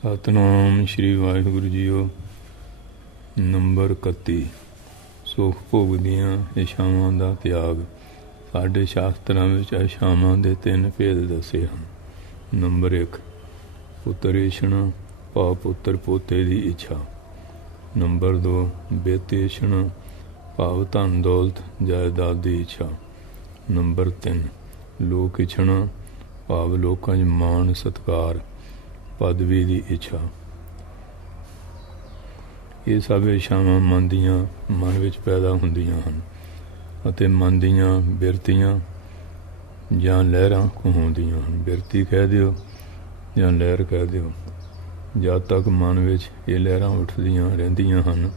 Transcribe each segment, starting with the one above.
Satnam Shri Waheguru JIO. Number 31। ਸੁਖ ਭੋਗ ਦੀਆਂ ਇਛਾਵਾਂ ਦਾ ਤਿਆਗ। ਸਾਡੇ ਸ਼ਾਸਤਰਾਂ ਵਿੱਚ ਇਛਾਵਾਂ ਦੇ 3 ਭੇਦ ਦੱਸੇ ਹਨ। ਨੰਬਰ 1, ਪੁੱਤਰ ਈਛਣਾ ਭਾਵ ਪੁੱਤਰ ਪੋਤੇ ਦੀ ਇੱਛਾ। ਨੰਬਰ 2, ਬਿੱਤ ਈਛਣਾ ਭਾਵ ਧਨ ਦੌਲਤ ਜਾਇਦਾਦ ਦੀ ਇੱਛਾ। ਨੰਬਰ 3, ਲੋਕ ਈਛਣਾ ਭਾਵ ਲੋਕਾਂ 'ਚ ਮਾਣ ਸਤਿਕਾਰ ਪਦਵੀ ਦੀ ਇੱਛਾ। ਇਹ ਸਭ ਇੱਛਾਵਾਂ ਮਨ ਵਿੱਚ ਪੈਦਾ ਹੁੰਦੀਆਂ ਹਨ ਅਤੇ ਮਨ ਦੀਆਂ ਬਿਰਤੀਆਂ ਜਾਂ ਲਹਿਰਾਂ ਕਹਾਉਂਦੀਆਂ ਹਨ। ਬਿਰਤੀ ਕਹਿ ਦਿਓ ਜਾਂ ਲਹਿਰ ਕਹਿ ਦਿਓ। ਜਦ ਤੱਕ ਮਨ ਵਿੱਚ ਇਹ ਲਹਿਰਾਂ ਉੱਠਦੀਆਂ ਰਹਿੰਦੀਆਂ ਹਨ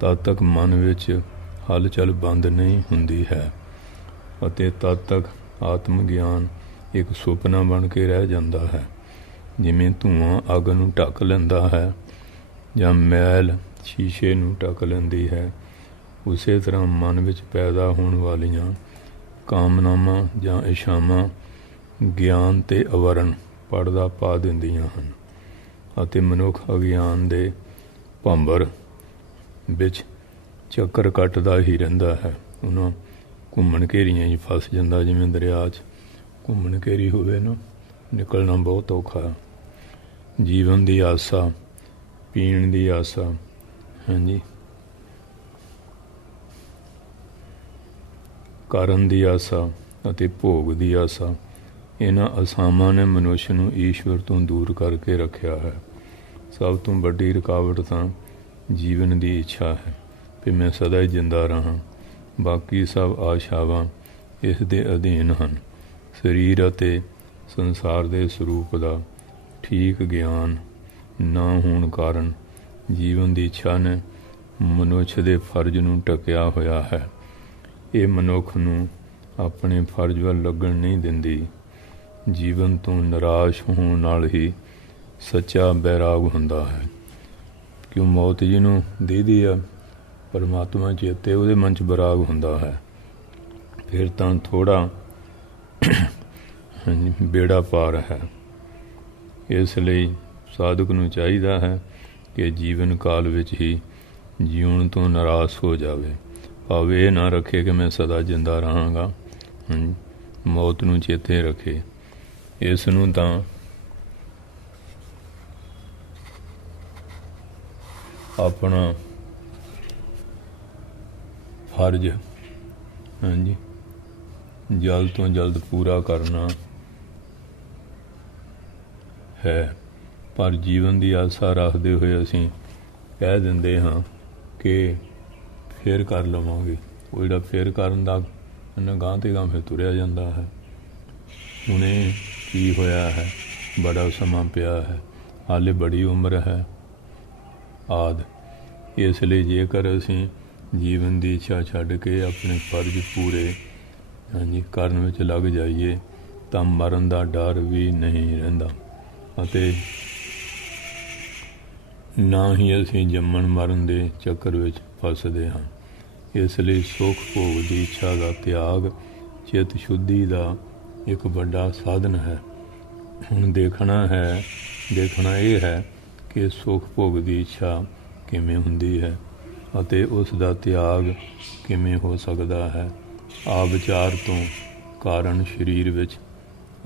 ਤਦ ਤੱਕ ਮਨ ਵਿੱਚ ਹਲਚਲ ਬੰਦ ਨਹੀਂ ਹੁੰਦੀ ਹੈ ਅਤੇ ਤਦ ਤੱਕ ਆਤਮ ਗਿਆਨ ਇੱਕ ਸੁਪਨਾ ਬਣ ਕੇ ਰਹਿ ਜਾਂਦਾ ਹੈ। ਜਿਵੇਂ ਧੂੰਆਂ ਅੱਗ ਨੂੰ ਢੱਕ ਲੈਂਦਾ ਹੈ ਜਾਂ ਮੈਲ ਸ਼ੀਸ਼ੇ ਨੂੰ ਢੱਕ ਲੈਂਦੀ ਹੈ, ਉਸੇ ਤਰ੍ਹਾਂ ਮਨ ਵਿੱਚ ਪੈਦਾ ਹੋਣ ਵਾਲੀਆਂ ਕਾਮਨਾਵਾਂ ਜਾਂ ਇੱਛਾਵਾਂ ਗਿਆਨ ਤੇ ਆਵਰਣ ਪਰਦਾ ਪਾ ਦਿੰਦੀਆਂ ਹਨ ਅਤੇ ਮਨੁੱਖ ਅਗਿਆਨ ਦੇ ਭੰਬਰ ਵਿੱਚ ਚੱਕਰ ਕੱਟਦਾ ਹੀ ਰਹਿੰਦਾ ਹੈ। ਉਹਨਾਂ ਘੁੰਮਣ ਘੇਰੀਆਂ 'ਚ ਫਸ ਜਾਂਦਾ। ਜਿਵੇਂ ਦਰਿਆ 'ਚ ਘੁੰਮਣ ਘੇਰੀ ਹੋਵੇ ਨਾ, ਨਿਕਲਣਾ ਬਹੁਤ ਔਖਾ ਹੈ। ਜੀਵਨ ਦੀ ਆਸਾ, ਪੀਣ ਦੀ ਆਸਾ, ਕਰਨ ਦੀ ਆਸਾ ਅਤੇ ਭੋਗ ਦੀ ਆਸਾ, ਇਹਨਾਂ ਆਸਾਵਾਂ ਨੇ ਮਨੁੱਖ ਨੂੰ ਈਸ਼ਵਰ ਤੋਂ ਦੂਰ ਕਰਕੇ ਰੱਖਿਆ ਹੈ। ਸਭ ਤੋਂ ਵੱਡੀ ਰੁਕਾਵਟ ਤਾਂ ਜੀਵਨ ਦੀ ਇੱਛਾ ਹੈ ਕਿ ਮੈਂ ਸਦਾ ਹੀ ਜਿੰਦਾ ਰਹਾਂ। ਬਾਕੀ ਸਭ ਆਸ਼ਾਵਾਂ ਇਸ ਦੇ ਅਧੀਨ ਹਨ। ਸਰੀਰ ਅਤੇ ਸੰਸਾਰ ਦੇ ਸਰੂਪ ਦਾ ਠੀਕ ਗਿਆਨ ਨਾ ਹੋਣ ਕਾਰਨ ਜੀਵਨ ਦੀ ਇੱਛਾ ਨੇ ਮਨੁੱਖ ਦੇ ਫਰਜ਼ ਨੂੰ ਢਕਿਆ ਹੋਇਆ ਹੈ। ਇਹ ਮਨੁੱਖ ਨੂੰ ਆਪਣੇ ਫਰਜ਼ ਵੱਲ ਲੱਗਣ ਨਹੀਂ ਦਿੰਦੀ। ਜੀਵਨ ਤੋਂ ਨਿਰਾਸ਼ ਹੋਣ ਨਾਲ ਹੀ ਸੱਚਾ ਬੈਰਾਗ ਹੁੰਦਾ ਹੈ। ਕਿਉਂ ਮੌਤ ਜਿਹਨੂੰ ਦੀਦੀ ਆ ਪਰਮਾਤਮਾ ਚੇਤੇ, ਉਹਦੇ ਮਨ 'ਚ ਬੈਰਾਗ ਹੁੰਦਾ ਹੈ। ਫਿਰ ਤਾਂ ਥੋੜ੍ਹਾ ਬੇੜਾ ਪਾਰ ਹੈ। ਇਸ ਲਈ ਸਾਧਕ ਨੂੰ ਚਾਹੀਦਾ ਹੈ ਕਿ ਜੀਵਨ ਕਾਲ ਵਿੱਚ ਹੀ ਜਿਉਣ ਤੋਂ ਨਿਰਾਸ਼ ਹੋ ਜਾਵੇ। ਭਾਵੇਂ ਇਹ ਨਾ ਰੱਖੇ ਕਿ ਮੈਂ ਸਦਾ ਜਿੰਦਾ ਰਹਾਂਗਾ, ਮੌਤ ਨੂੰ ਚੇਤੇ ਰੱਖੇ। ਇਸ ਨੂੰ ਤਾਂ ਆਪਣਾ ਫਰਜ਼ ਜਲਦ ਤੋਂ ਜਲਦ ਪੂਰਾ ਕਰਨਾ ਹੈ। ਪਰ ਜੀਵਨ ਦੀ ਆਸਾ ਰੱਖਦੇ ਹੋਏ ਅਸੀਂ ਕਹਿ ਦਿੰਦੇ ਹਾਂ ਕਿ ਫਿਰ ਕਰ ਲਵਾਂਗੇ। ਉਹ ਜਿਹੜਾ ਫਿਰ ਕਰਨ ਦਾ ਗਾਂਹ ਤੇ ਗਾਂਹ ਫਿਰ ਤੁਰਿਆ ਜਾਂਦਾ ਹੈ। ਹੁਣੇ ਕੀ ਹੋਇਆ ਹੈ, ਬੜਾ ਸਮਾਂ ਪਿਆ ਹੈ, ਹਾਲੇ ਬੜੀ ਉਮਰ ਹੈ ਆਦਿ। ਇਸ ਲਈ ਜੇਕਰ ਅਸੀਂ ਜੀਵਨ ਦੀ ਇੱਛਾ ਛੱਡ ਕੇ ਆਪਣੇ ਫਰਜ਼ ਪੂਰੇ ਕਰਨ ਵਿੱਚ ਲੱਗ ਜਾਈਏ ਤਾਂ ਮਰਨ ਦਾ ਡਰ ਵੀ ਨਹੀਂ ਰਹਿੰਦਾ ਅਤੇ ਨਾ ਹੀ ਅਸੀਂ ਜੰਮਣ ਮਰਨ ਦੇ ਚੱਕਰ ਵਿੱਚ ਫਸਦੇ ਹਾਂ। ਇਸ ਲਈ ਸੁੱਖ ਭੋਗ ਦੀ ਇੱਛਾ ਦਾ ਤਿਆਗ ਚਿੱਤ ਸ਼ੁੱਧੀ ਦਾ ਇੱਕ ਵੱਡਾ ਸਾਧਨ ਹੈ। ਹੁਣ ਦੇਖਣਾ ਇਹ ਹੈ ਕਿ ਸੁੱਖ ਭੋਗ ਦੀ ਇੱਛਾ ਕਿਵੇਂ ਹੁੰਦੀ ਹੈ ਅਤੇ ਉਸ ਦਾ ਤਿਆਗ ਕਿਵੇਂ ਹੋ ਸਕਦਾ ਹੈ। ਆਵਿਚਾਰ ਤੋਂ ਕਾਰਨ ਸਰੀਰ ਵਿੱਚ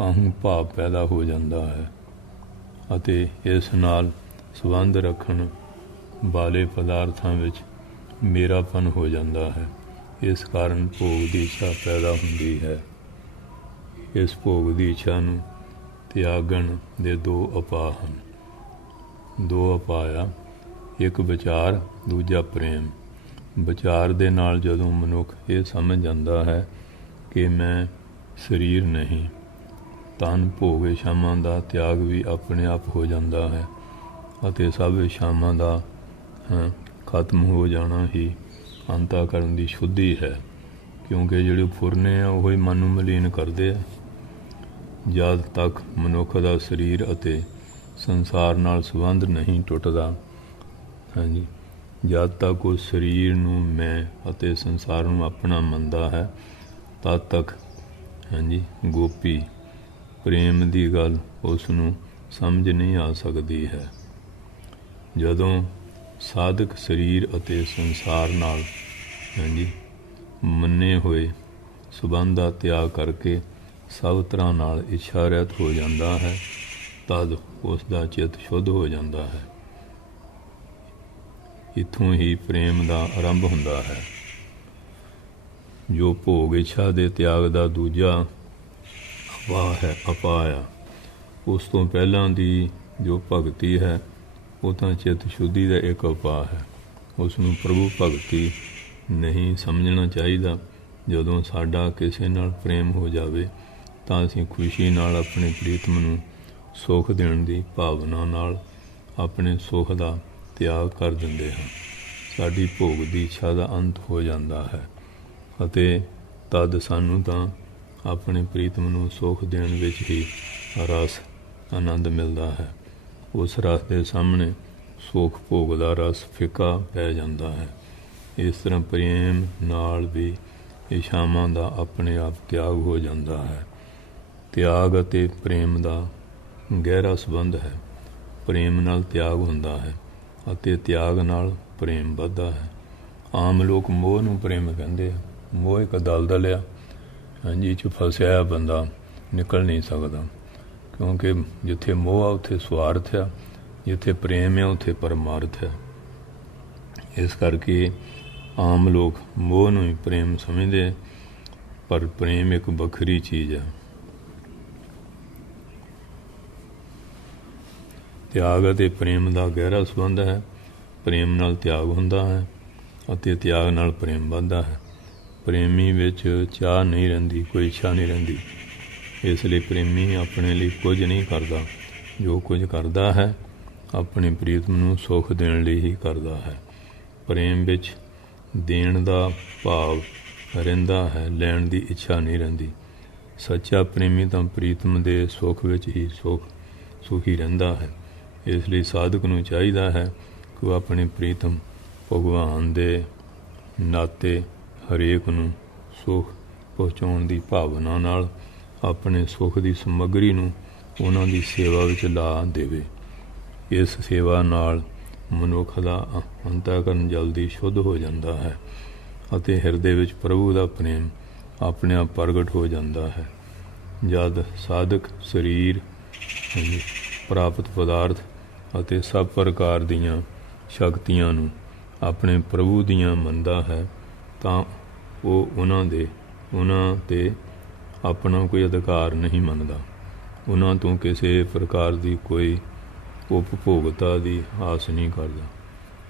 ਅਹੰ ਭਾਵ ਪੈਦਾ ਹੋ ਜਾਂਦਾ ਹੈ ਅਤੇ ਇਸ ਨਾਲ ਸੰਬੰਧ ਰੱਖਣ ਵਾਲੇ ਪਦਾਰਥਾਂ ਵਿੱਚ ਮੇਰਾਪਨ ਹੋ ਜਾਂਦਾ ਹੈ। ਇਸ ਕਾਰਨ ਭੋਗ ਦੀ ਇੱਛਾ ਪੈਦਾ ਹੁੰਦੀ ਹੈ। ਇਸ ਭੋਗ ਦੀ ਇੱਛਾ ਨੂੰ ਤਿਆਗਣ ਦੇ 2 ਉਪਾਅ ਹਨ। 2 ਉਪਾਅ ਆ, ਇੱਕ ਵਿਚਾਰ, ਦੂਜਾ ਪ੍ਰੇਮ। ਵਿਚਾਰ ਦੇ ਨਾਲ ਜਦੋਂ ਮਨੁੱਖ ਇਹ ਸਮਝ ਜਾਂਦਾ ਹੈ ਕਿ ਮੈਂ ਸਰੀਰ ਨਹੀਂ, ਤਨ ਭੋਗ ਇੱਛਾਵਾਂ ਦਾ ਤਿਆਗ ਵੀ ਆਪਣੇ ਆਪ ਹੋ ਜਾਂਦਾ ਹੈ ਅਤੇ ਸਭ ਇੱਛਾਵਾਂ ਦਾ ਖਤਮ ਹੋ ਜਾਣਾ ਹੀ ਅੰਤःਕਰਨ ਦੀ ਸ਼ੁੱਧੀ ਹੈ। ਕਿਉਂਕਿ ਜਿਹੜੇ ਫੁਰਨੇ ਆ ਉਹ ਹੀ ਮਨ ਨੂੰ ਮਲੀਨ ਕਰਦੇ ਆ। ਜਦ ਤੱਕ ਮਨੁੱਖ ਦਾ ਸਰੀਰ ਅਤੇ ਸੰਸਾਰ ਨਾਲ ਸੰਬੰਧ ਨਹੀਂ ਟੁੱਟਦਾ, ਜਦ ਤੱਕ ਉਹ ਸਰੀਰ ਨੂੰ ਮੈਂ ਅਤੇ ਸੰਸਾਰ ਨੂੰ ਆਪਣਾ ਮੰਨਦਾ ਹੈ, ਤਦ ਤੱਕ ਗੋਪੀ ਪ੍ਰੇਮ ਦੀ ਗੱਲ ਉਸ ਨੂੰ ਸਮਝ ਨਹੀਂ ਆ ਸਕਦੀ ਹੈ। ਜਦੋਂ ਸਾਧਕ ਸਰੀਰ ਅਤੇ ਸੰਸਾਰ ਨਾਲ ਮੰਨੇ ਹੋਏ ਸੰਬੰਧ ਦਾ ਤਿਆਗ ਕਰਕੇ ਸਭ ਤਰ੍ਹਾਂ ਨਾਲ ਇੱਛਾ ਰਹਿਤ ਹੋ ਜਾਂਦਾ ਹੈ, ਤਦ ਉਸ ਦਾ ਚਿੱਤ ਸ਼ੁੱਧ ਹੋ ਜਾਂਦਾ ਹੈ। ਇੱਥੋਂ ਹੀ ਪ੍ਰੇਮ ਦਾ ਆਰੰਭ ਹੁੰਦਾ ਹੈ। ਜੋ ਭੋਗ ਇੱਛਾ ਦੇ ਤਿਆਗ ਦਾ ਦੂਜਾ ਉਪਾਅ ਆ, ਉਸ ਤੋਂ ਪਹਿਲਾਂ ਦੀ ਜੋ ਭਗਤੀ ਹੈ ਉਹ ਤਾਂ ਚਿੱਤ ਸ਼ੁੱਧੀ ਦਾ ਇੱਕ ਉਪਾਅ ਹੈ। ਉਸ ਨੂੰ ਪ੍ਰਭੂ ਭਗਤੀ ਨਹੀਂ ਸਮਝਣਾ ਚਾਹੀਦਾ। ਜਦੋਂ ਸਾਡਾ ਕਿਸੇ ਨਾਲ ਪ੍ਰੇਮ ਹੋ ਜਾਵੇ ਤਾਂ ਅਸੀਂ ਖੁਸ਼ੀ ਨਾਲ ਆਪਣੇ ਪ੍ਰੀਤਮ ਨੂੰ ਸੁੱਖ ਦੇਣ ਦੀ ਭਾਵਨਾ ਨਾਲ ਆਪਣੇ ਸੁੱਖ ਦਾ ਤਿਆਗ ਕਰ ਦਿੰਦੇ ਹਾਂ। ਸਾਡੀ ਭੋਗ ਦੀ ਇੱਛਾ ਦਾ ਅੰਤ ਹੋ ਜਾਂਦਾ ਹੈ ਅਤੇ ਤਦ ਸਾਨੂੰ ਤਾਂ ਆਪਣੇ ਪ੍ਰੀਤਮ ਨੂੰ ਸੁੱਖ ਦੇਣ ਵਿੱਚ ਹੀ ਰਸ ਆਨੰਦ ਮਿਲਦਾ ਹੈ। ਉਸ ਰਸ ਦੇ ਸਾਹਮਣੇ ਸੁੱਖ ਭੋਗ ਦਾ ਰਸ ਫਿੱਕਾ ਪੈ ਜਾਂਦਾ ਹੈ। ਇਸ ਤਰ੍ਹਾਂ ਪ੍ਰੇਮ ਨਾਲ ਵੀ ਇੱਛਾਵਾਂ ਦਾ ਆਪਣੇ ਆਪ ਤਿਆਗ ਹੋ ਜਾਂਦਾ ਹੈ। ਤਿਆਗ ਅਤੇ ਪ੍ਰੇਮ ਦਾ ਗਹਿਰਾ ਸੰਬੰਧ ਹੈ। ਪ੍ਰੇਮ ਨਾਲ ਤਿਆਗ ਹੁੰਦਾ ਹੈ ਅਤੇ ਤਿਆਗ ਨਾਲ ਪ੍ਰੇਮ ਵੱਧਦਾ ਹੈ। ਆਮ ਲੋਕ ਮੋਹ ਨੂੰ ਪ੍ਰੇਮ ਕਹਿੰਦੇ ਆ। ਮੋਹ ਇੱਕ ਦਲਦਲ ਆ, ਇਹ 'ਚ ਫਸਿਆ ਬੰਦਾ ਨਿਕਲ ਨਹੀਂ ਸਕਦਾ, ਕਿਉਂਕਿ ਜਿੱਥੇ ਮੋਹ ਆ ਉੱਥੇ ਸੁਆਰਥ ਆ, ਜਿੱਥੇ ਪ੍ਰੇਮ ਆ ਉੱਥੇ ਪਰਮਾਰਥ ਹੈ। ਇਸ ਕਰਕੇ ਆਮ ਲੋਕ ਮੋਹ ਨੂੰ ਹੀ ਪ੍ਰੇਮ ਸਮਝਦੇ, ਪਰ ਪ੍ਰੇਮ ਇੱਕ ਵੱਖਰੀ ਚੀਜ਼ ਹੈ। ਤਿਆਗ ਅਤੇ ਪ੍ਰੇਮ ਦਾ ਗਹਿਰਾ ਸੰਬੰਧ ਹੈ। ਪ੍ਰੇਮ ਨਾਲ ਤਿਆਗ ਹੁੰਦਾ ਹੈ ਅਤੇ ਤਿਆਗ ਨਾਲ ਪ੍ਰੇਮ ਵੱਧਦਾ ਹੈ। ਪ੍ਰੇਮੀ ਵਿੱਚ ਚਾਹ ਨਹੀਂ ਰਹਿੰਦੀ, ਕੋਈ ਇੱਛਾ ਨਹੀਂ ਰਹਿੰਦੀ। ਇਸ ਲਈ ਪ੍ਰੇਮੀ ਆਪਣੇ ਲਈ ਕੁਝ ਨਹੀਂ ਕਰਦਾ। ਜੋ ਕੁਝ ਕਰਦਾ ਹੈ ਆਪਣੇ ਪ੍ਰੀਤਮ ਨੂੰ ਸੁੱਖ ਦੇਣ ਲਈ ਹੀ ਕਰਦਾ ਹੈ। ਪ੍ਰੇਮ ਵਿੱਚ ਦੇਣ ਦਾ ਭਾਵ ਰਹਿੰਦਾ ਹੈ, ਲੈਣ ਦੀ ਇੱਛਾ ਨਹੀਂ ਰਹਿੰਦੀ। ਸੱਚਾ ਪ੍ਰੇਮੀ ਤਾਂ ਪ੍ਰੀਤਮ ਦੇ ਸੁੱਖ ਵਿੱਚ ਹੀ ਸੁਖੀ ਰਹਿੰਦਾ ਹੈ। ਇਸ ਲਈ ਸਾਧਕ ਨੂੰ ਚਾਹੀਦਾ ਹੈ ਕਿ ਉਹ ਆਪਣੇ ਪ੍ਰੀਤਮ ਭਗਵਾਨ ਦੇ ਨਾਤੇ ਹਰੇਕ ਨੂੰ ਸੁੱਖ ਪਹੁੰਚਾਉਣ ਦੀ ਭਾਵਨਾ ਨਾਲ ਆਪਣੇ ਸੁੱਖ ਦੀ ਸਮੱਗਰੀ ਨੂੰ ਉਹਨਾਂ ਦੀ ਸੇਵਾ ਵਿੱਚ ਲਾ ਦੇਵੇ। ਇਸ ਸੇਵਾ ਨਾਲ ਮਨੁੱਖ ਦਾ ਅੰਤःਕਰਨ ਜਲਦੀ ਸ਼ੁੱਧ ਹੋ ਜਾਂਦਾ ਹੈ ਅਤੇ ਹਿਰਦੇ ਵਿੱਚ ਪ੍ਰਭੂ ਦਾ ਪ੍ਰੇਮ ਆਪਣੇ ਆਪ ਪ੍ਰਗਟ ਹੋ ਜਾਂਦਾ ਹੈ। ਜਦ ਸਾਧਕ ਸਰੀਰ, ਪ੍ਰਾਪਤ ਪਦਾਰਥ ਅਤੇ ਸਭ ਪ੍ਰਕਾਰ ਦੀਆਂ ਸ਼ਕਤੀਆਂ ਨੂੰ ਆਪਣੇ ਪ੍ਰਭੂ ਦੀਆਂ ਮੰਨਦਾ ਹੈ ਤਾਂ ਉਹ ਉਹਨਾਂ 'ਤੇ ਆਪਣਾ ਕੋਈ ਅਧਿਕਾਰ ਨਹੀਂ ਮੰਨਦਾ। ਉਹਨਾਂ ਤੋਂ ਕਿਸੇ ਪ੍ਰਕਾਰ ਦੀ ਕੋਈ ਉਪਭੋਗਤਾ ਦੀ ਆਸ ਨਹੀਂ ਕਰਦਾ।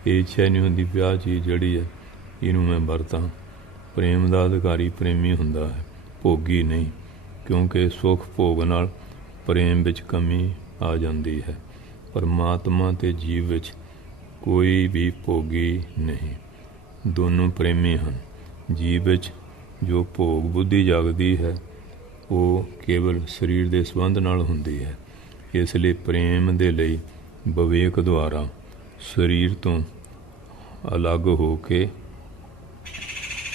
ਇਹ ਇੱਛਾ ਨਹੀਂ ਹੁੰਦੀ ਵੀ ਆਹ ਚੀਜ਼ ਜਿਹੜੀ ਹੈ ਇਹਨੂੰ ਮੈਂ ਵਰਤਾਂ। ਪ੍ਰੇਮ ਦਾ ਅਧਿਕਾਰੀ ਪ੍ਰੇਮੀ ਹੁੰਦਾ ਹੈ, ਭੋਗੀ ਨਹੀਂ, ਕਿਉਂਕਿ ਸੁੱਖ ਭੋਗ ਨਾਲ ਪ੍ਰੇਮ ਵਿੱਚ ਕਮੀ ਆ ਜਾਂਦੀ ਹੈ। ਪਰਮਾਤਮਾ ਅਤੇ ਜੀਵ ਵਿੱਚ ਕੋਈ ਵੀ ਭੋਗੀ ਨਹੀਂ, ਦੋਨੋਂ ਪ੍ਰੇਮੀ ਹਨ। ਜੀਵ ਵਿੱਚ ਜੋ ਭੋਗ ਬੁੱਧੀ ਜਾਗਦੀ ਹੈ ਉਹ ਕੇਵਲ ਸਰੀਰ ਦੇ ਸੰਬੰਧ ਨਾਲ ਹੁੰਦੀ ਹੈ। ਇਸ ਲਈ ਪ੍ਰੇਮ ਦੇ ਲਈ ਵਿਵੇਕ ਦੁਆਰਾ ਸਰੀਰ ਤੋਂ ਅਲੱਗ ਹੋ ਕੇ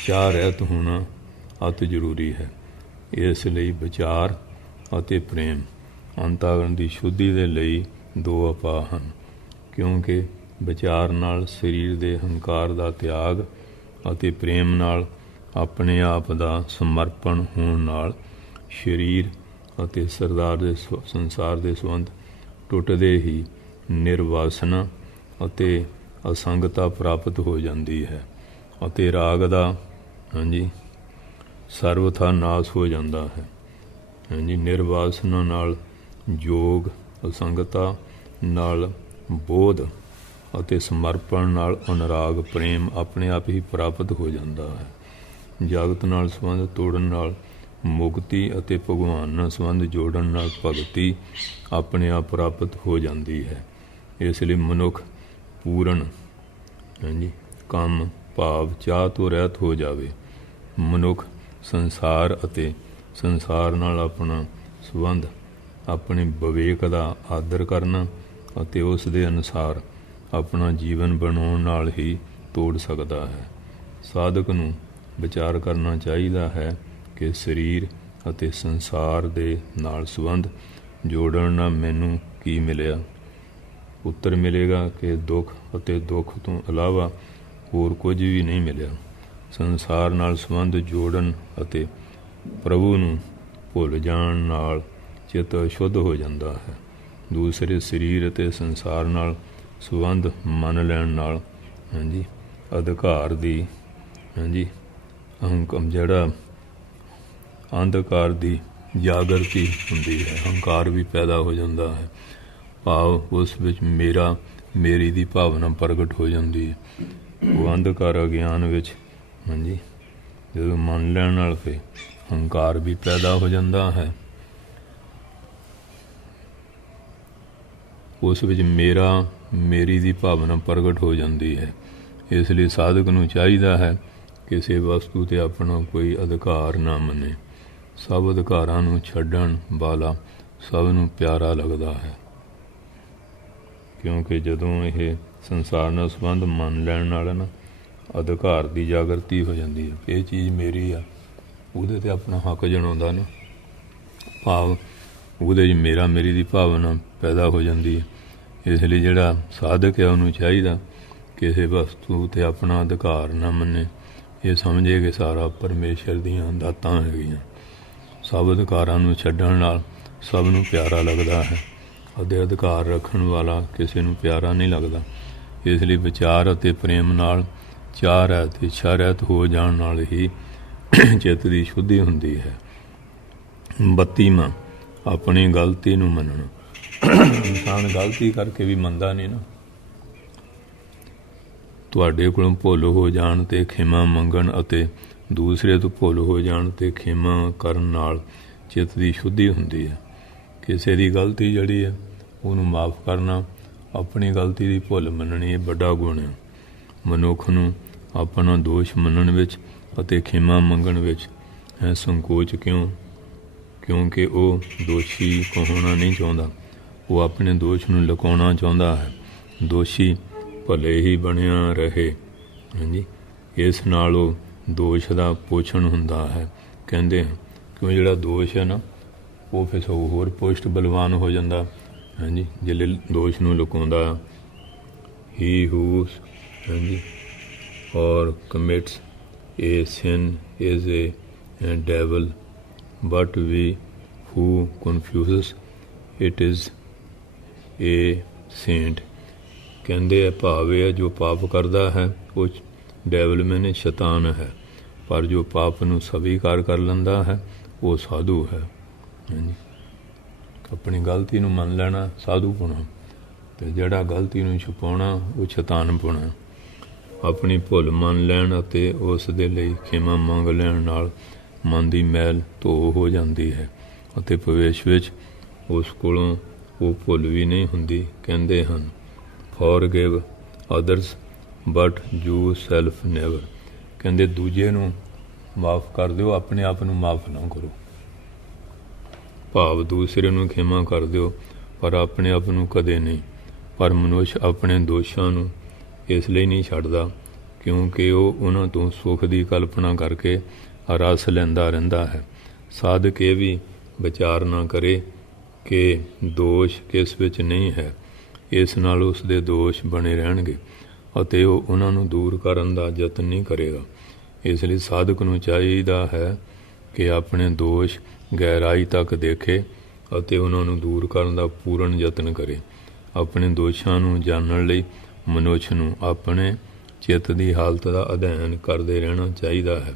ਚਾਹ ਰਹਿਤ ਹੋਣਾ ਅਤਿ ਜ਼ਰੂਰੀ ਹੈ। ਇਸ ਲਈ ਵਿਚਾਰ ਅਤੇ ਪ੍ਰੇਮ ਅੰਤःਕਰਨ ਦੀ ਸ਼ੁੱਧੀ ਦੇ ਲਈ ਦੋ ਉਪਾਅ ਹਨ, ਕਿਉਂਕਿ ਵਿਚਾਰ ਨਾਲ ਸਰੀਰ ਦੇ ਹੰਕਾਰ ਦਾ ਤਿਆਗ ਅਤੇ ਪ੍ਰੇਮ ਨਾਲ ਆਪਣੇ ਆਪ ਦਾ ਸਮਰਪਣ ਹੋਣ ਨਾਲ ਸਰੀਰ ਅਤੇ ਸੰਸਾਰ ਦੇ ਸੰਬੰਧ ਟੁੱਟਦੇ ਹੀ ਨਿਰਵਾਸਨਾ ਅਤੇ ਅਸੰਗਤਾ ਪ੍ਰਾਪਤ ਹੋ ਜਾਂਦੀ ਹੈ ਅਤੇ ਰਾਗ ਦਾ ਸਰਵਥਾ ਨਾਸ ਹੋ ਜਾਂਦਾ ਹੈ। ਨਿਰਵਾਸਨਾ ਨਾਲ ਯੋਗ, ਅਸੰਗਤਾ ਨਾਲ ਬੋਧ ਅਤੇ ਸਮਰਪਣ ਨਾਲ ਅਨੁਰਾਗ ਪ੍ਰੇਮ ਆਪਣੇ ਆਪ ਹੀ ਪ੍ਰਾਪਤ ਹੋ ਜਾਂਦਾ ਹੈ। ਜਗਤ ਨਾਲ ਸੰਬੰਧ ਤੋੜਨ ਨਾਲ ਮੁਕਤੀ ਅਤੇ ਭਗਵਾਨ ਨਾਲ ਸੰਬੰਧ ਜੋੜਨ ਨਾਲ ਭਗਤੀ ਆਪਣੇ ਆਪ ਪ੍ਰਾਪਤ ਹੋ ਜਾਂਦੀ ਹੈ। ਇਸ ਲਈ ਮਨੁੱਖ ਪੂਰਨ ਕੰਮ ਭਾਵ ਚਾਹ ਤੋਂ ਰਹਿਤ ਹੋ ਜਾਵੇ। ਮਨੁੱਖ ਸੰਸਾਰ ਅਤੇ ਸੰਸਾਰ ਨਾਲ ਆਪਣਾ ਸੰਬੰਧ ਆਪਣੇ ਵਿਵੇਕ ਦਾ ਆਦਰ ਕਰਨਾ ਅਤੇ ਉਸ ਦੇ ਅਨੁਸਾਰ ਆਪਣਾ ਜੀਵਨ ਬਣਾਉਣ ਨਾਲ ਹੀ ਤੋੜ ਸਕਦਾ ਹੈ। ਸਾਧਕ ਨੂੰ ਵਿਚਾਰ ਕਰਨਾ ਚਾਹੀਦਾ ਹੈ ਕਿ ਸਰੀਰ ਅਤੇ ਸੰਸਾਰ ਦੇ ਨਾਲ ਸੰਬੰਧ ਜੋੜਨ ਨਾਲ ਮੈਨੂੰ ਕੀ ਮਿਲਿਆ? ਉੱਤਰ ਮਿਲੇਗਾ ਕਿ ਦੁੱਖ ਅਤੇ ਦੁੱਖ ਤੋਂ ਇਲਾਵਾ ਹੋਰ ਕੁਝ ਵੀ ਨਹੀਂ ਮਿਲਿਆ। ਸੰਸਾਰ ਨਾਲ ਸੰਬੰਧ ਜੋੜਨ ਅਤੇ ਪ੍ਰਭੂ ਨੂੰ ਭੁੱਲ ਜਾਣ ਨਾਲ ਚਿੱਤ ਅਸ਼ੁੱਧ ਹੋ ਜਾਂਦਾ ਹੈ। ਦੂਸਰੇ ਸਰੀਰ ਅਤੇ ਸੰਸਾਰ ਨਾਲ ਸੰਬੰਧ ਮੰਨ ਲੈਣ ਨਾਲ ਅਧਿਕਾਰ ਦੀ ਜਿਹੜਾ ਅੰਧਕਾਰ ਦੀ ਜਾਗਰਤੀ ਹੁੰਦੀ ਹੈ, ਹੰਕਾਰ ਵੀ ਪੈਦਾ ਹੋ ਜਾਂਦਾ ਹੈ। ਭਾਵ ਉਸ ਵਿੱਚ ਮੇਰਾ ਮੇਰੀ ਦੀ ਭਾਵਨਾ ਪ੍ਰਗਟ ਹੋ ਜਾਂਦੀ ਹੈ। ਉਹ ਅੰਧਕਾਰ ਅਗਿਆਨ ਵਿੱਚ ਜਦੋਂ ਮੰਨ ਲੈਣ ਨਾਲ ਫਿਰ ਹੰਕਾਰ ਵੀ ਪੈਦਾ ਹੋ ਜਾਂਦਾ ਹੈ। ਉਸ ਵਿੱਚ ਮੇਰਾ ਮੇਰੀ ਦੀ ਭਾਵਨਾ ਪ੍ਰਗਟ ਹੋ ਜਾਂਦੀ ਹੈ। ਇਸ ਲਈ ਸਾਧਕ ਨੂੰ ਚਾਹੀਦਾ ਹੈ ਕਿਸੇ ਵਸਤੂ 'ਤੇ ਆਪਣਾ ਕੋਈ ਅਧਿਕਾਰ ਨਾ ਮੰਨੇ। ਸਭ ਅਧਿਕਾਰਾਂ ਨੂੰ ਛੱਡਣ ਵਾਲਾ ਸਭ ਨੂੰ ਪਿਆਰਾ ਲੱਗਦਾ ਹੈ, ਕਿਉਂਕਿ ਜਦੋਂ ਇਹ ਸੰਸਾਰ ਨਾਲ ਸੰਬੰਧ ਮੰਨ ਲੈਣ ਨਾਲ ਨਾ ਅਧਿਕਾਰ ਦੀ ਜਾਗਰਤੀ ਹੋ ਜਾਂਦੀ ਹੈ। ਇਹ ਚੀਜ਼ ਮੇਰੀ ਆ, ਉਹਦੇ 'ਤੇ ਆਪਣਾ ਹੱਕ ਜਣਾਉਂਦਾ ਨਾ, ਭਾਵ ਉਹਦੇ 'ਚ ਮੇਰਾ ਮੇਰੀ ਦੀ ਭਾਵਨਾ ਪੈਦਾ ਹੋ ਜਾਂਦੀ ਹੈ। ਇਸ ਲਈ ਜਿਹੜਾ ਸਾਧਕ ਹੈ ਉਹਨੂੰ ਚਾਹੀਦਾ ਕਿਸੇ ਵਸਤੂ 'ਤੇ ਆਪਣਾ ਅਧਿਕਾਰ ਨਾ ਮੰਨੇ। ਇਹ ਸਮਝੇ ਕਿ ਸਾਰਾ ਪਰਮੇਸ਼ਰ ਦੀਆਂ ਦਾਤਾਂ ਹੈਗੀਆਂ। ਸਭ ਅਧਿਕਾਰਾਂ ਨੂੰ ਛੱਡਣ ਨਾਲ ਸਭ ਨੂੰ ਪਿਆਰਾ ਲੱਗਦਾ ਹੈ ਅਤੇ ਅਧਿਕਾਰ ਰੱਖਣ ਵਾਲਾ ਕਿਸੇ ਨੂੰ ਪਿਆਰਾ ਨਹੀਂ ਲੱਗਦਾ। ਇਸ ਲਈ ਵਿਚਾਰ ਅਤੇ ਪ੍ਰੇਮ ਨਾਲ ਚਾਹ ਰਹਿਤ ਇੱਛਾ ਰਹਿਤ ਹੋ ਜਾਣ ਨਾਲ ਹੀ ਚਿੱਤ ਦੀ ਸ਼ੁੱਧੀ ਹੁੰਦੀ ਹੈ। 32ਵਾਂ ਆਪਣੀ ਗਲਤੀ ਨੂੰ ਮੰਨਣਾ। ਇਨਸਾਨ ਗਲਤੀ ਕਰਕੇ ਵੀ ਮੰਨਦਾ ਨਹੀਂ ਨਾ। ਤੁਹਾਡੇ ਕੋਲੋਂ ਭੁੱਲ ਹੋ ਜਾਣ 'ਤੇ ਖਿਮਾ ਮੰਗਣ ਅਤੇ ਦੂਸਰੇ ਤੋਂ ਭੁੱਲ ਹੋ ਜਾਣ 'ਤੇ ਖਿਮਾ ਕਰਨ ਨਾਲ ਚਿੱਤ ਦੀ ਸ਼ੁੱਧੀ ਹੁੰਦੀ ਹੈ। ਕਿਸੇ ਦੀ ਗਲਤੀ ਜਿਹੜੀ ਹੈ ਉਹਨੂੰ ਮਾਫ਼ ਕਰਨਾ, ਆਪਣੀ ਗਲਤੀ ਦੀ ਭੁੱਲ ਮੰਨਣੀ, ਇਹ ਵੱਡਾ ਗੁਣ ਹੈ। ਮਨੁੱਖ ਨੂੰ ਆਪਣਾ ਦੋਸ਼ ਮੰਨਣ ਵਿੱਚ ਅਤੇ ਖਿਮਾ ਮੰਗਣ ਵਿੱਚ ਸੰਕੋਚ ਕਿਉਂਕਿ ਉਹ ਦੋਸ਼ੀ ਕਹਾਉਣਾ ਨਹੀਂ ਚਾਹੁੰਦਾ। ਉਹ ਆਪਣੇ ਦੋਸ਼ ਨੂੰ ਲੁਕਾਉਣਾ ਚਾਹੁੰਦਾ ਹੈ। ਦੋਸ਼ੀ ਭਲੇ ਹੀ ਬਣਿਆ ਰਹੇ। ਇਸ ਨਾਲ ਉਹ ਦੋਸ਼ ਦਾ ਪੋਸ਼ਣ ਹੁੰਦਾ ਹੈ। ਕਹਿੰਦੇ ਹਨ ਕਿਉਂ ਜਿਹੜਾ ਦੋਸ਼ ਹੈ ਨਾ ਉਹ ਫਿਰ ਸਗੋਂ ਹੋਰ ਪੁਸ਼ਟ ਬਲਵਾਨ ਹੋ ਜਾਂਦਾ। ਜਿਹੜੇ ਦੋਸ਼ ਨੂੰ ਲੁਕਾਉਂਦਾ, ਹੀ ਹੂ or commits a sin is a devil, but we who confuses it is a saint। ਕਹਿੰਦੇ ਹੈ ਭਾਵ ਇਹ ਜੋ ਪਾਪ ਕਰਦਾ ਹੈ ਉਹ ਡੈਵਲ ਮੈਨੇ ਸ਼ੈਤਾਨ ਹੈ, ਪਰ ਜੋ ਪਾਪ ਨੂੰ ਸਵੀਕਾਰ ਕਰ ਲੈਂਦਾ ਹੈ ਉਹ ਸਾਧੂ ਹੈ। ਆਪਣੀ ਗਲਤੀ ਨੂੰ ਮੰਨ ਲੈਣਾ ਸਾਧੂ ਪੁਣਾ, ਅਤੇ ਜਿਹੜਾ ਗਲਤੀ ਨੂੰ ਛੁਪਾਉਣਾ ਉਹ ਸ਼ੈਤਾਨ ਪੁਣਾ। ਆਪਣੀ ਭੁੱਲ ਮੰਨ ਲੈਣ ਅਤੇ ਉਸ ਦੇ ਲਈ ਖਿਮਾ ਮੰਗ ਲੈਣ ਨਾਲ ਮਨ ਦੀ ਮੈਲ ਧੋ ਹੋ ਜਾਂਦੀ ਹੈ ਅਤੇ ਭਵਿੱਖ ਵਿੱਚ ਉਸ ਕੋਲੋਂ ਉਹ ਭੁੱਲ ਵੀ ਨਹੀਂ ਹੁੰਦੀ। ਕਹਿੰਦੇ ਹਨ forgive others but you self never. ਕਹਿੰਦੇ ਦੂਜੇ ਨੂੰ ਮਾਫ਼ ਕਰ ਦਿਓ, ਆਪਣੇ ਆਪ ਨੂੰ ਮਾਫ਼ ਨਾ ਕਰੋ। ਭਾਵ ਦੂਸਰੇ ਨੂੰ ਖਿਮਾ ਕਰ ਦਿਓ ਪਰ ਆਪਣੇ ਆਪ ਨੂੰ ਕਦੇ ਨਹੀਂ। ਪਰ ਮਨੁੱਖ ਆਪਣੇ ਦੋਸ਼ਾਂ ਨੂੰ ਇਸ ਲਈ ਨਹੀਂ ਛੱਡਦਾ ਕਿਉਂਕਿ ਉਹ ਉਹਨਾਂ ਤੋਂ ਸੁੱਖ ਦੀ ਕਲਪਨਾ ਕਰਕੇ ਰਸ ਲੈਂਦਾ ਰਹਿੰਦਾ ਹੈ। ਸਾਧਕ ਇਹ ਵੀ ਵਿਚਾਰ ਨਾ ਕਰੇ ਕਿ ਦੋਸ਼ ਕਿਸ ਵਿੱਚ ਨਹੀਂ ਹੈ, ਇਸ ਨਾਲ ਉਸ ਦੇ ਦੋਸ਼ ਬਣੇ ਰਹਿਣਗੇ ਅਤੇ ਉਹ ਉਹਨਾਂ ਨੂੰ ਦੂਰ ਕਰਨ ਦਾ ਯਤਨ ਨਹੀਂ ਕਰੇਗਾ। ਇਸ ਲਈ ਸਾਧਕ ਨੂੰ ਚਾਹੀਦਾ ਹੈ ਕਿ ਆਪਣੇ ਦੋਸ਼ ਗਹਿਰਾਈ ਤੱਕ ਦੇਖੇ ਅਤੇ ਉਹਨਾਂ ਨੂੰ ਦੂਰ ਕਰਨ ਦਾ ਪੂਰਨ ਯਤਨ ਕਰੇ। ਆਪਣੇ ਦੋਸ਼ਾਂ ਨੂੰ ਜਾਣਨ ਲਈ ਮਨੁੱਖ ਨੂੰ ਆਪਣੇ ਚਿੱਤ ਦੀ ਹਾਲਤ ਦਾ ਅਧਿਐਨ ਕਰਦੇ ਰਹਿਣਾ ਚਾਹੀਦਾ ਹੈ।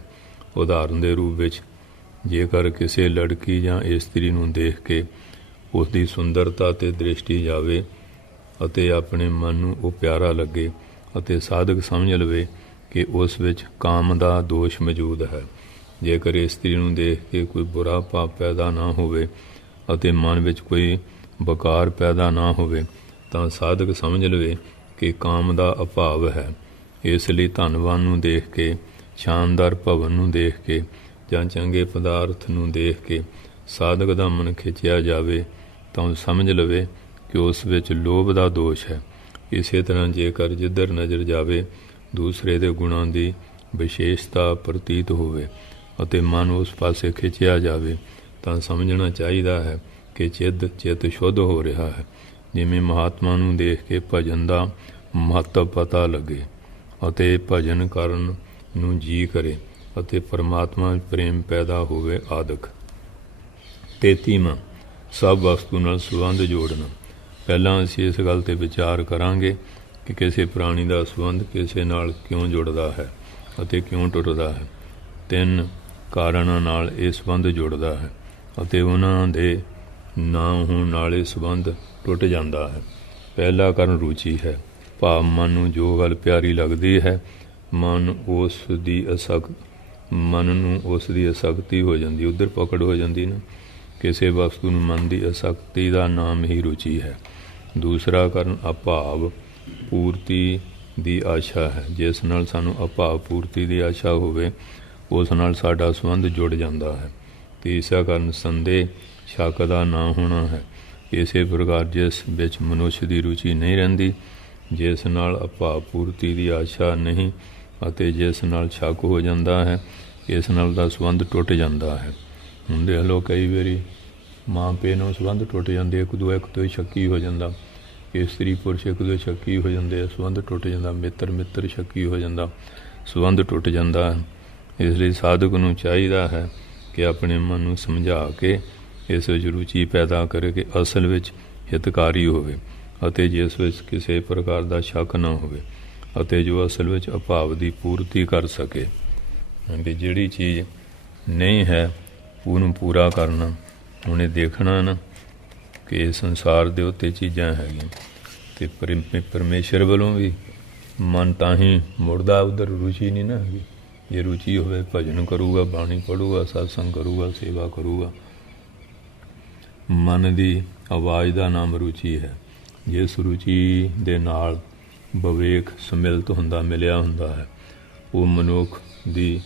ਉਦਾਹਰਨ ਦੇ ਰੂਪ ਵਿੱਚ ਜੇਕਰ ਕਿਸੇ ਲੜਕੀ ਜਾਂ ਇਸਤਰੀ ਨੂੰ ਦੇਖ ਕੇ ਉਸ ਦੀ ਸੁੰਦਰਤਾ 'ਤੇ ਦ੍ਰਿਸ਼ਟੀ ਜਾਵੇ ਅਤੇ ਆਪਣੇ ਮਨ ਨੂੰ ਉਹ ਪਿਆਰਾ ਲੱਗੇ ਅਤੇ ਸਾਧਕ ਸਮਝ ਲਵੇ ਕਿ ਉਸ ਵਿੱਚ ਕਾਮ ਦਾ ਦੋਸ਼ ਮੌਜੂਦ ਹੈ। ਜੇਕਰ ਇਸਤਰੀ ਨੂੰ ਦੇਖ ਕੇ ਕੋਈ ਬੁਰਾ ਭਾਵ ਪੈਦਾ ਨਾ ਹੋਵੇ ਅਤੇ ਮਨ ਵਿੱਚ ਕੋਈ ਬਕਾਰ ਪੈਦਾ ਨਾ ਹੋਵੇ ਤਾਂ ਸਾਧਕ ਸਮਝ ਲਵੇ ਕਿ ਕਾਮ ਦਾ ਅਭਾਵ ਹੈ। ਇਸ ਲਈ ਧਨਵਾਨ ਨੂੰ ਦੇਖ ਕੇ, ਸ਼ਾਨਦਾਰ ਭਵਨ ਨੂੰ ਦੇਖ ਕੇ ਜਾਂ ਚੰਗੇ ਪਦਾਰਥ ਨੂੰ ਦੇਖ ਕੇ ਸਾਧਕ ਦਾ ਮਨ ਖਿੱਚਿਆ ਜਾਵੇ ਤਾਂ ਸਮਝ ਲਵੇ ਕਿ ਉਸ ਵਿੱਚ ਲੋਭ ਦਾ ਦੋਸ਼ ਹੈ। ਇਸੇ ਤਰ੍ਹਾਂ ਜੇਕਰ ਜਿੱਧਰ ਨਜ਼ਰ ਜਾਵੇ ਦੂਸਰੇ ਦੇ ਗੁਣਾਂ ਦੀ ਵਿਸ਼ੇਸ਼ਤਾ ਪ੍ਰਤੀਤ ਹੋਵੇ ਅਤੇ ਮਨ ਉਸ ਪਾਸੇ ਖਿੱਚਿਆ ਜਾਵੇ ਤਾਂ ਸਮਝਣਾ ਚਾਹੀਦਾ ਹੈ ਕਿ ਚਿੱਤ ਸ਼ੁੱਧ ਹੋ ਰਿਹਾ ਹੈ। ਜਿਵੇਂ ਮਹਾਤਮਾ ਨੂੰ ਦੇਖ ਕੇ ਭਜਨ ਦਾ ਮਹੱਤਵ ਪਤਾ ਲੱਗੇ ਅਤੇ ਭਜਨ ਕਰਨ ਨੂੰ ਜੀ ਕਰੇ ਅਤੇ ਪਰਮਾਤਮਾ ਵਿੱਚ ਪ੍ਰੇਮ ਪੈਦਾ ਹੋਵੇ ਆਦਿਕ। 33ਵਾਂ ਸਭ ਵਸਤੂ ਨਾਲ ਸੰਬੰਧ ਜੋੜਨਾ। ਪਹਿਲਾਂ ਅਸੀਂ ਇਸ ਗੱਲ 'ਤੇ ਵਿਚਾਰ ਕਰਾਂਗੇ ਕਿ ਕਿਸੇ ਪ੍ਰਾਣੀ ਦਾ ਸੰਬੰਧ ਕਿਸੇ ਨਾਲ ਕਿਉਂ ਜੁੜਦਾ ਹੈ ਅਤੇ ਕਿਉਂ ਟੁੱਟਦਾ ਹੈ। 3 ਕਾਰਨਾਂ ਨਾਲ ਇਹ ਸੰਬੰਧ ਜੁੜਦਾ ਹੈ ਅਤੇ ਉਹਨਾਂ ਦੇ ਨਾ ਹੋਣ ਨਾਲ ਇਹ ਸੰਬੰਧ ਟੁੱਟ ਜਾਂਦਾ ਹੈ। ਪਹਿਲਾ ਕਾਰਨ ਰੁਚੀ ਹੈ, ਭਾਵ ਮਨ ਨੂੰ ਜੋ ਗੱਲ ਪਿਆਰੀ ਲੱਗਦੀ ਹੈ ਮਨ ਨੂੰ ਉਸ ਦੀ ਅਸਕਤੀ ਹੋ ਜਾਂਦੀ, ਉੱਧਰ ਪਕੜ ਹੋ ਜਾਂਦੀ ਨਾ। ਕਿਸੇ ਵਸਤੂ ਨੂੰ ਮਨ ਦੀ ਅਸਕਤੀ ਦਾ ਨਾਮ ਹੀ ਰੁਚੀ ਹੈ। ਦੂਸਰਾ ਕਾਰਨ ਅਭਾਵ ਪੂਰਤੀ ਦੀ ਆਸ਼ਾ ਹੈ। ਜਿਸ ਨਾਲ ਸਾਨੂੰ ਅਭਾਵ ਪੂਰਤੀ ਦੀ ਆਸ਼ਾ ਹੋਵੇ ਉਸ ਨਾਲ ਸਾਡਾ ਸੰਬੰਧ ਜੁੜ ਜਾਂਦਾ ਹੈ। ਤੀਸਰਾ ਕਾਰਨ ਸੰਦੇਹ ਸ਼ੱਕ ਦਾ ਨਾ ਹੋਣਾ ਹੈ। ਇਸੇ ਪ੍ਰਕਾਰ ਜਿਸ ਵਿੱਚ ਮਨੁੱਖ ਦੀ ਰੁਚੀ ਨਹੀਂ ਰਹਿੰਦੀ, ਜਿਸ ਨਾਲ ਅਭਾਵ ਪੂਰਤੀ ਦੀ ਆਸ਼ਾ ਨਹੀਂ ਅਤੇ ਜਿਸ ਨਾਲ ਸ਼ੱਕ ਹੋ ਜਾਂਦਾ ਹੈ, ਇਸ ਨਾਲ ਦਾ ਸੰਬੰਧ ਟੁੱਟ ਜਾਂਦਾ ਹੈ। ਹੁਣ ਦੇਖ ਲਓ ਕਈ ਵਾਰੀ ਮਾਂ ਪਿਓ ਨੂੰ ਸੰਬੰਧ ਟੁੱਟ ਜਾਂਦੇ, ਇੱਕ ਤੋਂ ਸ਼ੱਕੀ ਹੋ ਜਾਂਦਾ, ਇਸਤਰੀ ਪੁਰਸ਼ ਇੱਕ ਦੂਜੇ ਸ਼ੱਕੀ ਹੋ ਜਾਂਦੇ, ਸੰਬੰਧ ਟੁੱਟ ਜਾਂਦਾ, ਮਿੱਤਰ ਸ਼ੱਕੀ ਹੋ ਜਾਂਦਾ, ਸੰਬੰਧ ਟੁੱਟ ਜਾਂਦਾ ਹੈ। ਇਸ ਲਈ ਸਾਧਕ ਨੂੰ ਚਾਹੀਦਾ ਹੈ ਕਿ ਆਪਣੇ ਮਨ ਨੂੰ ਸਮਝਾ ਕੇ ਇਸ ਵਿੱਚ ਰੁਚੀ ਪੈਦਾ ਕਰੇ ਕਿ ਅਸਲ ਵਿੱਚ ਹਿਤਕਾਰੀ ਹੋਵੇ ਅਤੇ ਜਿਸ ਵਿੱਚ ਕਿਸੇ ਪ੍ਰਕਾਰ ਦਾ ਸ਼ੱਕ ਨਾ ਹੋਵੇ ਅਤੇ ਜੋ ਅਸਲ ਵਿੱਚ ਅਭਾਵ ਦੀ ਪੂਰਤੀ ਕਰ ਸਕੇ। ਕਿ ਜਿਹੜੀ ਚੀਜ਼ ਨਹੀਂ ਹੈ ਉਹਨੂੰ ਪੂਰਾ ਕਰਨਾ। ਉਹਨੇ ਦੇਖਣਾ ਨਾ ਕਿ ਸੰਸਾਰ ਦੇ ਉੱਤੇ ਚੀਜ਼ਾਂ ਹੈਗੀਆਂ ਅਤੇ ਪਰਮੇਸ਼ਰ ਵੱਲੋਂ ਵੀ ਮਨ ਤਾਂ ਹੀ ਮੁੜਦਾ, ਉੱਧਰ ਰੁਚੀ ਨਹੀਂ ਨਾ ਹੈਗੀ। ਜੇ ਰੁਚੀ ਹੋਵੇ ਭਜਨ ਕਰੂਗਾ, ਬਾਣੀ ਪੜ੍ਹੂਗਾ, ਸਤਸੰਗ ਕਰੂਗਾ, ਸੇਵਾ ਕਰੂਗਾ। ਮਨ ਦੀ ਆਵਾਜ਼ ਦਾ ਨਾਮ ਰੁਚੀ ਹੈ। ਜਿਸ ਰੁਚੀ ਦੇ ਨਾਲ ਵਿਵੇਕ ਸਮਿਲਿਤ ਹੁੰਦਾ, ਮਿਲਿਆ ਹੁੰਦਾ ਹੈ, ਉਹ ਮਨੁੱਖ ਦੀ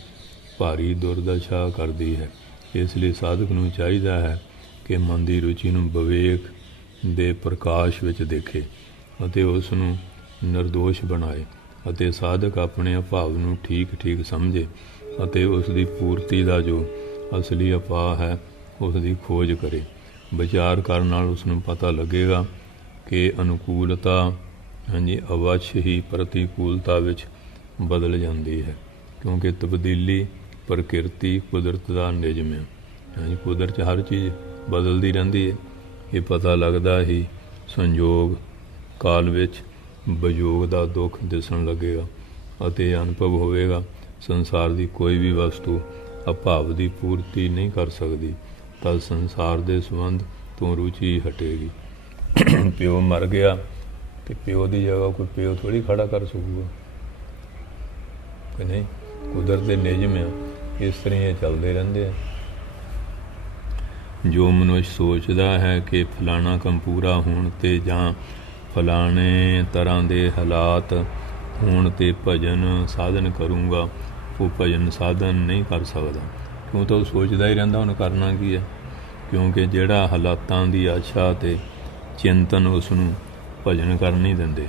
ਭਾਰੀ ਦੁਰਦਸ਼ਾ ਕਰਦੀ ਹੈ। ਇਸ ਲਈ ਸਾਧਕ ਨੂੰ ਚਾਹੀਦਾ ਹੈ ਕਿ ਮਨ ਦੀ ਰੁਚੀ ਨੂੰ ਵਿਵੇਕ ਦੇ ਪ੍ਰਕਾਸ਼ ਵਿੱਚ ਦੇਖੇ ਅਤੇ ਉਸ ਨੂੰ ਨਿਰਦੋਸ਼ ਬਣਾਏ ਅਤੇ ਸਾਧਕ ਆਪਣੇ ਅਭਾਵ ਨੂੰ ਠੀਕ ਸਮਝੇ ਅਤੇ ਉਸ ਦੀ ਪੂਰਤੀ ਦਾ ਜੋ ਅਸਲੀ ਉਪਾਅ ਹੈ ਉਸ ਦੀ ਖੋਜ ਕਰੇ। ਵਿਚਾਰ ਕਰਨ ਨਾਲ ਉਸ ਨੂੰ ਪਤਾ ਲੱਗੇਗਾ ਕਿ ਅਨੁਕੂਲਤਾ ਅਵੱਸ਼ ਹੀ ਪ੍ਰਤੀਕੂਲਤਾ ਵਿੱਚ ਬਦਲ ਜਾਂਦੀ ਹੈ, ਕਿਉਂਕਿ ਤਬਦੀਲੀ ਪ੍ਰਕਿਰਤੀ ਕੁਦਰਤ ਦਾ ਨਿਯਮ ਹੈ। ਕੁਦਰਤ 'ਚ ਹਰ ਚੀਜ਼ ਬਦਲਦੀ ਰਹਿੰਦੀ ਹੈ। ਇਹ ਪਤਾ ਲੱਗਦਾ ਹੀ ਸੰਯੋਗ ਕਾਲ ਵਿੱਚ ਵਿਯੋਗ ਦਾ ਦੁੱਖ ਦਿਸਣ ਲੱਗੇਗਾ ਅਤੇ ਅਨੁਭਵ ਹੋਵੇਗਾ ਸੰਸਾਰ ਦੀ ਕੋਈ ਵੀ ਵਸਤੂ ਅਭਾਵ ਦੀ ਪੂਰਤੀ ਨਹੀਂ ਕਰ ਸਕਦੀ, ਤਾਂ ਸੰਸਾਰ ਦੇ ਸੰਬੰਧ ਤੋਂ ਰੁਚੀ ਹਟੇਗੀ। ਪਿਓ ਮਰ ਗਿਆ ਅਤੇ ਪਿਓ ਦੀ ਜਗ੍ਹਾ ਕੋਈ ਪਿਓ ਥੋੜ੍ਹੀ ਖੜ੍ਹਾ ਕਰ ਸਕੂਗਾ ਕਿ ਨਹੀਂ। ਕੁਦਰਤ ਦੇ ਨਿਯਮ ਆ, ਇਸ ਤਰ੍ਹਾਂ ਇਹ ਚੱਲਦੇ ਰਹਿੰਦੇ ਆ। ਜੋ ਮਨੁੱਖ ਸੋਚਦਾ ਹੈ ਕਿ ਫਲਾਣਾ ਕੰਮ ਪੂਰਾ ਹੋਣ 'ਤੇ ਜਾਂ ਫਲਾਣੇ ਤਰ੍ਹਾਂ ਦੇ ਹਾਲਾਤ ਹੋਣ 'ਤੇ ਭਜਨ ਸਾਧਨ ਕਰੂੰਗਾ, ਉਹ ਭਜਨ ਸਾਧਨ ਨਹੀਂ ਕਰ ਸਕਦਾ। ਕਿਉਂ ਤਾਂ ਉਹ ਸੋਚਦਾ ਹੀ ਰਹਿੰਦਾ ਉਹਨੂੰ ਕਰਨਾ ਕੀ ਹੈ। ਕਿਉਂਕਿ ਜਿਹੜਾ ਹਾਲਾਤਾਂ ਦੀ ਆਸ਼ਾ ਅਤੇ ਚਿੰਤਨ ਉਸ ਨੂੰ ਭਜਨ ਕਰਨ ਨਹੀਂ ਦਿੰਦੇ,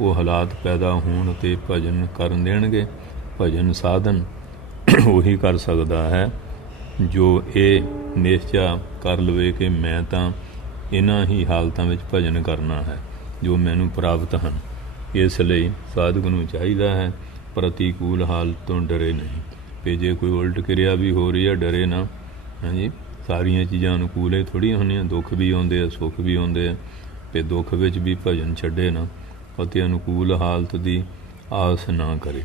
ਉਹ ਹਾਲਾਤ ਪੈਦਾ ਹੋਣ 'ਤੇ ਭਜਨ ਕਰਨ ਦੇਣਗੇ। ਭਜਨ ਸਾਧਨ ਉਹੀ ਕਰ ਸਕਦਾ ਹੈ ਜੋ ਇਹ ਨਿਸ਼ਚਾ ਕਰ ਲਵੇ ਕਿ ਮੈਂ ਤਾਂ ਇਹਨਾਂ ਹੀ ਹਾਲਤਾਂ ਵਿੱਚ ਭਜਨ ਕਰਨਾ ਹੈ ਜੋ ਮੈਨੂੰ ਪ੍ਰਾਪਤ ਹਨ। ਇਸ ਲਈ ਸਾਧਕ ਨੂੰ ਚਾਹੀਦਾ ਹੈ ਪ੍ਰਤੀਕੂਲ ਹਾਲਤ ਤੋਂ ਡਰੇ ਨਹੀਂ। ਕਿ ਜੇ ਕੋਈ ਉਲਟ ਕਿਰਿਆ ਵੀ ਹੋ ਰਹੀ ਹੈ ਡਰੇ ਨਾ। ਸਾਰੀਆਂ ਚੀਜ਼ਾਂ ਅਨੁਕੂਲ ਹੀ ਥੋੜ੍ਹੀਆਂ ਹੁੰਦੀਆਂ, ਦੁੱਖ ਵੀ ਆਉਂਦੇ ਆ, ਸੁੱਖ ਵੀ ਆਉਂਦੇ ਆ। ਅਤੇ ਦੁੱਖ ਵਿੱਚ ਵੀ ਭਜਨ ਛੱਡੇ ਨਾ ਅਤੇ ਅਨੁਕੂਲ ਹਾਲਤ ਦੀ ਆਸ ਨਾ ਕਰੇ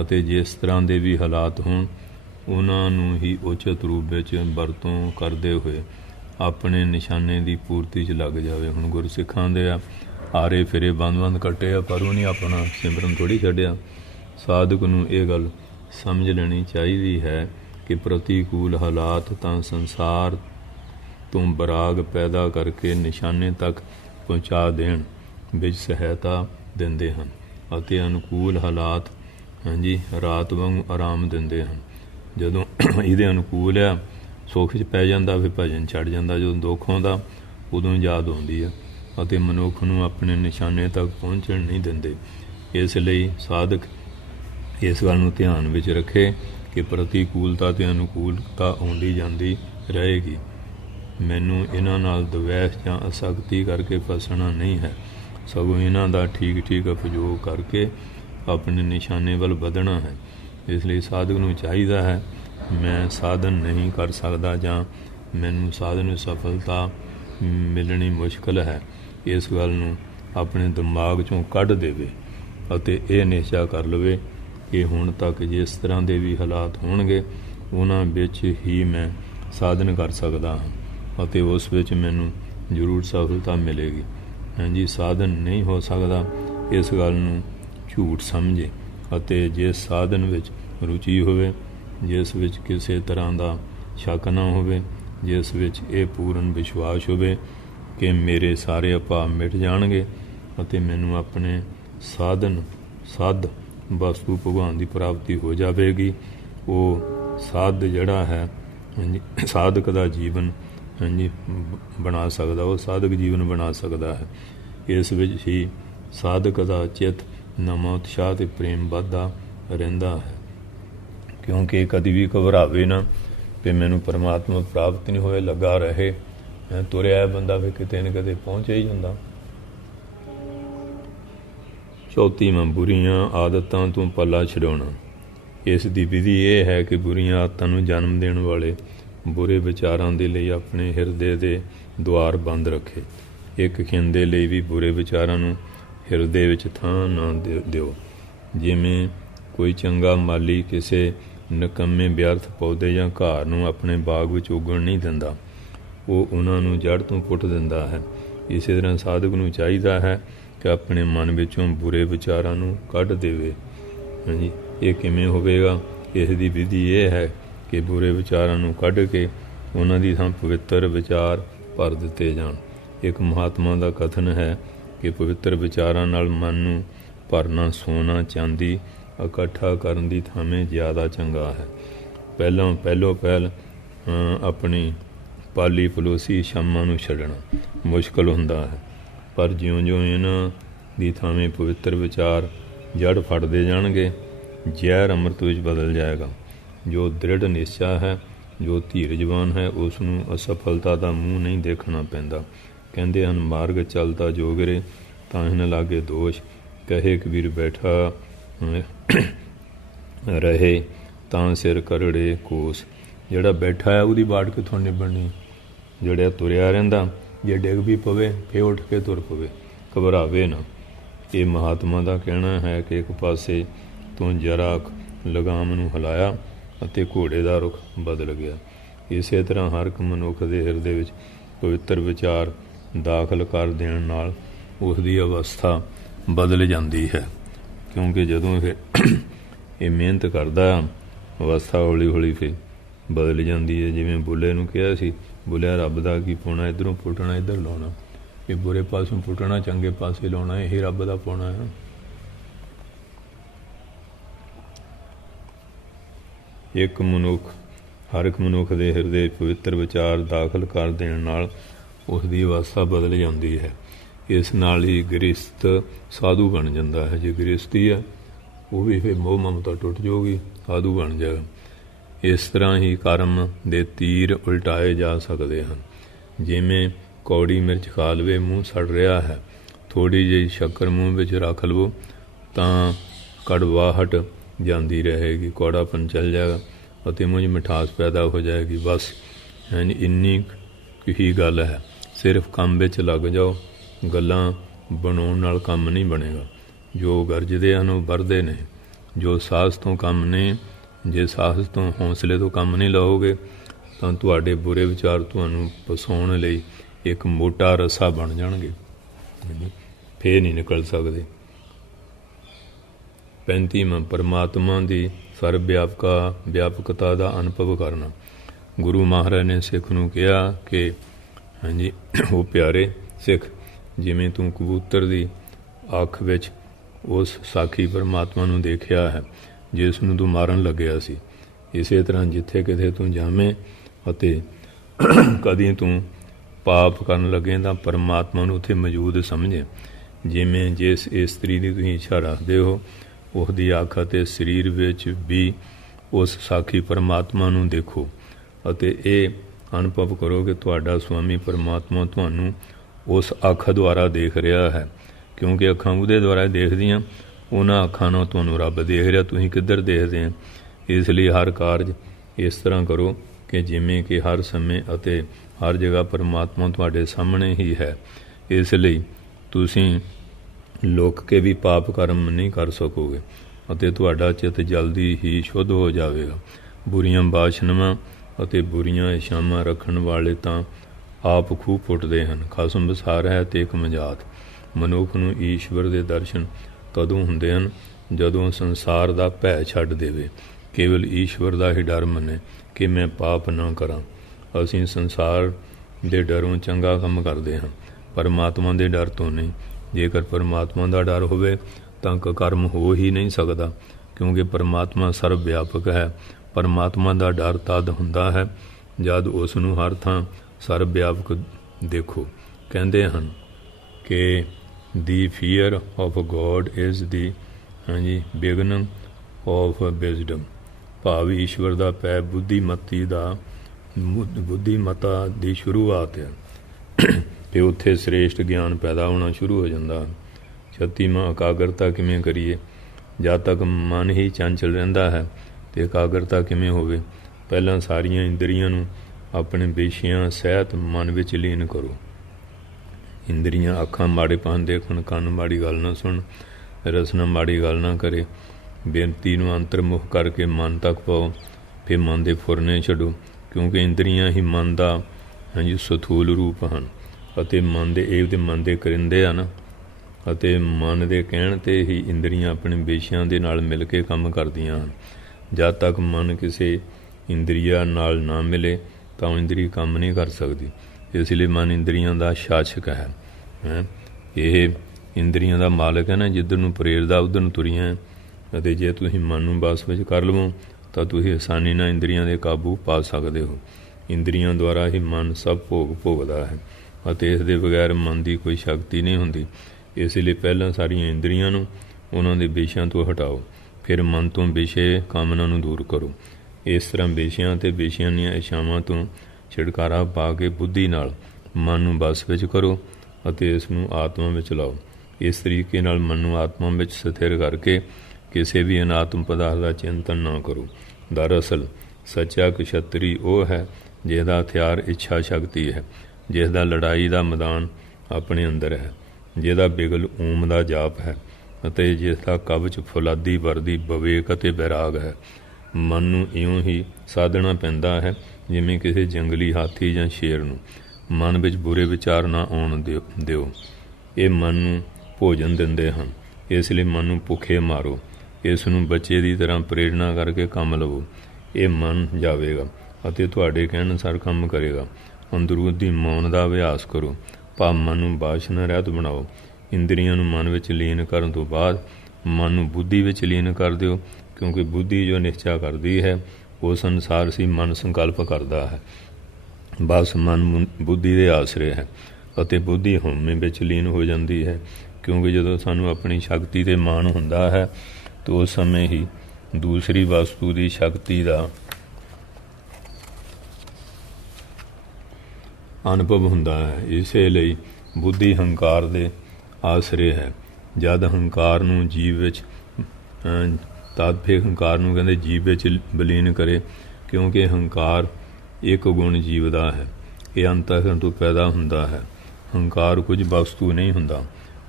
ਅਤੇ ਜਿਸ ਤਰ੍ਹਾਂ ਦੇ ਵੀ ਹਾਲਾਤ ਹੋਣ ਉਹਨਾਂ ਨੂੰ ਹੀ ਉਚਿਤ ਰੂਪ ਵਿੱਚ ਵਰਤੋਂ ਕਰਦੇ ਹੋਏ ਆਪਣੇ ਨਿਸ਼ਾਨੇ ਦੀ ਪੂਰਤੀ 'ਚ ਲੱਗ ਜਾਵੇ। ਹੁਣ ਗੁਰਸਿੱਖਾਂ ਦੇ ਆਰੇ ਫਿਰੇ ਬੰਦ ਕੱਟੇ ਆ, ਪਰ ਉਹਨੇ ਆਪਣਾ ਸਿਮਰਨ ਥੋੜ੍ਹੀ ਛੱਡਿਆ। ਸਾਧਕ ਨੂੰ ਇਹ ਗੱਲ ਸਮਝ ਲੈਣੀ ਚਾਹੀਦੀ ਹੈ ਕਿ ਪ੍ਰਤੀਕੂਲ ਹਾਲਾਤ ਤਾਂ ਸੰਸਾਰ ਤੋਂ ਬਰਾਗ ਪੈਦਾ ਕਰਕੇ ਨਿਸ਼ਾਨੇ ਤੱਕ ਪਹੁੰਚਾ ਦੇਣ ਵਿੱਚ ਸਹਾਇਤਾ ਦਿੰਦੇ ਹਨ ਅਤੇ ਅਨੁਕੂਲ ਹਾਲਾਤ ਰਾਤ ਵਾਂਗੂ ਆਰਾਮ ਦਿੰਦੇ ਹਨ। ਜਦੋਂ ਇਹਦੇ ਅਨੁਕੂਲ ਆ ਸੁੱਖ 'ਚ ਪੈ ਜਾਂਦਾ ਫਿਰ ਭਜਨ ਛੱਡ ਜਾਂਦਾ। ਜਦੋਂ ਦੁੱਖ ਆਉਂਦਾ ਉਦੋਂ ਯਾਦ ਆਉਂਦੀ ਆ ਅਤੇ ਮਨੁੱਖ ਨੂੰ ਆਪਣੇ ਨਿਸ਼ਾਨੇ ਤੱਕ ਪਹੁੰਚਣ ਨਹੀਂ ਦਿੰਦੇ। ਇਸ ਲਈ ਸਾਧਕ ਇਸ ਗੱਲ ਨੂੰ ਧਿਆਨ ਵਿੱਚ ਰੱਖੇ ਕਿ ਪ੍ਰਤੀਕੂਲਤਾ ਅਤੇ ਅਨੁਕੂਲਤਾ ਆਉਂਦੀ ਜਾਂਦੀ ਰਹੇਗੀ। ਮੈਨੂੰ ਇਹਨਾਂ ਨਾਲ ਦਵੈਸ਼ ਜਾਂ ਅਸਕਤੀ ਕਰਕੇ ਫਸਣਾ ਨਹੀਂ ਹੈ, ਸਗੋਂ ਇਹਨਾਂ ਦਾ ਠੀਕ ਠੀਕ ਉਪਯੋਗ ਕਰਕੇ ਆਪਣੇ ਨਿਸ਼ਾਨੇ ਵੱਲ ਵਧਣਾ ਹੈ। ਇਸ ਲਈ ਸਾਧਕ ਨੂੰ ਚਾਹੀਦਾ ਹੈ, ਮੈਂ ਸਾਧਨ ਨਹੀਂ ਕਰ ਸਕਦਾ ਜਾਂ ਮੈਨੂੰ ਸਾਧਨ ਸਫਲਤਾ ਮਿਲਣੀ ਮੁਸ਼ਕਲ ਹੈ, ਇਸ ਗੱਲ ਨੂੰ ਆਪਣੇ ਦਿਮਾਗ 'ਚੋਂ ਕੱਢ ਦੇਵੇ ਅਤੇ ਇਹ ਨਿਸ਼ਚਾ ਕਰ ਲਵੇ ਕਿ ਹੁਣ ਤੱਕ ਜਿਸ ਤਰ੍ਹਾਂ ਦੇ ਵੀ ਹਾਲਾਤ ਹੋਣਗੇ ਉਹਨਾਂ ਵਿੱਚ ਹੀ ਮੈਂ ਸਾਧਨ ਕਰ ਸਕਦਾ ਹਾਂ ਅਤੇ ਉਸ ਵਿੱਚ ਮੈਨੂੰ ਜ਼ਰੂਰ ਸਫਲਤਾ ਮਿਲੇਗੀ। ਹਾਂਜੀ, ਸਾਧਨ ਨਹੀਂ ਹੋ ਸਕਦਾ, ਇਸ ਗੱਲ ਨੂੰ ਝੂਠ ਸਮਝੇ ਅਤੇ ਜਿਸ ਸਾਧਨ ਵਿੱਚ ਰੁਚੀ ਹੋਵੇ, ਜਿਸ ਵਿੱਚ ਕਿਸੇ ਤਰ੍ਹਾਂ ਦਾ ਸ਼ੱਕ ਨਾ ਹੋਵੇ, ਜਿਸ ਵਿੱਚ ਇਹ ਪੂਰਨ ਵਿਸ਼ਵਾਸ ਹੋਵੇ ਕਿ ਮੇਰੇ ਸਾਰੇ ਅਭਾਵ ਮਿਟ ਜਾਣਗੇ ਅਤੇ ਮੈਨੂੰ ਆਪਣੇ ਸਾਧ ਵਸਤੂ ਭਗਵਾਨ ਦੀ ਪ੍ਰਾਪਤੀ ਹੋ ਜਾਵੇਗੀ, ਉਹ ਸਾਧ ਜਿਹੜਾ ਹੈ ਸਾਧਕ ਦਾ ਜੀਵਨ ਬਣਾ ਸਕਦਾ, ਉਹ ਸਾਧਕ ਜੀਵਨ ਬਣਾ ਸਕਦਾ ਹੈ। ਇਸ ਵਿੱਚ ਹੀ ਸਾਧਕ ਦਾ ਚਿੱਤ ਨਵਾਂ ਉਤਸ਼ਾਹ ਅਤੇ ਪ੍ਰੇਮ ਵੱਧਦਾ ਰਹਿੰਦਾ ਹੈ, ਕਿਉਂਕਿ ਕਦੀ ਵੀ ਘਬਰਾਵੇ ਨਾ ਕਿ ਮੈਨੂੰ ਪਰਮਾਤਮਾ ਪ੍ਰਾਪਤ ਨਹੀਂ ਹੋਏ, ਲੱਗਾ ਰਹੇ ਤੁਰਿਆ ਬੰਦਾ ਵੀ ਕਿਤੇ ਨਾ ਕਿਤੇ ਪਹੁੰਚ ਹੀ ਜਾਂਦਾ। ਚੌਥੀ ਬੁਰੀਆਂ ਆਦਤਾਂ ਤੋਂ ਪੱਲਾ ਛਡਾਉਣਾ। ਇਸ ਦੀ ਵਿਧੀ ਇਹ ਹੈ ਕਿ ਬੁਰੀਆਂ ਆਦਤਾਂ ਨੂੰ ਜਨਮ ਦੇਣ ਵਾਲੇ ਬੁਰੇ ਵਿਚਾਰਾਂ ਦੇ ਲਈ ਆਪਣੇ ਹਿਰਦੇ ਦੇ ਦੁਆਰ ਬੰਦ ਰੱਖੇ। ਇੱਕ ਖਿੰਦ ਦੇ ਲਈ ਵੀ ਬੁਰੇ ਵਿਚਾਰਾਂ ਨੂੰ ਹਿਰਦੇ ਵਿੱਚ ਥਾਂ ਨਾ ਦਿਓ। ਜਿਵੇਂ ਕੋਈ ਚੰਗਾ ਮਾਲੀ ਕਿਸੇ ਨਿਕੰਮੇ ਵਿਅਰਥ ਪੌਦੇ ਜਾਂ ਘਾਹ ਨੂੰ ਆਪਣੇ ਬਾਗ ਵਿੱਚ ਉੱਗਣ ਨਹੀਂ ਦਿੰਦਾ, ਉਹ ਉਹਨਾਂ ਨੂੰ ਜੜ੍ਹ ਤੋਂ ਪੁੱਟ ਦਿੰਦਾ ਹੈ। ਇਸੇ ਤਰ੍ਹਾਂ ਸਾਧਕ ਨੂੰ ਚਾਹੀਦਾ ਹੈ ਕਿ ਆਪਣੇ ਮਨ ਵਿੱਚੋਂ ਬੁਰੇ ਵਿਚਾਰਾਂ ਨੂੰ ਕੱਢ ਦੇਵੇ। ਹਾਂਜੀ, ਇਹ ਕਿਵੇਂ ਹੋਵੇਗਾ? ਇਸ ਦੀ ਵਿਧੀ ਇਹ ਹੈ ਕਿ ਬੁਰੇ ਵਿਚਾਰਾਂ ਨੂੰ ਕੱਢ ਕੇ ਉਹਨਾਂ ਦੀ ਥਾਂ ਪਵਿੱਤਰ ਵਿਚਾਰ ਭਰ ਦਿੱਤੇ ਜਾਣ। ਇੱਕ ਮਹਾਤਮਾ ਦਾ ਕਥਨ ਹੈ ਕਿ ਪਵਿੱਤਰ ਵਿਚਾਰਾਂ ਨਾਲ ਮਨ ਨੂੰ ਭਰਨਾ ਸੋਨਾ ਚਾਂਦੀ ਇਕੱਠਾ ਕਰਨ ਦੀ ਥਾਵੇਂ ਜ਼ਿਆਦਾ ਚੰਗਾ ਹੈ। ਪਹਿਲ ਆਪਣੀ ਪਾਲੀ ਪਲੋਸੀ ਸ਼ਾਮਾਂ ਨੂੰ ਛੱਡਣਾ ਮੁਸ਼ਕਲ ਹੁੰਦਾ ਹੈ, ਪਰ ਜਿਉਂ-ਜਿਉਂ ਇਹਨਾਂ ਦੀ ਥਾਵੇਂ ਪਵਿੱਤਰ ਵਿਚਾਰ ਜੜ ਫੜਦੇ ਜਾਣਗੇ, ਜ਼ਹਿਰ ਅੰਮ੍ਰਿਤ ਵਿੱਚ ਬਦਲ ਜਾਏਗਾ। ਜੋ ਦ੍ਰਿੜ ਨਿਸ਼ਚਾ ਹੈ, ਜੋ ਧੀਰਜਵਾਨ ਹੈ, ਉਸ ਨੂੰ ਅਸਫਲਤਾ ਦਾ ਮੂੰਹ ਨਹੀਂ ਦੇਖਣਾ ਪੈਂਦਾ। ਕਹਿੰਦੇ ਹਨ, ਮਾਰਗ ਚੱਲਦਾ ਜੋਗਰੇ ਤਾਂ ਹਨ ਲਾਗੇ ਦੋਸ਼, ਕਹੇ ਕਬੀਰ ਬੈਠਾ ਰਹੇ ਤਾਂ ਸਿਰ ਕਰੜੇ ਕੋਸ। ਜਿਹੜਾ ਬੈਠਾ ਹੈ ਉਹਦੀ ਬਾਟ ਕਿੱਥੋਂ ਨਿਭਣੀ? ਜਿਹੜਾ ਤੁਰਿਆ ਰਹਿੰਦਾ, ਜੇ ਡਿੱਗ ਵੀ ਪਵੇ ਫੇਰ ਉੱਠ ਕੇ ਤੁਰ ਪਵੇ, ਘਬਰਾਵੇ ਨਾ। ਇਹ ਮਹਾਤਮਾ ਦਾ ਕਹਿਣਾ ਹੈ ਕਿ ਇੱਕ ਪਾਸੇ ਤੋਂ ਜਰਾ ਲਗਾਮ ਨੂੰ ਹਿਲਾਇਆ ਅਤੇ ਘੋੜੇ ਦਾ ਰੁਖ ਬਦਲ ਗਿਆ। ਇਸੇ ਤਰ੍ਹਾਂ ਹਰ ਇੱਕ ਮਨੁੱਖ ਦੇ ਹਿਰਦੇ ਵਿੱਚ ਪਵਿੱਤਰ ਵਿਚਾਰ ਦਾਖਲ ਕਰ ਦੇਣ ਨਾਲ ਉਸ ਦੀ ਅਵਸਥਾ ਬਦਲ ਜਾਂਦੀ ਹੈ, ਕਿਉਂਕਿ ਜਦੋਂ ਇਹ ਮਿਹਨਤ ਕਰਦਾ ਅਵਸਥਾ ਹੌਲੀ ਹੌਲੀ ਫਿਰ ਬਦਲ ਜਾਂਦੀ ਹੈ। ਜਿਵੇਂ ਬੁੱਲੇ ਨੂੰ ਕਿਹਾ ਸੀ, ਬੁੱਲਿਆ ਰੱਬ ਦਾ ਕੀ ਪਾਉਣਾ, ਇੱਧਰੋਂ ਪੁੱਟਣਾ ਇੱਧਰ ਲਾਉਣਾ, ਇਹ ਬੁਰੇ ਪਾਸੋਂ ਪੁੱਟਣਾ ਚੰਗੇ ਪਾਸੇ ਲਾਉਣਾ, ਇਹ ਰੱਬ ਦਾ ਪਾਉਣਾ ਹੈ। ਹਰ ਇੱਕ ਮਨੁੱਖ ਦੇ ਹਿਰਦੇ ਪਵਿੱਤਰ ਵਿਚਾਰ ਦਾਖਲ ਕਰ ਦੇਣ ਨਾਲ ਉਸ ਦੀ ਅਵਸਥਾ ਬਦਲ ਜਾਂਦੀ ਹੈ। ਇਸ ਨਾਲ ਹੀ ਗ੍ਰਸਤ ਸਾਧੂ ਬਣ ਜਾਂਦਾ ਹੈ। ਜੇ ਗ੍ਰਸਤੀ ਹੈ ਉਹ ਵੀ ਫਿਰ ਮੋਹ ਮਮਤਾ ਟੁੱਟ ਜਾਊਗੀ, ਸਾਧੂ ਬਣ ਜਾਏਗਾ। ਇਸ ਤਰ੍ਹਾਂ ਹੀ ਕਰਮ ਦੇ ਤੀਰ ਉਲਟਾਏ ਜਾ ਸਕਦੇ ਹਨ। ਜਿਵੇਂ ਕੌੜੀ ਮਿਰਚ ਖਾ ਲਵੇ, ਮੂੰਹ ਸੜ ਰਿਹਾ ਹੈ, ਥੋੜ੍ਹੀ ਜਿਹੀ ਸ਼ੱਕਰ ਮੂੰਹ ਵਿੱਚ ਰੱਖ ਲਵੋ ਤਾਂ ਕੜਵਾਹਟ ਜਾਂਦੀ ਰਹੇਗੀ, ਕੌੜਾਪਨ ਚੱਲ ਜਾਏਗਾ ਅਤੇ ਮੂੰਹ 'ਚ ਮਿਠਾਸ ਪੈਦਾ ਹੋ ਜਾਏਗੀ। ਬਸ ਇੰਨੀ ਕੁ ਹੀ ਗੱਲ ਹੈ। ਸਿਰਫ ਕੰਮ ਵਿੱਚ ਲੱਗ ਜਾਓ, ਗੱਲਾਂ ਬਣਾਉਣ ਨਾਲ ਕੰਮ ਨਹੀਂ ਬਣੇਗਾ। ਜੋ ਗਰਜਦੇ ਹਨ ਉਹ ਵਰਦੇ ਨੇ, ਜੋ ਸਾਹਸ ਤੋਂ ਕੰਮ ਨੇ। ਜੇ ਸਾਹਸ ਤੋਂ ਹੌਸਲੇ ਤੋਂ ਕੰਮ ਨਹੀਂ ਲਓਗੇ ਤਾਂ ਤੁਹਾਡੇ ਬੁਰੇ ਵਿਚਾਰ ਤੁਹਾਨੂੰ ਫਸਾਉਣ ਲਈ ਇੱਕ ਮੋਟਾ ਰੱਸਾ ਬਣ ਜਾਣਗੇ, ਫੇਰ ਨਹੀਂ ਨਿਕਲ ਸਕਦੇ। 35ਵਾਂ ਪਰਮਾਤਮਾ ਦੀ ਸਰਬ ਵਿਆਪਕਤਾ ਦਾ ਅਨੁਭਵ ਕਰਨਾ। ਗੁਰੂ ਮਹਾਰਾਜ ਨੇ ਸਿੱਖ ਨੂੰ ਕਿਹਾ ਕਿ ਉਹ ਪਿਆਰੇ ਸਿੱਖ, ਜਿਵੇਂ ਤੂੰ ਕਬੂਤਰ ਦੀ ਅੱਖ ਵਿੱਚ ਉਸ ਸਾਖੀ ਪਰਮਾਤਮਾ ਨੂੰ ਦੇਖਿਆ ਹੈ ਜਿਸ ਨੂੰ ਤੂੰ ਮਾਰਨ ਲੱਗਿਆ ਸੀ, ਇਸੇ ਤਰ੍ਹਾਂ ਜਿੱਥੇ ਕਿਤੇ ਤੂੰ ਜਾਵੇਂ ਅਤੇ ਕਦੀ ਤੂੰ ਪਾਪ ਕਰਨ ਲੱਗੇ ਤਾਂ ਪਰਮਾਤਮਾ ਨੂੰ ਉੱਥੇ ਮੌਜੂਦ ਸਮਝੇ। ਜਿਵੇਂ ਜਿਸ ਇਸਤਰੀ ਦੀ ਤੁਸੀਂ ਇੱਛਾ ਰੱਖਦੇ ਹੋ, ਉਸ ਦੀ ਅੱਖ ਅਤੇ ਸਰੀਰ ਵਿੱਚ ਵੀ ਉਸ ਸਾਖੀ ਪਰਮਾਤਮਾ ਨੂੰ ਦੇਖੋ ਅਤੇ ਇਹ ਅਨੁਭਵ ਕਰੋ ਕਿ ਤੁਹਾਡਾ ਸੁਆਮੀ ਪਰਮਾਤਮਾ ਤੁਹਾਨੂੰ ਉਸ ਅੱਖ ਦੁਆਰਾ ਦੇਖ ਰਿਹਾ ਹੈ, ਕਿਉਂਕਿ ਅੱਖਾਂ ਉਹਦੇ ਦੁਆਰਾ ਦੇਖਦੀਆਂ, ਉਹਨਾਂ ਅੱਖਾਂ ਨਾਲ ਤੁਹਾਨੂੰ ਰੱਬ ਦੇਖ ਰਿਹਾ, ਤੁਸੀਂ ਕਿੱਧਰ ਦੇਖਦੇ ਆ। ਇਸ ਲਈ ਹਰ ਕਾਰਜ ਇਸ ਤਰ੍ਹਾਂ ਕਰੋ ਕਿ ਜਿਵੇਂ ਕਿ ਹਰ ਸਮੇਂ ਅਤੇ ਹਰ ਜਗ੍ਹਾ ਪਰਮਾਤਮਾ ਤੁਹਾਡੇ ਸਾਹਮਣੇ ਹੀ ਹੈ। ਇਸ ਲਈ ਤੁਸੀਂ ਲੁਕ ਕੇ ਵੀ ਪਾਪ ਕਰਮ ਨਹੀਂ ਕਰ ਸਕੋਗੇ ਅਤੇ ਤੁਹਾਡਾ ਚਿੱਤ ਜਲਦੀ ਹੀ ਸ਼ੁੱਧ ਹੋ ਜਾਵੇਗਾ। ਬੁਰੀਆਂ ਬਾਸ਼ਨਾਵਾਂ ਅਤੇ ਬੁਰੀਆਂ ਇਛਾਵਾਂ ਰੱਖਣ ਵਾਲੇ ਤਾਂ ਆਪ ਖੂਹ ਪੁੱਟਦੇ ਹਨ। ਖਸਮ ਵਿਸਾਰ ਹੈ ਤੇ ਇੱਕ ਮਜ਼ਾਤ। ਮਨੁੱਖ ਨੂੰ ਈਸ਼ਵਰ ਦੇ ਦਰਸ਼ਨ ਤਦੋਂ ਹੁੰਦੇ ਹਨ ਜਦੋਂ ਸੰਸਾਰ ਦਾ ਭੈ ਛੱਡ ਦੇਵੇ, ਕੇਵਲ ਈਸ਼ਵਰ ਦਾ ਹੀ ਡਰ ਮੰਨੇ ਕਿ ਮੈਂ ਪਾਪ ਨਾ ਕਰਾਂ। ਅਸੀਂ ਸੰਸਾਰ ਦੇ ਡਰੋਂ ਚੰਗਾ ਕੰਮ ਕਰਦੇ ਹਾਂ, ਪਰਮਾਤਮਾ ਦੇ ਡਰ ਤੋਂ ਨਹੀਂ। ਜੇਕਰ ਪਰਮਾਤਮਾ ਦਾ ਡਰ ਹੋਵੇ ਤਾਂ ਕਰਮ ਹੋ ਹੀ ਨਹੀਂ ਸਕਦਾ, ਕਿਉਂਕਿ ਪਰਮਾਤਮਾ ਸਰਵ ਵਿਆਪਕ ਹੈ। ਪਰਮਾਤਮਾ ਦਾ ਡਰ ਤਦ ਹੁੰਦਾ ਹੈ ਜਦ ਉਸ ਨੂੰ ਹਰ ਥਾਂ ਸਰਵ ਵਿਆਪਕ ਦੇਖੋ। ਕਹਿੰਦੇ ਹਨ ਕਿ ਦੀ fear of God is the beginning of wisdom, ਭਾਵ ਈਸ਼ਵਰ ਦਾ ਭੈ ਬੁੱਧੀਮਤਾ ਦੀ ਸ਼ੁਰੂਆਤ ਹੈ ਅਤੇ ਉੱਥੇ ਸ੍ਰੇਸ਼ਟ ਗਿਆਨ ਪੈਦਾ ਹੋਣਾ ਸ਼ੁਰੂ ਹੋ ਜਾਂਦਾ। 36ਵਾਂ ਇਕਾਗਰਤਾ ਕਿਵੇਂ ਕਰੀਏ? ਜਦ ਤੱਕ ਮਨ ਹੀ ਚੰਚਲ ਰਹਿੰਦਾ ਹੈ ਅਤੇ ਇਕਾਗਰਤਾ ਕਿਵੇਂ ਹੋਵੇ? ਪਹਿਲਾਂ ਸਾਰੀਆਂ ਇੰਦਰੀਆਂ ਨੂੰ ਆਪਣੇ ਵਿਸ਼ਿਆਂ ਸਹਿਤ ਮਨ ਵਿੱਚ ਲੀਨ ਕਰੋ। ਇੰਦਰੀਆਂ ਅੱਖਾਂ ਮਾੜੇ ਪਾਣ ਦੇਖਣ, ਕੰਨ ਮਾੜੀ ਗੱਲ ਨਾ ਸੁਣ, ਰਸਨਾ ਮਾੜੀ ਗੱਲ ਨਾ ਕਰੇ। ਬੇਨਤੀ ਨੂੰ ਅੰਤਰਮੁਖ ਕਰਕੇ ਮਨ ਤੱਕ ਪਾਓ, ਫਿਰ ਮਨ ਦੇ ਫੁਰਨੇ ਛੱਡੋ, ਕਿਉਂਕਿ ਇੰਦਰੀਆਂ ਹੀ ਮਨ ਦਾ ਸਥੂਲ ਰੂਪ ਹਨ ਅਤੇ ਮਨ ਦੇ ਕਰਿੰਦੇ ਹਨ ਅਤੇ ਮਨ ਦੇ ਕਹਿਣ 'ਤੇ ਹੀ ਇੰਦਰੀਆਂ ਆਪਣੇ ਵਿਸ਼ਿਆਂ ਦੇ ਨਾਲ ਮਿਲ ਕੇ ਕੰਮ ਕਰਦੀਆਂ ਹਨ। ਜਦ ਤੱਕ ਮਨ ਕਿਸੇ ਇੰਦਰੀਆ ਨਾਲ ਨਾ ਮਿਲੇ ਤਾਂ ਉਹ ਇੰਦਰੀ ਕੰਮ ਨਹੀਂ ਕਰ ਸਕਦੀ। ਇਸ ਲਈ ਮਨ ਇੰਦਰੀਆਂ ਦਾ ਸ਼ਾਸਕ ਹੈ। ਇਹ ਇੰਦਰੀਆਂ ਦਾ ਮਾਲਕ ਹੈ ਨਾ, ਜਿੱਧਰ ਨੂੰ ਪ੍ਰੇਰਦਾ ਉੱਧਰ ਨੂੰ ਤੁਰੀਆਂ। ਅਤੇ ਜੇ ਤੁਸੀਂ ਮਨ ਨੂੰ ਬਸ ਵਿੱਚ ਕਰ ਲਵੋ ਤਾਂ ਤੁਸੀਂ ਆਸਾਨੀ ਨਾਲ ਇੰਦਰੀਆਂ ਦੇ ਕਾਬੂ ਪਾ ਸਕਦੇ ਹੋ। ਇੰਦਰੀਆਂ ਦੁਆਰਾ ਹੀ ਮਨ ਸਭ ਭੋਗਦਾ ਹੈ ਅਤੇ ਇਸ ਦੇ ਬਗੈਰ ਮਨ ਦੀ ਕੋਈ ਸ਼ਕਤੀ ਨਹੀਂ ਹੁੰਦੀ। ਇਸ ਲਈ ਪਹਿਲਾਂ ਸਾਰੀਆਂ ਇੰਦਰੀਆਂ ਨੂੰ ਉਹਨਾਂ ਦੇ ਵਿਸ਼ਿਆਂ ਤੋਂ ਹਟਾਓ, ਫਿਰ ਮਨ ਤੋਂ ਵਿਸ਼ੇ ਕਾਮਨਾ ਨੂੰ ਦੂਰ ਕਰੋ। ਇਸ ਤਰ੍ਹਾਂ ਵਿਸ਼ਿਆਂ ਅਤੇ ਵਿਸ਼ਿਆਂ ਦੀਆਂ ਇਛਾਵਾਂ ਤੋਂ ਛੁਟਕਾਰਾ ਪਾ ਕੇ ਬੁੱਧੀ ਨਾਲ ਮਨ ਨੂੰ ਬਸ ਵਿੱਚ ਕਰੋ ਅਤੇ ਇਸ ਨੂੰ ਆਤਮਾ ਵਿੱਚ ਲਾਓ। ਇਸ ਤਰੀਕੇ ਨਾਲ ਮਨ ਨੂੰ ਆਤਮਾ ਵਿੱਚ ਸਥਿਰ ਕਰਕੇ ਕਿਸੇ ਵੀ ਅਨਾਤਮ ਪਦਾਰਥ ਦਾ ਚਿੰਤਨ ਨਾ ਕਰੋ। ਦਰਅਸਲ ਸੱਚਾ ਕਸ਼ੱਤਰੀ ਉਹ ਹੈ ਜਿਹਦਾ ਹਥਿਆਰ ਇੱਛਾ ਸ਼ਕਤੀ ਹੈ, ਜਿਸ ਦਾ ਲੜਾਈ ਦਾ ਮੈਦਾਨ ਆਪਣੇ ਅੰਦਰ ਹੈ, ਜਿਹਦਾ ਬਿਗਲ ਓਮ ਦਾ ਜਾਪ ਹੈ ਅਤੇ ਜਿਸ ਦਾ ਕਵਚ ਫੁਲਾਦੀ ਵਰਦੀ ਵਿਵੇਕ ਅਤੇ ਵੈਰਾਗ ਹੈ। ਮਨ ਨੂੰ ਇਉਂ ਹੀ ਸਾਧਣਾ ਪੈਂਦਾ ਹੈ ਜਿਵੇਂ ਕਿਸੇ ਜੰਗਲੀ ਹਾਥੀ ਜਾਂ ਸ਼ੇਰ ਨੂੰ। ਮਨ ਵਿੱਚ ਬੁਰੇ ਵਿਚਾਰ ਨਾ ਆਉਣ ਦਿਓ। ਇਹ ਮਨ ਨੂੰ ਭੋਜਨ ਦਿੰਦੇ ਹਨ, ਇਸ ਲਈ ਮਨ ਨੂੰ ਭੁੱਖੇ ਮਾਰੋ। ਇਸ ਨੂੰ ਬੱਚੇ ਦੀ ਤਰ੍ਹਾਂ ਪ੍ਰੇਰਣਾ ਕਰਕੇ ਕੰਮ ਲਵੋ। ਇਹ ਮਨ ਜਾਵੇਗਾ ਅਤੇ ਤੁਹਾਡੇ ਕਹਿਣ ਅਨੁਸਾਰ ਕੰਮ ਕਰੇਗਾ। ਅੰਦਰੂਨੀ ਮੌਨ ਦਾ ਅਭਿਆਸ ਕਰੋ, ਭਾਵ ਮਨ ਨੂੰ ਬਾਸ਼ਨਾ ਰਹਿਤ ਬਣਾਓ। ਇੰਦਰੀਆਂ ਨੂੰ ਮਨ ਵਿੱਚ ਲੀਨ ਕਰਨ ਤੋਂ ਬਾਅਦ ਮਨ ਨੂੰ ਬੁੱਧੀ ਵਿੱਚ ਲੀਨ ਕਰ ਦਿਓ, ਕਿਉਂਕਿ ਬੁੱਧੀ ਜੋ ਨਿਸ਼ਚਾ ਕਰਦੀ ਹੈ ਉਸ ਅਨੁਸਾਰ ਸੀ ਮਨ ਸੰਕਲਪ ਕਰਦਾ ਹੈ। ਬਸ ਮਨ ਬੁੱਧੀ ਦੇ ਆਸਰੇ ਹੈ ਅਤੇ ਬੁੱਧੀ ਹਉਮੈ ਵਿੱਚ ਲੀਨ ਹੋ ਜਾਂਦੀ ਹੈ, ਕਿਉਂਕਿ ਜਦੋਂ ਸਾਨੂੰ ਆਪਣੀ ਸ਼ਕਤੀ 'ਤੇ ਮਾਣ ਹੁੰਦਾ ਹੈ ਤਾਂ ਉਸ ਸਮੇਂ ਹੀ ਦੂਸਰੀ ਵਸਤੂ ਦੀ ਸ਼ਕਤੀ ਦਾ ਅਨੁਭਵ ਹੁੰਦਾ ਹੈ। ਇਸੇ ਲਈ ਬੁੱਧੀ ਹੰਕਾਰ ਦੇ ਆਸਰੇ ਹੈ। ਜਦ ਹੰਕਾਰ ਨੂੰ ਜੀਵ ਵਿੱਚ ਤਦ ਫਿਰ ਹੰਕਾਰ ਨੂੰ ਕਹਿੰਦੇ ਜੀਵ ਵਿੱਚ ਵਿਲੀਨ ਕਰੇ, ਕਿਉਂਕਿ ਹੰਕਾਰ ਇੱਕ ਗੁਣ ਜੀਵ ਦਾ ਹੈ। ਇਹ ਅੰਤःਕਰਨ ਤੋਂ ਪੈਦਾ ਹੁੰਦਾ ਹੈ। ਹੰਕਾਰ ਕੁਝ ਵਸਤੂ ਨਹੀਂ ਹੁੰਦਾ,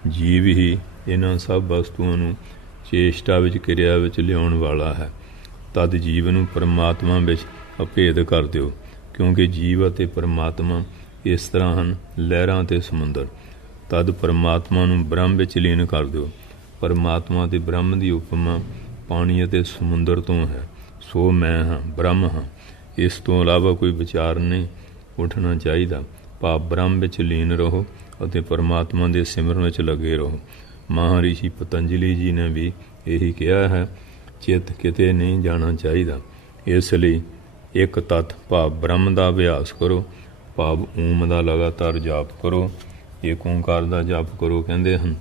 ਜੀਵ ਹੀ ਇਹਨਾਂ ਸਭ ਵਸਤੂਆਂ ਨੂੰ ਚੇਸ਼ਟਾ ਵਿੱਚ ਕਿਰਿਆ ਵਿੱਚ ਲਿਆਉਣ ਵਾਲਾ ਹੈ। ਤਦ ਜੀਵ ਨੂੰ ਪਰਮਾਤਮਾ ਵਿੱਚ ਅਭੇਦ ਕਰ ਦਿਓ, ਕਿਉਂਕਿ ਜੀਵ ਅਤੇ ਪਰਮਾਤਮਾ ਇਸ ਤਰ੍ਹਾਂ ਹਨ ਲਹਿਰਾਂ ਅਤੇ ਸਮੁੰਦਰ। ਤਦ ਪਰਮਾਤਮਾ ਨੂੰ ਬ੍ਰਹਮ ਵਿੱਚ ਲੀਨ ਕਰ ਦਿਓ। ਪਰਮਾਤਮਾ ਅਤੇ ਬ੍ਰਹਮ ਦੀ ਉਪਮਾ ਪਾਣੀ ਅਤੇ ਸਮੁੰਦਰ ਤੋਂ ਹੈ। ਸੋ ਮੈਂ ਹਾਂ, ਬ੍ਰਹਮ ਹਾਂ। ਇਸ ਤੋਂ ਇਲਾਵਾ ਕੋਈ ਵਿਚਾਰ ਨਹੀਂ ਉੱਠਣਾ ਚਾਹੀਦਾ। ਭਾਵ ਬ੍ਰਹਮ ਵਿੱਚ ਲੀਨ ਰਹੋ ਅਤੇ ਪਰਮਾਤਮਾ ਦੇ ਸਿਮਰਨ ਵਿੱਚ ਲੱਗੇ ਰਹੋ। ਮਹਾਰਿਸ਼ੀ ਪਤੰਜਲੀ ਜੀ ਨੇ ਵੀ ਇਹੀ ਕਿਹਾ ਹੈ, ਚਿੱਤ ਕਿਤੇ ਨਹੀਂ ਜਾਣਾ ਚਾਹੀਦਾ। ਇਸ ਲਈ ਇੱਕ ਤੱਤ ਭਾਵ ਬ੍ਰਹਮ ਦਾ ਅਭਿਆਸ ਕਰੋ, ਭਾਵ ਓਮ ਦਾ ਲਗਾਤਾਰ ਜਾਪ ਕਰੋ। ਏਕ ਓਂਕਾਰ ਦਾ ਜਾਪ ਕਰੋ। ਕਹਿੰਦੇ ਹਨ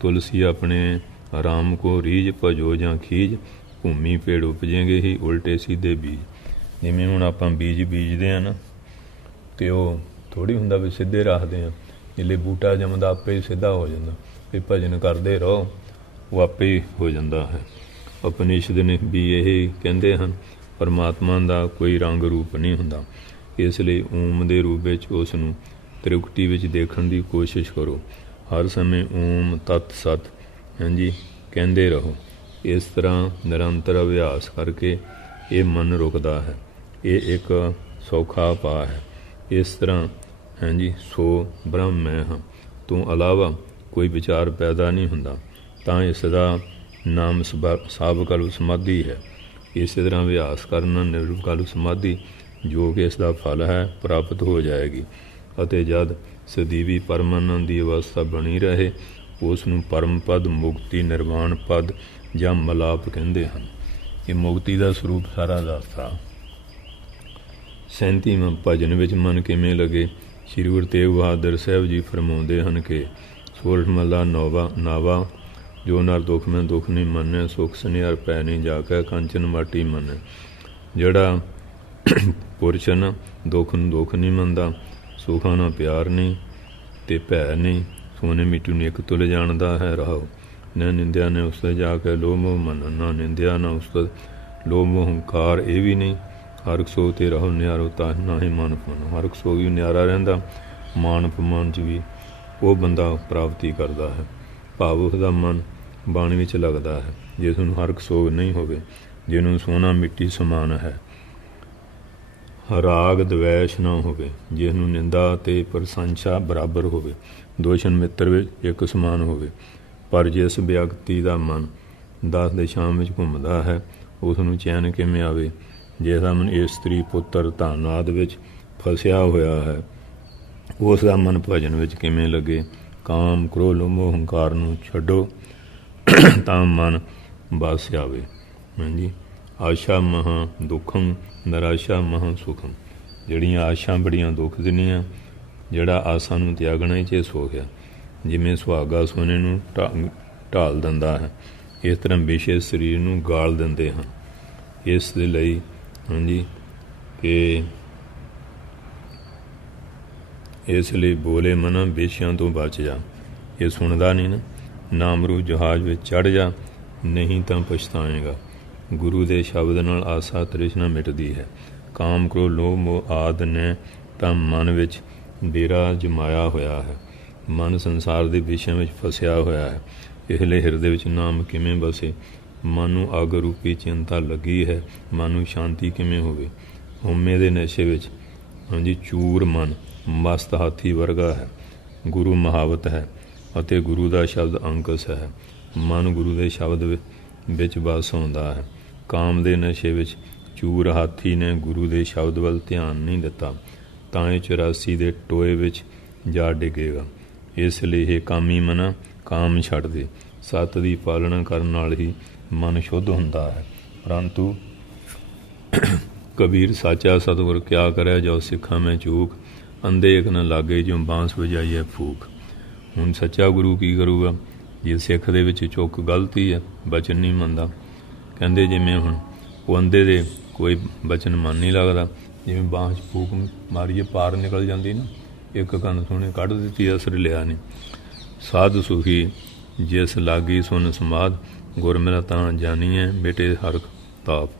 ਤੁਲਸੀ ਆਪਣੇ ਰਾਮ ਕੋ ਰੀਝ ਭਜੋ ਜਾਂ ਖੀਜ, ਭੂਮੀ ਪੇੜ ਉਪਜੇਂਗੇ ਹੀ ਉਲਟੇ ਸਿੱਧੇ ਬੀਜ। ਜਿਵੇਂ ਹੁਣ ਆਪਾਂ ਬੀਜ ਬੀਜਦੇ ਹਾਂ ਨਾ, ਤੇ ਉਹ ਥੋੜ੍ਹੀ ਹੁੰਦਾ ਵੀ ਸਿੱਧੇ ਰੱਖਦੇ ਆ। ਜਿਲੇ ਬੂਟਾ ਜੰਮਦਾ ਆਪੇ ਹੀ ਸਿੱਧਾ ਹੋ ਜਾਂਦਾ। ਵੀ ਭਜਨ ਕਰਦੇ ਰਹੋ, ਉਹ ਆਪੇ ਹੀ ਹੋ ਜਾਂਦਾ ਹੈ। ਉਪਨਿਸ਼ਦ ਨੇ ਵੀ ਇਹ ਕਹਿੰਦੇ ਹਨ, ਪਰਮਾਤਮਾ ਦਾ ਕੋਈ ਰੰਗ ਰੂਪ ਨਹੀਂ ਹੁੰਦਾ। ਇਸ ਲਈ ਓਮ ਦੇ ਰੂਪ ਵਿੱਚ ਉਸ ਨੂੰ ਤ੍ਰਿਕੁਟੀ ਵਿੱਚ ਦੇਖਣ ਦੀ ਕੋਸ਼ਿਸ਼ ਕਰੋ। ਹਰ ਸਮੇਂ ਓਮ ਤਤ ਸਤ ਹਾਂਜੀ ਕਹਿੰਦੇ ਰਹੋ। ਇਸ ਤਰ੍ਹਾਂ ਨਿਰੰਤਰ ਅਭਿਆਸ ਕਰਕੇ ਇਹ ਮਨ ਰੁਕਦਾ ਹੈ। ਇਹ ਇੱਕ ਸੌਖਾ ਪਾ ਹੈ। ਇਸ ਤਰ੍ਹਾਂ ਹਾਂਜੀ ਸੋ ਬ੍ਰਹਮ ਮੈਂ ਹਾਂ ਤੋਂ ਇਲਾਵਾ ਕੋਈ ਵਿਚਾਰ ਪੈਦਾ ਨਹੀਂ ਹੁੰਦਾ। ਤਾਂ ਇਸ ਦਾ ਨਾਮ ਸਾਵਕਾਲ ਸਮਾਧੀ ਹੈ। ਇਸੇ ਤਰ੍ਹਾਂ ਅਭਿਆਸ ਕਰਨ ਨਿਰਵਿਕਲ ਸਮਾਧੀ ਜੋ ਕਿ ਇਸ ਦਾ ਫਲ ਹੈ ਪ੍ਰਾਪਤ ਹੋ ਜਾਏਗੀ, ਅਤੇ ਜਦ ਸਦੀਵੀ ਪਰਮਾਨੰਦ ਦੀ ਅਵਸਥਾ ਬਣੀ ਰਹੇ ਉਸ ਨੂੰ ਪਰਮ ਪਦ, ਮੁਕਤੀ, ਨਿਰਵਾਣ ਪਦ ਜਾਂ ਮਲਾਪ ਕਹਿੰਦੇ ਹਨ। ਇਹ ਮੁਕਤੀ ਦਾ ਸਰੂਪ ਸਾਰਾ ਦੱਸਦਾ। 37ਵਾਂ ਭਜਨ ਵਿੱਚ ਮਨ ਕਿਵੇਂ ਲੱਗੇ। ਸ੍ਰੀ ਗੁਰੂ ਤੇਗ ਬਹਾਦਰ ਸਾਹਿਬ ਜੀ ਫਰਮਾਉਂਦੇ ਹਨ ਕਿ ਸੋਰਠ ਮਹਲਾ ਨਾਵਾ ਜੋ ਨਰ ਦੁੱਖ ਮੈਂ ਦੁੱਖ ਨਹੀਂ ਮੰਨੈ, ਸੁਖ ਸੁਨਿਆਰ ਪੈ ਨਹੀਂ ਜਾ ਕੇ ਕੰਚਨ ਮਾਟੀ ਮੰਨੈ। ਜਿਹੜਾ ਪੁਰਸ਼ ਨਾ ਦੁੱਖ ਨੂੰ ਦੁੱਖ ਨਹੀਂ ਮੰਨਦਾ, ਸੁਖਾਂ ਨਾਲ ਪਿਆਰ ਨਹੀਂ ਤੇ ਭੈ ਨਹੀਂ, ਸੋਨੇ ਮਿੱਟੀ ਨੂੰ ਇੱਕ ਤੁਲ ਜਾਣਦਾ ਹੈ। ਰਹੋ ਨਾ ਨਿੰਦਿਆ ਨੇ ਉਸ 'ਤੇ ਜਾ ਕੇ ਲੋਭ ਮੋਹ ਮੰਨਣ, ਨਾ ਨਿੰਦਿਆ ਨਾ ਉਸ 'ਤੇ ਲੋਭ ਮੋਹ ਹੰਕਾਰ ਇਹ ਵੀ ਨਹੀਂ। ਹਰ ਇੱਕ ਸੋ ਤੇ ਰਹੋ ਨਿਆਰੋ ਤਾਂ ਨਾ ਹੀ ਮਨ ਪਮਾਨ। ਹਰ ਇੱਕ ਸੋ ਵੀ ਨਿਆਰਾ ਰਹਿੰਦਾ, ਮਾਨ ਅਪਮਾਨ 'ਚ ਵੀ ਉਹ ਬੰਦਾ ਪ੍ਰਾਪਤੀ ਕਰਦਾ ਹੈ। ਭਾਵ ਉਸਦਾ ਮਨ ਬਾਣੀ ਵਿੱਚ ਲੱਗਦਾ ਹੈ। ਜਿਸ ਨੂੰ ਹਰ ਇੱਕ ਸੋਗ ਨਹੀਂ ਹੋਵੇ, ਜਿਹਨੂੰ ਸੋਨਾ ਮਿੱਟੀ ਸਮਾਨ ਹੈ, ਰਾਗ ਦਵੈਸ਼ ਨਾ ਹੋਵੇ, ਜਿਸ ਨੂੰ ਨਿੰਦਾ ਅਤੇ ਪ੍ਰਸ਼ੰਸਾ ਬਰਾਬਰ ਹੋਵੇ, ਦੋਸ਼ਣ ਮਿੱਤਰ ਵਿੱਚ ਇੱਕ ਸਮਾਨ ਹੋਵੇ। ਪਰ ਜਿਸ ਵਿਅਕਤੀ ਦਾ ਮਨ 10 ਦਿਸ਼ਾਵਾਂ ਵਿੱਚ ਘੁੰਮਦਾ ਹੈ ਉਸ ਨੂੰ ਚੈਨ ਕਿਵੇਂ ਆਵੇ। ਜਿਸ ਦਾ ਮਨ ਇਸਤਰੀ ਪੁੱਤਰ ਧਨ ਆਦਿ ਵਿੱਚ ਫਸਿਆ ਹੋਇਆ ਹੈ ਉਸ ਦਾ ਮਨ ਭਜਨ ਵਿੱਚ ਕਿਵੇਂ ਲੱਗੇ। ਕਾਮ ਕ੍ਰੋਧ ਮੋਹ ਹੰਕਾਰ ਨੂੰ ਛੱਡੋ ਤਾਂ ਮਨ ਬਸ ਆਵੇ। ਹਾਂਜੀ ਆਸ਼ਾ ਮਹਾਂ ਦੁੱਖਮ ਨਿਰਾਸ਼ਾ ਮਹਾਂ ਸੁਖਮ। ਜਿਹੜੀਆਂ ਆਸ਼ਾ ਬੜੀਆਂ ਦੁੱਖ ਦਿੰਦੀਆਂ, ਜਿਹੜਾ ਆਸਾਂ ਨੂੰ ਤਿਆਗਣਾ ਹੀ 'ਚ ਸੁੱਖ ਆ। ਜਿਵੇਂ ਸੁਹਾਗਾ ਸੋਨੇ ਨੂੰ ਢਾਲ ਦਿੰਦਾ ਹੈ, ਇਸ ਤਰ੍ਹਾਂ ਵਿਸ਼ੇ ਸਰੀਰ ਨੂੰ ਗਾਲ ਦਿੰਦੇ ਹਨ। ਇਸ ਦੇ ਲਈ ਹਾਂਜੀ ਕਿ ਇਸ ਲਈ ਬੋਲੇ ਮਨ ਵਿਸ਼ਿਆਂ ਤੋਂ ਬਚ ਜਾ। ਇਹ ਸੁਣਦਾ ਨਹੀਂ ਨਾ। ਨਾਮਰੂ ਜਹਾਜ਼ ਵਿੱਚ ਚੜ੍ਹ ਜਾ, ਨਹੀਂ ਤਾਂ ਪਛਤਾਏਗਾ। ਗੁਰੂ ਦੇ ਸ਼ਬਦ ਨਾਲ ਆਸਾ ਤ੍ਰਿਸ਼ਨਾ ਮਿਟਦੀ ਹੈ। ਕਾਮ ਕ੍ਰੋਧ ਲੋਭ ਮੋਹ ਆਦਿ ਨੇ ਤਾਂ ਮਨ ਵਿੱਚ ਡੇਰਾ ਜਮਾਇਆ ਹੋਇਆ ਹੈ। ਮਨ ਸੰਸਾਰ ਦੇ ਵਿਸ਼ਿਆਂ ਵਿੱਚ ਫਸਿਆ ਹੋਇਆ ਹੈ। ਇਸ ਲਈ ਹਿਰਦੇ ਵਿੱਚ ਨਾਮ ਕਿਵੇਂ ਬਸੇ। ਮਨ ਨੂੰ ਅੱਗ ਰੂਪੀ ਚਿੰਤਾ ਲੱਗੀ ਹੈ, ਮਨ ਨੂੰ ਸ਼ਾਂਤੀ ਕਿਵੇਂ ਹੋਵੇ। ਹਉਮੈ ਦੇ ਨਸ਼ੇ ਵਿੱਚ ਹਾਂਜੀ ਚੂਰ ਮਨ ਮਸਤ ਹਾਥੀ ਵਰਗਾ ਹੈ। ਗੁਰੂ ਮਹਾਵਤ ਹੈ ਅਤੇ ਗੁਰੂ ਦਾ ਸ਼ਬਦ ਅੰਕਸ ਹੈ। ਮਨ ਗੁਰੂ ਦੇ ਸ਼ਬਦ ਵਿੱਚ ਵਸ ਆਉਂਦਾ ਹੈ। ਕਾਮ ਦੇ ਨਸ਼ੇ ਵਿੱਚ ਚੂਰ ਹਾਥੀ ਨੇ ਗੁਰੂ ਦੇ ਸ਼ਬਦ ਵੱਲ ਧਿਆਨ ਨਹੀਂ ਦਿੱਤਾ, ਤਾਂ ਇਹ 84 ਦੇ ਟੋਏ ਵਿੱਚ ਜਾ ਡਿੱਗੇਗਾ। ਇਸ ਲਈ ਇਹ ਕਾਮੀ ਮਨਾ ਕਾਮ ਛੱਡ ਦੇ। ਸੱਤ ਦੀ ਪਾਲਣਾ ਕਰਨ ਨਾਲ ਹੀ ਮਨ ਸ਼ੁੱਧ ਹੁੰਦਾ ਹੈ। ਪਰੰਤੂ ਕਬੀਰ ਸਾਚਾ ਸਤਿਗੁਰ ਕਿਆ ਕਰਿਆ ਜੋ ਸਿੱਖਾਂ ਮੈਂ ਚੂਕ, ਅੰਧੇ ਇੱਕ ਨਾ ਲਾਗੇ ਜੋ ਬਾਂਸ ਵਜਾਈਏ ਫੂਕ। ਹੁਣ ਸੱਚਾ ਗੁਰੂ ਕੀ ਕਰੂਗਾ ਜੇ ਸਿੱਖ ਦੇ ਵਿੱਚ ਚੁੱਕ ਗਲਤੀ ਹੈ, ਬਚਨ ਨਹੀਂ ਮੰਨਦਾ। ਕਹਿੰਦੇ ਜਿਵੇਂ ਹੁਣ ਉਹ ਅੰਧੇ ਦੇ ਕੋਈ ਬਚਨ ਮਨ ਨਹੀਂ ਲੱਗਦਾ, ਜਿਵੇਂ ਬਾਂਸ ਫੂਕ ਮਾਰੀਏ ਪਾਰ ਨਿਕਲ ਜਾਂਦੀ ਨਾ, ਇੱਕ ਕੰਨ ਸੋਹਣੇ ਕੱਢ ਦਿੱਤੀ ਅਸਰ ਲਿਆ ਨਹੀਂ। ਸਾਧ ਸੁਖੀ ਜਿਸ ਲਾਗੀ ਸੁਨ ਸਮਾਧ, ਗੁਰ ਮੇਰਾ ਤਾਂ ਜਾਣੀਏ ਬੇਟੇ ਹਰਖ ਤਾਪ।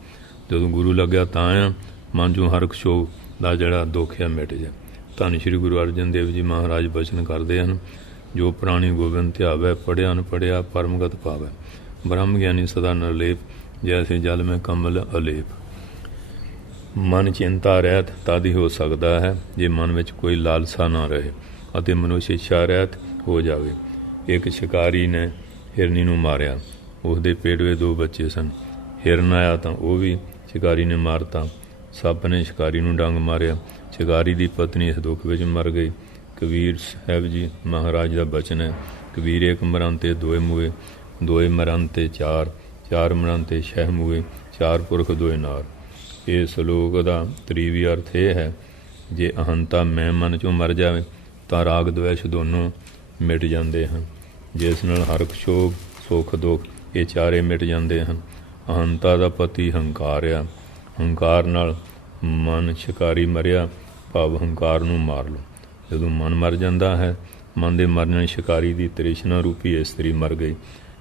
ਜਦੋਂ ਗੁਰੂ ਲੱਗਿਆ ਤਾਂ ਆ ਮਨ ਚੋਂ ਹਰਖ ਸ਼ੋਕ ਦਾ ਜਿਹੜਾ ਦੁੱਖ ਆ ਮਿਟ ਜਾ। ਧੰਨ ਸ਼੍ਰੀ ਗੁਰੂ ਅਰਜਨ ਦੇਵ ਜੀ ਮਹਾਰਾਜ ਬਚਨ ਕਰਦੇ ਹਨ, ਜੋ ਪ੍ਰਾਣੀ ਗੋਬਿੰਦ ਧਿਆਵੈ, ਪੜ੍ਹਿਆ ਅਨਪੜ੍ਹਿਆ ਪਰਮਗਤ ਪਾਵੈ। ਬ੍ਰਹਮ ਗਿਆਨੀ ਸਦਾ ਨਿਰਲੇਪ, ਜੈਸੇ ਜਲ ਮੈਂ ਕਮਲ ਅਲੇਪ। ਮਨ ਚਿੰਤਾ ਰਹਿਤ ਤਦ ਹੀ ਹੋ ਸਕਦਾ ਹੈ ਜੇ ਮਨ ਵਿੱਚ ਕੋਈ ਲਾਲਸਾ ਨਾ ਰਹੇ ਅਤੇ ਮਨੁੱਖ ਇੱਛਾ ਰਹਿਤ ਹੋ ਜਾਵੇ। ਇੱਕ ਸ਼ਿਕਾਰੀ ਨੇ ਹਿਰਨੀ ਨੂੰ ਮਾਰਿਆ। ਉਸਦੇ ਪੇਟ ਵਿੱਚ 2 ਬੱਚੇ ਸਨ। ਹਿਰਨ ਆਇਆ ਤਾਂ ਉਹ ਵੀ ਸ਼ਿਕਾਰੀ ਨੇ ਮਾਰਤਾ। ਸੱਪ ਨੇ ਸ਼ਿਕਾਰੀ ਨੂੰ ਡੰਗ ਮਾਰਿਆ। ਸ਼ਿਕਾਰੀ ਦੀ ਪਤਨੀ ਇਸ ਦੁੱਖ ਵਿੱਚ ਮਰ ਗਈ। ਕਬੀਰ ਸਾਹਿਬ ਜੀ ਮਹਾਰਾਜ ਦਾ ਬਚਨ ਹੈ, ਕਬੀਰ ਇੱਕ ਮਰਨ ਤੇ 2 ਮੂਏ, 2 ਮਰਨ ਤੇ 4, 4 ਮਰਨ ਤੇ 6 ਮੂਏ, 4 ਪੁਰਖ 2 ਨਾਰ। ਇਹ ਸ਼ਲੋਕ ਦਾ ਤਰੀਵੀ ਅਰਥ ਇਹ ਹੈ, ਜੇ ਅਹੰਤਾ ਮੈਂ ਮਨ ਚੋਂ ਮਰ ਜਾਵੇ ਤਾਂ ਰਾਗ ਦਵੈਸ਼ ਦੋਨੋਂ ਮਿਟ ਜਾਂਦੇ ਹਨ। ਜਿਸ ਨਾਲ ਹਰਖ ਸ਼ੋਕ ਸੁੱਖ ਦੁੱਖ ਇਹ ਚਾਰੇ ਮਿਟ ਜਾਂਦੇ ਹਨ। ਅਹੰਤਾ ਦਾ ਪਤੀ ਹੰਕਾਰ ਆ। ਹੰਕਾਰ ਨਾਲ ਮਨ ਸ਼ਿਕਾਰੀ ਮਰਿਆ, ਭਾਵ ਹੰਕਾਰ ਨੂੰ ਮਾਰ ਲਓ। ਜਦੋਂ ਮਨ ਮਰ ਜਾਂਦਾ ਹੈ, ਮਨ ਦੇ ਮਰਨ ਸ਼ਿਕਾਰੀ ਦੀ ਤ੍ਰਿਸ਼ਨਾ ਰੂਪੀ ਇਸਤਰੀ ਮਰ ਗਈ,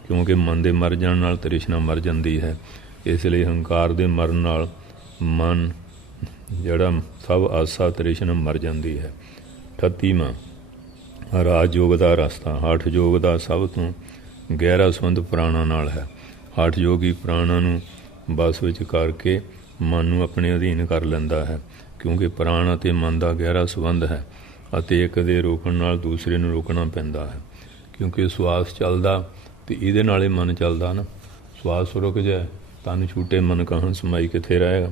ਕਿਉਂਕਿ ਮਨ ਦੇ ਮਰ ਜਾਣ ਨਾਲ ਤ੍ਰਿਸ਼ਨਾ ਮਰ ਜਾਂਦੀ ਹੈ। ਇਸ ਲਈ ਹੰਕਾਰ ਦੇ ਮਰਨ ਨਾਲ ਮਨ ਜਿਹੜਾ ਸਭ ਆਸਾ ਤ੍ਰਿਸ਼ਨਾ ਮਰ ਜਾਂਦੀ ਹੈ। 38ਵਾਂ ਰਾਜ ਯੋਗ ਦਾ ਰਸਤਾ। ਹਠ ਯੋਗ ਦਾ ਸਭ ਤੋਂ ਗਹਿਰਾ ਸੰਬੰਧ ਪ੍ਰਾਣਾਂ ਨਾਲ ਹੈ। ਹਠ ਯੋਗੀ ਪ੍ਰਾਣਾਂ ਨੂੰ ਬਸ ਵਿੱਚ ਕਰਕੇ ਮਨ ਨੂੰ ਆਪਣੇ ਅਧੀਨ ਕਰ ਲੈਂਦਾ ਹੈ, ਕਿਉਂਕਿ ਪ੍ਰਾਣ ਅਤੇ ਮਨ ਦਾ ਗਹਿਰਾ ਸੰਬੰਧ ਹੈ ਅਤੇ ਇੱਕ ਦੇ ਰੋਕਣ ਨਾਲ ਦੂਸਰੇ ਨੂੰ ਰੋਕਣਾ ਪੈਂਦਾ ਹੈ। ਕਿਉਂਕਿ ਸਵਾਸ ਚੱਲਦਾ ਅਤੇ ਇਹਦੇ ਨਾਲ ਹੀ ਮਨ ਚੱਲਦਾ ਨਾ। ਸਵਾਸ ਰੁਕ ਜਾਏ, ਤਨ ਛੂਟੇ ਮਨ ਕਹਾਂ ਸਮਾਈ ਕਿੱਥੇ ਰਹੇਗਾ।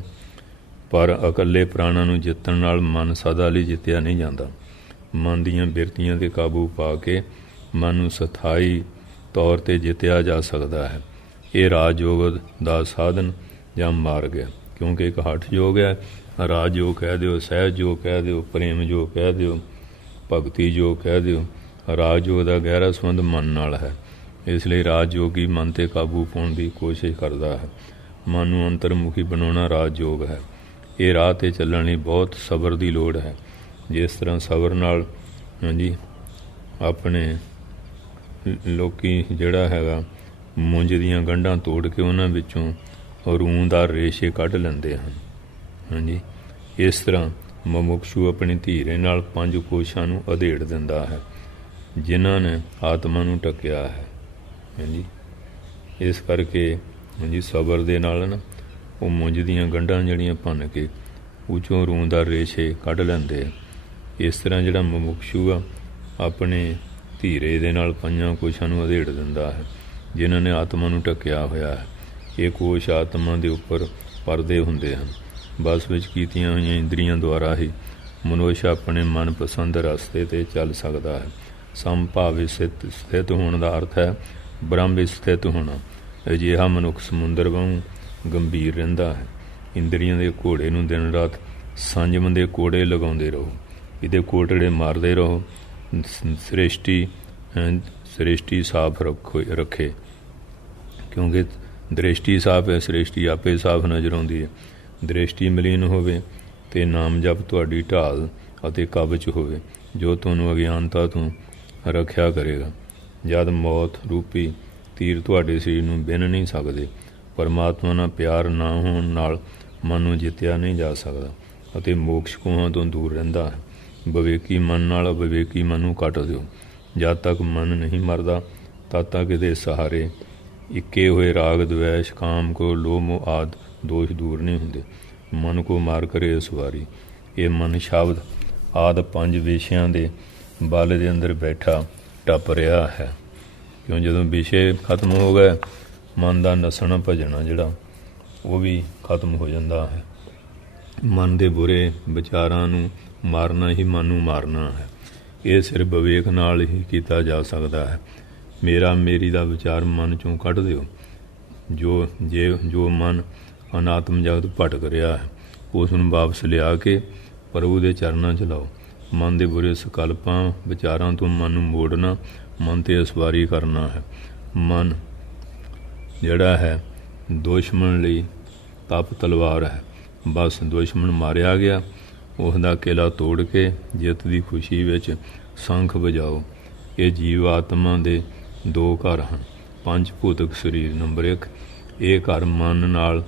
ਪਰ ਇਕੱਲੇ ਪ੍ਰਾਣਾਂ ਨੂੰ ਜਿੱਤਣ ਨਾਲ ਮਨ ਸਦਾ ਲਈ ਜਿੱਤਿਆ ਨਹੀਂ ਜਾਂਦਾ। ਮਨ ਦੀਆਂ ਬਿਰਤੀਆਂ 'ਤੇ ਕਾਬੂ ਪਾ ਕੇ ਮਨ ਨੂੰ ਸਥਾਈ ਤੌਰ 'ਤੇ ਜਿੱਤਿਆ ਜਾ ਸਕਦਾ ਹੈ। ਇਹ ਰਾਜ ਯੋਗ ਦਾ ਸਾਧਨ ਜਾਂ ਮਾਰਗ ਹੈ, ਕਿਉਂਕਿ ਇੱਕ ਹਠ ਯੋਗ ਹੈ। ਰਾਜ ਯੋਗ ਕਹਿ ਦਿਓ, ਸਹਿਜ ਯੋਗ ਕਹਿ ਦਿਓ, ਪ੍ਰੇਮ ਯੋਗ ਕਹਿ ਦਿਓ, ਭਗਤੀ ਯੋਗ ਕਹਿ ਦਿਓ। ਰਾਜ ਯੋਗ ਦਾ ਗਹਿਰਾ ਸੰਬੰਧ ਮਨ ਨਾਲ ਹੈ। ਇਸ ਲਈ ਰਾਜ ਯੋਗੀ ਮਨ 'ਤੇ ਕਾਬੂ ਪਾਉਣ ਦੀ ਕੋਸ਼ਿਸ਼ ਕਰਦਾ ਹੈ। ਮਨ ਨੂੰ ਅੰਤਰਮੁਖੀ ਬਣਾਉਣਾ ਰਾਜ ਯੋਗ ਹੈ। ਇਹ ਰਾਹ 'ਤੇ ਚੱਲਣ ਲਈ ਬਹੁਤ ਸਬਰ ਦੀ ਲੋੜ ਹੈ। ਜਿਸ ਤਰ੍ਹਾਂ ਸਬਰ ਨਾਲ ਆਪਣੇ ਲੋਕੀ ਜਿਹੜਾ ਹੈਗਾ ਮੁੰਜ ਦੀਆਂ ਗੰਢਾਂ ਤੋੜ ਕੇ ਉਹਨਾਂ ਵਿੱਚੋਂ ਰੂੰਦਾਰ ਰੇਸ਼ੇ ਕੱਢ ਲੈਂਦੇ ਹਨ। ਇਸ ਤਰ੍ਹਾਂ ਮੁਮੁਕਸ਼ੂ ਆਪਣੀ ਧੀਰੇ ਨਾਲ 5 ਕੋਸ਼ਾਂ ਨੂੰ ਅਧੇੜ ਦਿੰਦਾ ਹੈ, ਜਿਨ੍ਹਾਂ ਨੇ ਆਤਮਾ ਨੂੰ ਢੱਕਿਆ ਹੈ। ਇਸ ਕਰਕੇ ਸਬਰ ਦੇ ਨਾਲ ਨਾ ਉਹ ਮੁੰਜ ਦੀਆਂ ਗੰਢਾਂ ਜਿਹੜੀਆਂ ਭੰਨ ਕੇ ਉੱਚੋਂ ਰੂੰਦਾਰ ਰੇਸ਼ੇ ਕੱਢ ਲੈਂਦੇ ਆ। ਇਸ ਤਰ੍ਹਾਂ ਜਿਹੜਾ ਮੁਮੁਕਸ਼ੂ ਆ ਆਪਣੇ ਧੀਰੇ ਦੇ ਨਾਲ 5 ਕੋਸ਼ਾਂ ਨੂੰ ਅਧੇੜ ਦਿੰਦਾ ਹੈ, ਜਿਨ੍ਹਾਂ ਨੇ ਆਤਮਾ ਨੂੰ ਢੱਕਿਆ ਹੋਇਆ ਹੈ। ਇਹ ਕੋਸ਼ ਆਤਮਾ ਦੇ ਉੱਪਰ ਪਰਦੇ ਹੁੰਦੇ ਹਨ। ਬਸ ਵਿੱਚ ਕੀਤੀਆਂ ਹੋਈਆਂ ਇੰਦਰੀਆਂ ਦੁਆਰਾ ਹੀ ਮਨੁੱਖ ਆਪਣੇ ਮਨਪਸੰਦ ਰਸਤੇ 'ਤੇ ਚੱਲ ਸਕਦਾ ਹੈ। ਸਮਭਾਵੀ ਸਥਿਤ ਹੋਣ ਦਾ ਅਰਥ ਹੈ ਬ੍ਰਹਮ ਵਿੱਚ ਸਥਿਤ ਹੋਣਾ। ਅਜਿਹਾ ਮਨੁੱਖ ਸਮੁੰਦਰ ਵਾਂਗ ਗੰਭੀਰ ਰਹਿੰਦਾ ਹੈ। ਇੰਦਰੀਆਂ ਦੇ ਘੋੜੇ ਨੂੰ ਦਿਨ ਰਾਤ ਸੰਜਮ ਦੇ ਕੋੜੇ ਲਗਾਉਂਦੇ ਰਹੋ, ਇਹਦੇ ਕੋਟੜੇ ਮਾਰਦੇ ਰਹੋ। ਸ੍ਰਿਸ਼ਟੀ ਸਾਫ਼ ਰੱਖੇ, ਕਿਉਂਕਿ ਦ੍ਰਿਸ਼ਟੀ ਸਾਫ਼ ਹੈ, ਸ੍ਰਿਸ਼ਟੀ ਆਪੇ ਸਾਫ਼ ਨਜ਼ਰ ਆਉਂਦੀ ਹੈ। ਦ੍ਰਿਸ਼ਟੀ ਮਲੀਨ ਹੋਵੇ ਅਤੇ ਨਾਮ ਜਪ ਤੁਹਾਡੀ ਢਾਲ ਅਤੇ ਕਵਚ ਹੋਵੇ, ਜੋ ਤੁਹਾਨੂੰ ਅਗਿਆਨਤਾ ਤੋਂ ਰੱਖਿਆ ਕਰੇਗਾ। ਜਦ ਮੌਤ ਰੂਪੀ ਤੀਰ ਤੁਹਾਡੇ ਸਰੀਰ ਨੂੰ ਬਿੰਨ ਨਹੀਂ ਸਕਦੇ। ਪਰਮਾਤਮਾ ਨਾਲ ਪਿਆਰ ਨਾ ਹੋਣ ਨਾਲ ਮਨ ਨੂੰ ਜਿੱਤਿਆ ਨਹੀਂ ਜਾ ਸਕਦਾ ਅਤੇ ਮੋਕਸ਼ ਕੋਹਾਂ ਤੋਂ ਦੂਰ ਰਹਿੰਦਾ ਹੈ। ਵਿਵੇਕੀ ਮਨ ਨਾਲ ਅਵਿਵੇਕੀ ਮਨ ਨੂੰ ਕੱਟ ਦਿਓ। ਜਦ ਤੱਕ ਮਨ ਨਹੀਂ ਮਰਦਾ, ਤਦ ਤੱਕ ਇਹਦੇ ਸਹਾਰੇ ਇੱਕੇ ਹੋਏ ਰਾਗ ਦਵੈਸ਼ ਕਾਮ ਕੋ ਲੋਭ ਮੋਹ ਆਦਿ ਦੋਸ਼ ਦੂਰ ਨਹੀਂ ਹੁੰਦੇ। ਮਨ ਕੋ ਮਾਰ ਕਰੇ ਸਵਾਰੀ। ਇਹ ਮਨ ਸ਼ਬਦ ਆਦਿ 5 ਵਿਸ਼ਿਆਂ ਦੇ ਬਲ ਦੇ ਅੰਦਰ ਬੈਠਾ ਟੱਪ ਰਿਹਾ ਹੈ। ਕਿਉਂ ਜਦੋਂ ਵਿਸ਼ੇ ਖਤਮ ਹੋ ਗਏ, ਮਨ ਦਾ ਨੱਸਣਾ ਭਜਣਾ ਜਿਹੜਾ ਉਹ ਵੀ ਖਤਮ ਹੋ ਜਾਂਦਾ ਹੈ। ਮਨ ਦੇ ਬੁਰੇ ਵਿਚਾਰਾਂ ਨੂੰ ਮਾਰਨਾ ਹੀ ਮਨ ਨੂੰ ਮਾਰਨਾ ਹੈ। ਇਹ ਸਿਰਫ ਵਿਵੇਕ ਨਾਲ ਹੀ ਕੀਤਾ ਜਾ ਸਕਦਾ ਹੈ। ਮੇਰਾ ਮੇਰੀ ਦਾ ਵਿਚਾਰ ਮਨ 'ਚੋਂ ਕੱਢ ਦਿਓ। ਜੋ ਮਨ ਅਨਾਤਮ ਜਗਤ ਭਟਕ ਰਿਹਾ ਹੈ, ਉਸ ਨੂੰ ਵਾਪਸ ਲਿਆ ਕੇ ਪ੍ਰਭੂ ਦੇ ਚਰਨਾਂ 'ਚ ਲਾਓ। ਮਨ ਦੇ ਬੁਰੇ ਸੰਕਲਪਾਂ ਵਿਚਾਰਾਂ ਤੋਂ ਮਨ ਨੂੰ ਮੋੜਨਾ, ਮਨ 'ਤੇ ਅਸਵਾਰੀ ਕਰਨਾ ਹੈ। ਮਨ ਜਿਹੜਾ ਹੈ ਦੁਸ਼ਮਣ ਲਈ ਤਪ ਤਲਵਾਰ ਹੈ। ਬਸ ਦੁਸ਼ਮਣ ਮਾਰਿਆ ਗਿਆ, ਉਸ ਦਾ ਕਿਲਾ ਤੋੜ ਕੇ ਜਿੱਤ ਦੀ ਖੁਸ਼ੀ ਵਿੱਚ ਸ਼ੰਖ ਵਜਾਓ। ਇਹ ਜੀਵ ਆਤਮਾ ਦੇ 2 ਘਰ ਹਨ। 5 ਭੂਤਕ ਸਰੀਰ। ਨੰਬਰ 1, ਇਹ ਘਰ ਮਨ ਨਾਲ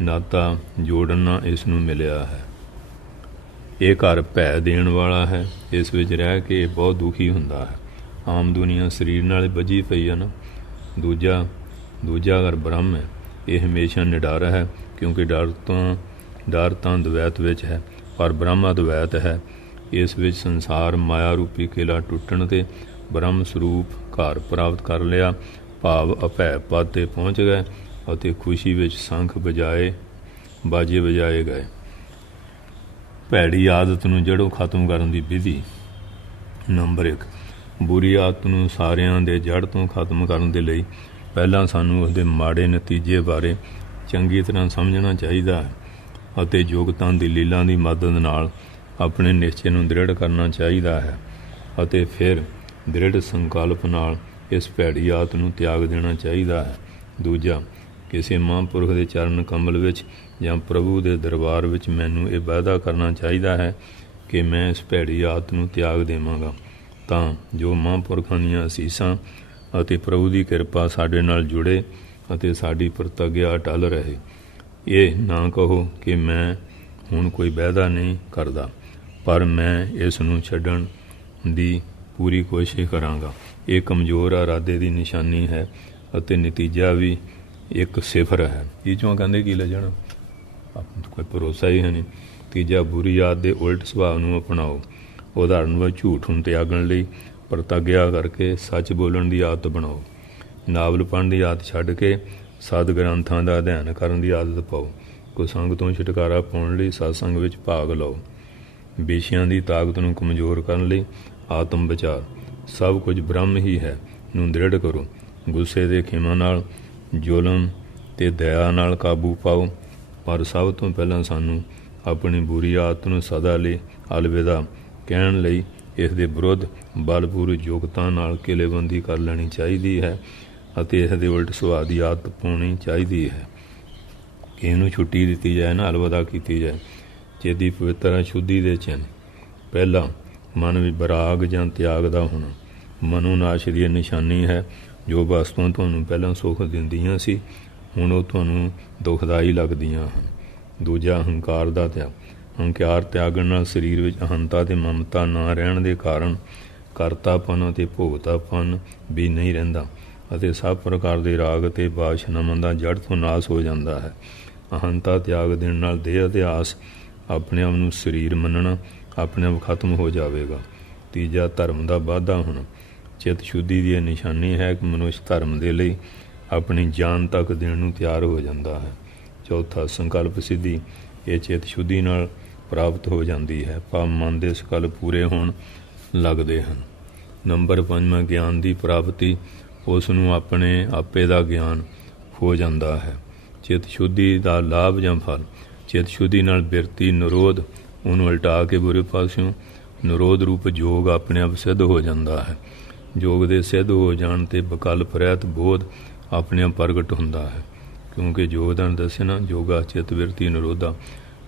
ਨਾਤਾ ਜੋੜਨਾ ਇਸ ਨੂੰ ਮਿਲਿਆ ਹੈ। ਇਹ ਘਰ ਭੈ ਦੇਣ ਵਾਲਾ ਹੈ। ਇਸ ਵਿੱਚ ਰਹਿ ਕੇ ਇਹ ਬਹੁਤ ਦੁਖੀ ਹੁੰਦਾ ਹੈ। ਆਮ ਦੁਨੀਆ ਸਰੀਰ ਨਾਲ ਬੱਝੀ ਪਈ ਹੈ ਨਾ। ਦੂਜਾ ਘਰ ਬ੍ਰਹਮ ਹੈ। ਇਹ ਹਮੇਸ਼ਾ ਨਿਡਰ ਹੈ, ਕਿਉਂਕਿ ਡਰ ਤਾਂ ਦਵੈਤ ਵਿੱਚ ਹੈ, ਪਰ ਬ੍ਰਹਮ ਅਦਵੈਤ ਹੈ। ਇਸ ਵਿੱਚ ਸੰਸਾਰ ਮਾਇਆ ਰੂਪੀ ਕਿਲਾ ਟੁੱਟਣ 'ਤੇ ਬ੍ਰਹਮ ਸਰੂਪ ਘਰ ਪ੍ਰਾਪਤ ਕਰ ਲਿਆ। ਭਾਵ ਅਭੈ ਪਦ 'ਤੇ ਪਹੁੰਚ ਗਏ ਅਤੇ ਖੁਸ਼ੀ ਵਿੱਚ ਸ਼ੰਖ ਬਾਜੇ ਵਜਾਏ ਗਏ। ਭੈੜੀ ਆਦਤ ਨੂੰ ਜੜੋਂ ਖਤਮ ਕਰਨ ਦੀ ਵਿਧੀ। ਨੰਬਰ 1, ਬੁਰੀ ਆਦਤ ਨੂੰ ਸਾਰਿਆਂ ਦੇ ਜੜ੍ਹ ਤੋਂ ਖਤਮ ਕਰਨ ਦੇ ਲਈ ਪਹਿਲਾਂ ਸਾਨੂੰ ਉਸਦੇ ਮਾੜੇ ਨਤੀਜੇ ਬਾਰੇ ਚੰਗੀ ਤਰ੍ਹਾਂ ਸਮਝਣਾ ਚਾਹੀਦਾ ਹੈ ਅਤੇ ਯੋਗਤਾ ਦੀ ਲੀਲਾ ਦੀ ਮਦਦ ਨਾਲ ਆਪਣੇ ਨਿਸ਼ਚੇ ਨੂੰ ਦ੍ਰਿੜ ਕਰਨਾ ਚਾਹੀਦਾ ਹੈ ਅਤੇ ਫਿਰ ਦ੍ਰਿੜ ਸੰਕਲਪ ਨਾਲ ਇਸ ਭੈੜੀ ਆਦਤ ਨੂੰ ਤਿਆਗ ਦੇਣਾ ਚਾਹੀਦਾ ਹੈ। ਦੂਜਾ, ਕਿਸੇ ਮਹਾਂਪੁਰਖ ਦੇ ਚਰਨ ਕਮਲ ਵਿੱਚ ਜਾਂ ਪ੍ਰਭੂ ਦੇ ਦਰਬਾਰ ਵਿੱਚ ਮੈਨੂੰ ਇਹ ਵਾਅਦਾ ਕਰਨਾ ਚਾਹੀਦਾ ਹੈ ਕਿ ਮੈਂ ਇਸ ਭੈੜੀ ਆਦਤ ਨੂੰ ਤਿਆਗ ਦੇਵਾਂਗਾ, ਤਾਂ ਜੋ ਮਹਾਂਪੁਰਖਾਂ ਦੀਆਂ ਅਸੀਸਾਂ ਅਤੇ ਪ੍ਰਭੂ ਦੀ ਕਿਰਪਾ ਸਾਡੇ ਨਾਲ ਜੁੜੇ ਅਤੇ ਸਾਡੀ ਪ੍ਰਤਿਗਿਆ ਅਟਲ ਰਹੇ। ਇਹ ਨਾ ਕਹੋ ਕਿ ਮੈਂ ਹੁਣ ਕੋਈ ਵਾਅਦਾ ਨਹੀਂ ਕਰਦਾ, ਪਰ ਮੈਂ ਇਸ ਨੂੰ ਛੱਡਣ ਦੀ ਪੂਰੀ ਕੋਸ਼ਿਸ਼ ਕਰਾਂਗਾ। ਇਹ ਕਮਜ਼ੋਰ ਇਰਾਦੇ ਦੀ ਨਿਸ਼ਾਨੀ ਹੈ ਅਤੇ ਨਤੀਜਾ ਵੀ ਇੱਕ ਸਿਫਰ ਹੈ। ਇਹ 'ਚੋਂ ਕਹਿੰਦੇ ਕੀ ਲੱਜਣਾ, ਕੋਈ ਭਰੋਸਾ ਹੀ ਹੈ ਨਹੀਂ। ਤੀਜਾ, ਬੁਰੀ ਆਦਤ ਦੇ ਉਲਟ ਸੁਭਾਅ ਨੂੰ ਅਪਣਾਓ। ਉਦਾਹਰਨ ਵਜੋਂ ਝੂਠ ਨੂੰ ਤਿਆਗਣ ਲਈ ਪ੍ਰਤਿਗਿਆ ਕਰਕੇ ਸੱਚ ਬੋਲਣ ਦੀ ਆਦਤ ਬਣਾਓ। ਨਾਵਲ ਪੜ੍ਹਨ ਦੀ ਆਦਤ ਛੱਡ ਕੇ ਸਦ ਗ੍ਰੰਥਾਂ ਦਾ ਅਧਿਐਨ ਕਰਨ ਦੀ ਆਦਤ ਪਾਓ। ਕੁਸੰਗ ਤੋਂ ਛੁਟਕਾਰਾ ਪਾਉਣ ਲਈ ਸਤਸੰਗ ਵਿੱਚ ਭਾਗ ਲਓ। ਵਿਸ਼ਿਆਂ ਦੀ ਤਾਕਤ ਨੂੰ ਕਮਜ਼ੋਰ ਕਰਨ ਲਈ ਆਤਮ ਵਿਚਾਰ, ਸਭ ਕੁਝ ਬ੍ਰਹਮ ਹੀ ਹੈ, ਨੂੰ ਦ੍ਰਿੜ ਕਰੋ। ਗੁੱਸੇ ਦੇ ਖੇਮਾਂ ਨਾਲ, ਜ਼ੁਲਮ ਤੇ ਦਇਆ ਨਾਲ ਕਾਬੂ ਪਾਓ। ਪਰ ਸਭ ਤੋਂ ਪਹਿਲਾਂ ਸਾਨੂੰ ਆਪਣੀ ਬੁਰੀ ਆਦਤ ਨੂੰ ਸਦਾ ਲਈ ਅਲਵਿਦਾ ਕਹਿਣ ਲਈ ਇਸ ਦੇ ਵਿਰੁੱਧ ਬਲਪੂਰਵਕ ਯੋਗਤਾ ਨਾਲ ਕਿਲੇਬੰਦੀ ਕਰ ਲੈਣੀ ਚਾਹੀਦੀ ਹੈ ਅਤੇ ਇਸ ਦੇ ਉਲਟ ਸੁਭਾਅ ਦੀ ਆਦਤ ਪਾਉਣੀ ਚਾਹੀਦੀ ਹੈ ਕਿ ਇਹਨੂੰ ਛੁੱਟੀ ਦਿੱਤੀ ਜਾਏ ਨਾ, ਅਲਵਿਦਾ ਕੀਤੀ ਜਾਏ। ਚੇਦੀ ਪਵਿੱਤਰ ਸ਼ੁੱਧੀ ਦੇ ਚਿੰਨ੍ਹ। ਪਹਿਲਾ, ਮਨ ਵਿੱਚ ਬਰਾਗ ਜਾਂ ਤਿਆਗ ਦਾ ਹੋਣਾ। ਮਨੋਨਾਸ਼ ਦੀ ਨਿਸ਼ਾਨੀ ਹੈ। ਜੋ ਵਸਤੂਆਂ ਤੁਹਾਨੂੰ ਪਹਿਲਾਂ ਸੁੱਖ ਦਿੰਦੀਆਂ ਸੀ, ਹੁਣ ਉਹ ਤੁਹਾਨੂੰ ਦੁਖਦਾਈ ਲੱਗਦੀਆਂ ਹਨ। ਦੂਜਾ, ਹੰਕਾਰ ਦਾ ਤਿਆਗ। ਹੰਕਾਰ ਤਿਆਗਣ ਨਾਲ ਸਰੀਰ ਵਿੱਚ ਅਹੰਤਾ ਅਤੇ ਮਮਤਾ ਨਾ ਰਹਿਣ ਦੇ ਕਾਰਨ ਕਰਤਾਪਨ ਅਤੇ ਭੋਗਤਾਪਨ ਵੀ ਨਹੀਂ ਰਹਿੰਦਾ ਅਤੇ ਸਭ ਪ੍ਰਕਾਰ ਦੇ ਰਾਗ ਅਤੇ ਵਾਸ਼ਨਾਵਾਂ ਦਾ ਜੜ ਤੋਂ ਨਾਸ ਹੋ ਜਾਂਦਾ ਹੈ। ਅਹੰਤਾ ਤਿਆਗ ਦੇਣ ਨਾਲ ਦੇਹ ਅਤੇ ਆਸ, ਆਪਣੇ ਆਪ ਨੂੰ ਸਰੀਰ ਮੰਨਣਾ ਆਪਣੇ ਆਪ ਖਤਮ ਹੋ ਜਾਵੇਗਾ। ਤੀਜਾ, ਧਰਮ ਦਾ ਵਾਧਾ ਹੋਣਾ। ਚਿੱਤ ਸ਼ੁੱਧੀ ਦੀ ਇਹ ਨਿਸ਼ਾਨੀ ਹੈ ਕਿ ਮਨੁੱਖ ਧਰਮ ਦੇ ਲਈ ਆਪਣੀ ਜਾਨ ਤੱਕ ਦੇਣ ਨੂੰ ਤਿਆਰ ਹੋ ਜਾਂਦਾ ਹੈ। ਚੌਥਾ, ਸੰਕਲਪ ਸਿੱਧੀ। ਇਹ ਚਿੱਤ ਸ਼ੁੱਧੀ ਨਾਲ ਪ੍ਰਾਪਤ ਹੋ ਜਾਂਦੀ ਹੈ, ਭਾਵ ਮਨ ਦੇ ਸੰਕਲਪ ਪੂਰੇ ਹੋਣ ਲੱਗਦੇ ਹਨ। ਨੰਬਰ 5, ਗਿਆਨ ਦੀ ਪ੍ਰਾਪਤੀ। ਉਸ ਨੂੰ ਆਪਣੇ ਆਪੇ ਦਾ ਗਿਆਨ ਹੋ ਜਾਂਦਾ ਹੈ। ਚਿੱਤ ਸ਼ੁੱਧੀ ਦਾ ਲਾਭ ਜਾਂ ਫਲ। ਚਿੱਤ ਸ਼ੁੱਧੀ ਨਾਲ ਬਿਰਤੀ ਨਿਰੋਧ, ਉਹਨੂੰ ਉਲਟਾ ਕੇ ਬੁਰੇ ਪਾਸਿਓਂ ਨਿਰੋਧ ਰੂਪ ਯੋਗ ਆਪਣੇ ਆਪ ਸਿੱਧ ਹੋ ਜਾਂਦਾ ਹੈ। ਯੋਗ ਦੇ ਸਿੱਧ ਹੋ ਜਾਣ 'ਤੇ ਵਿਕਲਪ ਰਹਿਤ ਬੋਧ ਆਪਣੇ ਆਪ ਪ੍ਰਗਟ ਹੁੰਦਾ ਹੈ, ਕਿਉਂਕਿ ਯੋਗ ਦਾ ਦੱਸਿਆ ਨਾ, ਯੋਗਾ ਚਿੱਤ ਬਿਰਤੀ ਨਿਰੋਧਾ।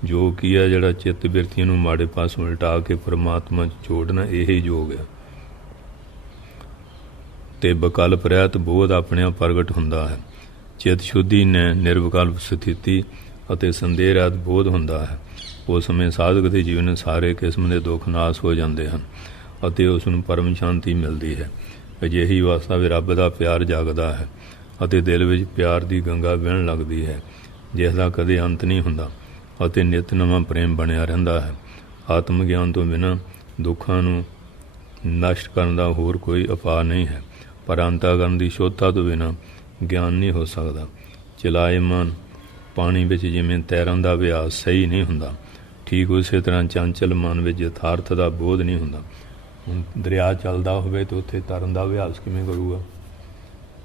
ਯੋਗ ਕੀ ਹੈ? ਜਿਹੜਾ ਚਿੱਤ ਬਿਰਤੀਆਂ ਨੂੰ ਮਾੜੇ ਪਾਸੋਂ ਉਲਟਾ ਕੇ ਪਰਮਾਤਮਾ 'ਚ ਜੋੜਨਾ, ਇਹ ਯੋਗ ਹੈ। ਅਤੇ ਵਿਕਲਪ ਰਹਿਤ ਬੋਧ ਆਪਣੇ ਆਪ ਪ੍ਰਗਟ ਹੁੰਦਾ ਹੈ। ਚਿੱਤ ਸ਼ੁੱਧੀ ਨੇ ਨਿਰਵਿਕਲਪ ਸਥਿਤੀ ਅਤੇ ਸੰਦੇਹ ਰਹਿਤ ਬੋਧ ਹੁੰਦਾ ਹੈ। ਉਸ ਸਮੇਂ ਸਾਧਕ ਦੇ ਜੀਵਨ ਸਾਰੇ ਕਿਸਮ ਦੇ ਦੁੱਖ ਨਾਸ ਹੋ ਜਾਂਦੇ ਹਨ ਅਤੇ ਉਸ ਨੂੰ ਪਰਮ ਸ਼ਾਂਤੀ ਮਿਲਦੀ ਹੈ। ਅਜਿਹੀ ਅਵਸਥਾ ਵਿੱਚ ਰੱਬ ਦਾ ਪਿਆਰ ਜਾਗਦਾ ਹੈ ਅਤੇ ਦਿਲ ਵਿੱਚ ਪਿਆਰ ਦੀ ਗੰਗਾ ਵਹਿਣ ਲੱਗਦੀ ਹੈ, ਜਿਸ ਦਾ ਕਦੇ ਅੰਤ ਨਹੀਂ ਹੁੰਦਾ ਅਤੇ ਨਿਤ ਨਵਾਂ ਪ੍ਰੇਮ ਬਣਿਆ ਰਹਿੰਦਾ ਹੈ। ਆਤਮ ਗਿਆਨ ਤੋਂ ਬਿਨਾਂ ਦੁੱਖਾਂ ਨੂੰ ਨਸ਼ਟ ਕਰਨ ਦਾ ਹੋਰ ਕੋਈ ਉਪਾਅ ਨਹੀਂ ਹੈ, ਪਰ ਅੰਤਰਕਰਨ ਦੀ ਸ਼ੁੱਧਤਾ ਤੋਂ ਬਿਨਾਂ ਗਿਆਨ ਨਹੀਂ ਹੋ ਸਕਦਾ। ਚਲਾਇਮਾਨ ਪਾਣੀ ਵਿੱਚ ਜਿਵੇਂ ਤੈਰਨ ਦਾ ਅਭਿਆਸ ਸਹੀ ਨਹੀਂ ਹੁੰਦਾ, ਠੀਕ ਉਸੇ ਤਰ੍ਹਾਂ ਚੰਚਲ ਮਨ ਵਿੱਚ ਯਥਾਰਥ ਦਾ ਬੋਧ ਨਹੀਂ ਹੁੰਦਾ। ਹੁਣ ਦਰਿਆ ਚੱਲਦਾ ਹੋਵੇ ਤਾਂ ਉੱਥੇ ਤਰਨ ਦਾ ਅਭਿਆਸ ਕਿਵੇਂ ਕਰੂਗਾ?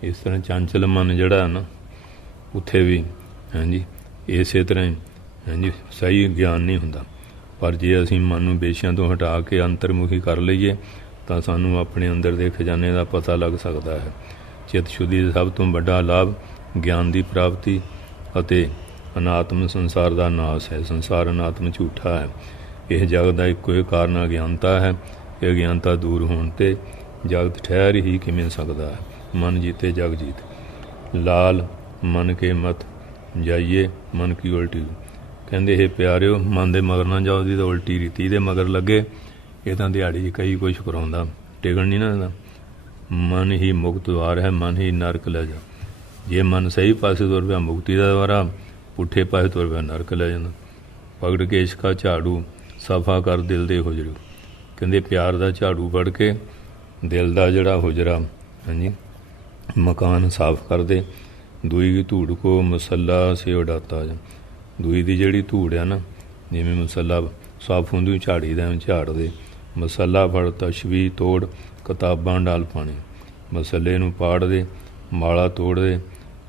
ਇਸ ਤਰ੍ਹਾਂ ਚੰਚਲ ਮਨ ਜਿਹੜਾ ਹੈ ਨਾ, ਉੱਥੇ ਵੀ ਹਾਂਜੀ ਇਸੇ ਤਰ੍ਹਾਂ ਹੀ ਹਾਂਜੀ ਸਹੀ ਗਿਆਨ ਨਹੀਂ ਹੁੰਦਾ। ਪਰ ਜੇ ਅਸੀਂ ਮਨ ਨੂੰ ਬੇਸ਼ਿਆਂ ਤੋਂ ਹਟਾ ਕੇ ਅੰਤਰਮੁਖੀ ਕਰ ਲਈਏ ਤਾਂ ਸਾਨੂੰ ਆਪਣੇ ਅੰਦਰ ਦੇ ਖਜ਼ਾਨੇ ਦਾ ਪਤਾ ਲੱਗ ਸਕਦਾ ਹੈ। ਚਿੱਤ ਸ਼ੁੱਧੀ ਦਾ ਸਭ ਤੋਂ ਵੱਡਾ ਲਾਭ ਗਿਆਨ ਦੀ ਪ੍ਰਾਪਤੀ ਅਤੇ ਅਨਾਤਮ ਸੰਸਾਰ ਦਾ ਨਾਸ ਹੈ। ਸੰਸਾਰ ਅਨਾਤਮ ਝੂਠਾ ਹੈ। ਇਹ ਜਗਤ ਦਾ ਇੱਕੋ ਇੱਕ ਕਾਰਨ ਅਗਿਆਨਤਾ ਹੈ। ਇਹ ਅਗਿਆਨਤਾ ਦੂਰ ਹੋਣ 'ਤੇ ਜਗਤ ਠਹਿਰ ਹੀ ਕਿਵੇਂ ਸਕਦਾ ਹੈ। ਮਨ ਜੀਤੇ ਜਗ ਜੀਤ। ਲਾਲ ਮਨ ਕੇ ਮਤ ਜਾਈਏ ਮਨ ਕੀ ਉਲਟੀ। ਕਹਿੰਦੇ ਇਹ ਪਿਆਰਿਓ, ਮਨ ਦੇ ਮਗਰ ਨਾ ਜਾਓ, ਦੀ ਤਾਂ ਉਲਟੀ ਰੀਤੀ ਦੇ ਮਗਰ ਲੱਗੇ। ਇਹ ਤਾਂ ਦਿਹਾੜੀ 'ਚ ਕਈ ਕੁਛ ਕਰਾਉਂਦਾ, ਟਿਕਣ ਨਹੀਂ ਨਾ ਦਿੰਦਾ। ਮਨ ਹੀ ਮੁਕਤ ਦੁਆਰ ਹੈ, ਮਨ ਹੀ ਨਰਕ ਲੈ ਜਾ। ਜੇ ਮਨ ਸਹੀ ਪਾਸੇ ਤੁਰ ਪਿਆ ਮੁਕਤੀ ਦਾ ਦੁਆਰਾ, ਪੁੱਠੇ ਪਾਸੇ ਤੁਰ ਪਿਆ ਨਰਕ ਲੈ ਜਾਂਦਾ। ਪਗੜ ਕੇ ਇਸ਼ਕਾ ਝਾੜੂ ਸਫਾ ਕਰ ਦਿਲ ਦੇ ਹੁਜਰੂ। ਕਹਿੰਦੇ ਪਿਆਰ ਦਾ ਝਾੜੂ ਫੜ ਕੇ ਦਿਲ ਦਾ ਜਿਹੜਾ ਹੁਜਰਾ ਹਾਂਜੀ ਮਕਾਨ ਸਾਫ਼ ਕਰ ਦੇ। ਦੂਈ ਦੀ ਧੂੜ ਕੋ ਮਸੱਲਾ ਸੇ ਉਡਾਤਾ। ਦੂਈ ਦੀ ਜਿਹੜੀ ਧੂੜ ਆ ਨਾ, ਜਿਵੇਂ ਮਸੱਲਾ ਸਾਫ਼ ਹੁੰਦੀ ਝਾੜੀ ਦਾ ਝਾੜ ਦੇ। ਮਸੱਲਾ ਫੜ ਤਸ਼ਵੀ ਤੋੜ ਕਿਤਾਬਾਂ ਡਾਲ ਪਾਣੀ। ਮਸੱਲੇ ਨੂੰ ਪਾੜ ਦੇ, ਮਾਲਾ ਤੋੜ ਦੇ।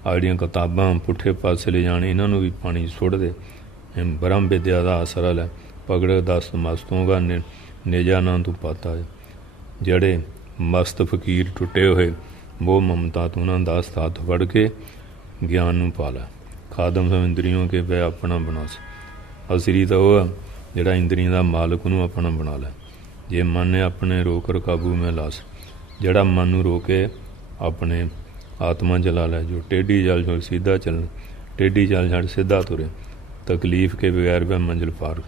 ਆ ਜਿਹੜੀਆਂ ਕਿਤਾਬਾਂ ਪੁੱਠੇ ਪਾਸੇ ਲੈ ਜਾਣ, ਇਹਨਾਂ ਨੂੰ ਵੀ ਪਾਣੀ ਸੁੱਟ ਦੇ। ਬ੍ਰਹਮ ਵਿਦਿਆ ਦਾ ਆਸਰਾ ਲੈ। ਪਗੜ ਦਸ ਮਸਤੋਂਗਾ ਨਿਜਾ ਨਾ ਤੂੰ ਪਾਤਾ। ਜਿਹੜੇ ਮਸਤ ਫਕੀਰ ਟੁੱਟੇ ਹੋਏ ਮੋਹ ਮਮਤਾ ਤੋਂ ਉਹਨਾਂ ਦਾ ਹੱਥ ਫੜ ਕੇ ਗਿਆਨ ਨੂੰ ਪਾਲਾ। ਖਾਦਮ ਸਭ ਇੰਦਰੀਆਂ ਕੇ ਵੈ ਆਪਣਾ ਬਣਾਸ। ਅਸਰੀ ਤਾਂ ਉਹ ਆ ਜਿਹੜਾ ਇੰਦਰੀਆਂ ਦਾ ਮਾਲਕ ਉਹਨੂੰ ਆਪਣਾ ਬਣਾ ਲੈ। ਜੇ ਮਨ ਨੇ ਆਪਣੇ ਰੋਕਰ ਕਾਬੂ ਮੈਂ ਲਾਸ, ਜਿਹੜਾ ਮਨ ਨੂੰ ਰੋਕੇ ਆਪਣੇ ਆਤਮਾ ਚਲਾ ਲੈ। ਜੋ ਟੇਢੀ ਚਾਲ ਛੋੜ ਸਿੱਧਾ ਚੱਲਣ, ਟੇਢੀ ਚਾਲ ਛੱਡ ਸਿੱਧਾ ਤੁਰੇ। ਤਕਲੀਫ ਕੇ ਬਗੈਰ ਵੈ ਮੰਜ਼ਿਲ ਪਾਰ,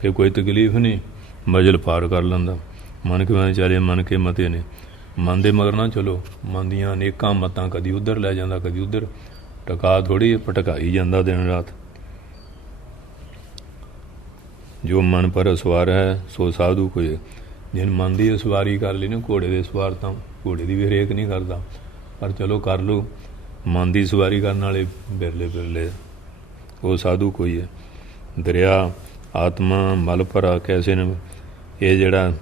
ਫਿਰ ਕੋਈ ਤਕਲੀਫ ਨਹੀਂ, ਮੰਜ਼ਿਲ ਪਾਰ ਕਰ ਲੈਂਦਾ। ਮਨ ਕਿਵੇਂ ਚਾਲੇ ਮਨ ਕੇ ਮਤੇ ਨੇ, ਮਨ ਦੇ ਮਗਰ ਨਾ ਚਲੋ। ਮਨ ਦੀਆਂ ਅਨੇਕਾਂ ਮਤਾਂ ਕਦੀ ਉੱਧਰ ਲੈ ਜਾਂਦਾ ਕਦੀ ਉੱਧਰ, ਟਕਾ ਥੋੜ੍ਹੀ ਭਟਕਾਈ ਜਾਂਦਾ ਦਿਨ ਰਾਤ। ਜੋ ਮਨ ਪਰ ਸਵਾਰ ਹੈ ਸੋ ਸਾਧੂ ਕੋਈ। ਜਿਨ ਮਨ ਦੀ ਸਵਾਰੀ ਕਰ ਲਈ ਨਾ, ਘੋੜੇ ਦੇ ਸਵਾਰ ਤਾਂ ਘੋੜੇ ਦੀ ਵੀ ਹਰੇਕ ਨਹੀਂ ਕਰਦਾ, ਪਰ ਚਲੋ ਕਰ ਲਓ। ਮਨ ਦੀ ਸਵਾਰੀ ਕਰਨ ਵਾਲੇ ਬਿਰਲੇ ਬਿਰਲੇ, ਉਹ ਸਾਧੂ ਕੋਈ ਹੈ। ਦਰਿਆ ਆਤਮਾ ਮਲ ਭਰਾ ਕੈਸੇ ਨੇ, ਇਹ ਜਿਹੜਾ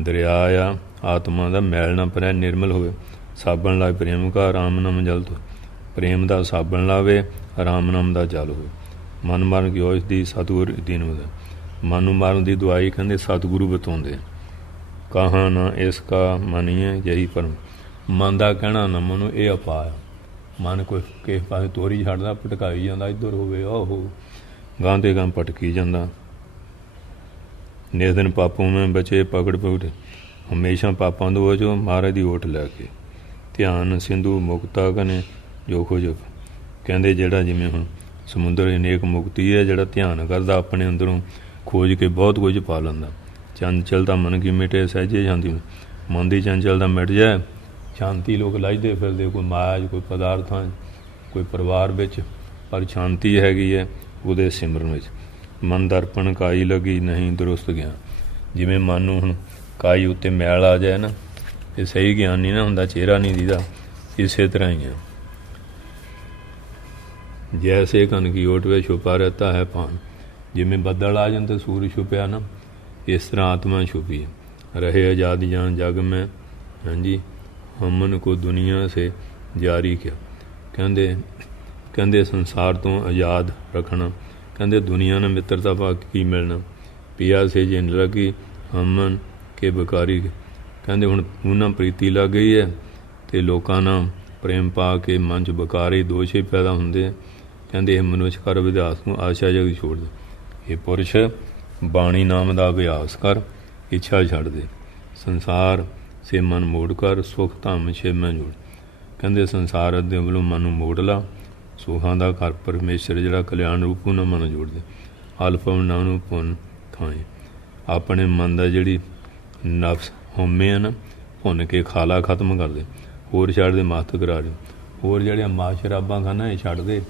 ਦਰਿਆ ਆ ਆਤਮਾ ਦਾ, ਮੈਲ ਨਾ ਭਰਿਆ ਨਿਰਮਲ ਹੋਵੇ। ਸਾਬਣ ਲਾਵੇ ਪ੍ਰੇਮ ਕਾ ਰਾਮ ਨਾਮ ਜਲ ਤੋਂ, ਪ੍ਰੇਮ ਦਾ ਸਾਬਣ ਲਾਵੇ ਰਾਮ ਨਾਮ ਦਾ ਜਲ ਹੋਵੇ। ਮਨ ਮਾਰਨ ਕੀ ਔਸ਼ ਦੀ ਸਤਿਗੁਰ ਦੀਨ ਹੁੰਦਾ, ਮਨ ਨੂੰ ਮਾਰਨ ਦੀ ਦਵਾਈ ਕਹਿੰਦੇ ਸਤਿਗੁਰੂ ਬਤਾਉਂਦੇ। ਕਹਾਂ ਨਾ ਇਸ ਕਾ ਮਨੀਏ ਜਹੀ ਪਰਮ, ਮਨ ਦਾ ਕਹਿਣਾ ਨਾ ਮਨੋ ਇਹ ਉਪਾਅ। ਮਨ ਕੋਈ ਕਿਸੇ ਪਾਸੇ ਤੋਰੀ ਛੱਡਦਾ, ਭਟਕਾਈ ਜਾਂਦਾ, ਇੱਧਰ ਹੋਵੇ ਉਹ ਗਾਂ ਤੇ ਗਾਂ ਭਟਕੀ ਜਾਂਦਾ। ਨਿਸ ਦਿਨ ਪਾਪੋਂ ਮੈਂ ਬਚੇ ਪਕੜ ਪਕੜ, ਹਮੇਸ਼ਾ ਪਾਪਾਂ ਤੋਂ ਵਜੋਂ ਮਹਾਰਾਜ ਦੀ ਓਟ ਲੈ ਕੇ। ਧਿਆਨ ਸਿੰਧੂ ਮੁਕਤਾ ਕਨੇ ਜੋ ਖੋਜ, ਕਹਿੰਦੇ ਜਿਹੜਾ ਜਿਵੇਂ ਹੁਣ ਸਮੁੰਦਰ ਅਨੇਕ ਮੁਕਤੀ ਹੈ, ਜਿਹੜਾ ਧਿਆਨ ਕਰਦਾ ਆਪਣੇ ਅੰਦਰੋਂ ਖੋਜ ਕੇ ਬਹੁਤ ਕੁਝ ਪਾ ਲੈਂਦਾ। ਚੰਚਲਤਾ ਮਨ ਕੀ ਮਿਟੇ ਸਹਿਜੇ ਜਾਂਦੀ, ਮਨ ਦੀ ਚੰਚਲਤਾ ਮਿਟ ਜਾਏ ਸ਼ਾਂਤੀ। ਲੋਕ ਲੱਜਦੇ ਫਿਰਦੇ ਕੋਈ ਮਾਇਆ 'ਚ, ਕੋਈ ਪਦਾਰਥਾਂ 'ਚ, ਕੋਈ ਪਰਿਵਾਰ ਵਿੱਚ, ਪਰ ਸ਼ਾਂਤੀ ਹੈਗੀ ਹੈ ਉਹਦੇ ਸਿਮਰਨ ਵਿੱਚ। ਮਨ ਦਰਪਣ ਕਾਈ ਲੱਗੀ ਨਹੀਂ ਦਰੁਸਤ ਗਿਆਨ, ਜਿਵੇਂ ਮਨ ਨੂੰ ਹੁਣ ਕਾਈ ਉੱਤੇ ਮੈਲ ਆ ਜਾਏ ਨਾ, ਇਹ ਸਹੀ ਗਿਆਨ ਨਹੀਂ ਨਾ ਹੁੰਦਾ, ਚਿਹਰਾ ਨਹੀਂ ਦੀਦਾ। ਇਸੇ ਤਰ੍ਹਾਂ ਹੀ ਆ, ਜੈਸੇ ਕਨ ਕੀ ਓਟ ਵਿੱਚ ਛੁਪਾ ਰਹਿਤਾ ਹੈ ਪਾਨ, ਜਿਵੇਂ ਬੱਦਲ ਆ ਜਾਣ ਤਾਂ ਸੂਰਜ ਛੁਪਿਆ ਨਾ, ਇਸ ਤਰ੍ਹਾਂ ਆਤਮਾ ਛੁਪੀ ਰਹੇ। ਆਜ਼ਾਦ ਜਾਨ ਜਗ ਮੈਂ ਹਾਂਜੀ ਹਮਨ ਕੋ ਦੁਨੀਆ ਸੇ ਜਾਰੀ ਕਿਆ, ਕਹਿੰਦੇ ਸੰਸਾਰ ਤੋਂ ਆਜ਼ਾਦ ਰੱਖਣਾ। ਕਹਿੰਦੇ ਦੁਨੀਆ ਨਾਲ ਮਿੱਤਰਤਾ ਪਾ ਕੇ ਕੀ ਮਿਲਣਾ। ਪਿਆ ਸੇ ਜਿਨ ਲੱਗੀ ਹਮਨ ਕੇ ਬਕਾਰੀ, ਕਹਿੰਦੇ ਹੁਣ ਉਹਨਾਂ ਪ੍ਰੀਤੀ ਲੱਗ ਗਈ ਹੈ ਅਤੇ ਲੋਕਾਂ ਨਾਲ ਪ੍ਰੇਮ ਪਾ ਕੇ ਮਨ 'ਚ ਬਕਾਰੀ ਦੋਸ਼ ਹੀ ਪੈਦਾ ਹੁੰਦੇ ਆ। ਕਹਿੰਦੇ ਇਹ ਮਨੁੱਖ ਕਰ ਵਿਦਿਆਸ ਨੂੰ ਆਸ਼ਾ ਜਗ ਛੋੜ ਦੇ, ਇਹ ਪੁਰਸ਼ ਬਾਣੀ ਨਾਮ ਦਾ ਅਭਿਆਸ ਕਰ, ਇੱਛਾ ਛੱਡ ਦੇ। ਸੰਸਾਰ ਸੇ ਮਨ ਮੋੜ ਕਰ ਸੁਖ ਧਾਮ ਛੇ ਮੈਂ ਜੋੜ, ਕਹਿੰਦੇ ਸੰਸਾਰ ਦੇ ਵੱਲੋਂ ਮਨ ਨੂੰ ਮੋੜ ਲਾ, ਸੁਖਾਂ ਦਾ ਘਰ ਪਰਮੇਸ਼ਰ ਜਿਹੜਾ ਕਲਿਆਣ ਰੂਪ ਉਹਨਾਂ ਮਨ ਜੋੜ ਦੇ। ਅਲਪਮ ਨਾ ਨੂੰ ਪੁੰਨ ਥਾਏ, ਆਪਣੇ ਮਨ ਦਾ ਜਿਹੜੀ ਨਫਸ ਹਉਮੈ ਆ ਨਾ, ਭੁੰਨ ਕੇ ਖਾਲਾ ਖਤਮ ਕਰ ਦੇ। ਹੋਰ ਛੱਡ ਦੇ ਮਸਤ ਕਰਾ ਦੇ, ਹੋਰ ਜਿਹੜੀਆਂ ਮਾਂ ਸ਼ਰਾਬਾਂ ਖਾਣਾ ਇਹ ਛੱਡ ਦੇ।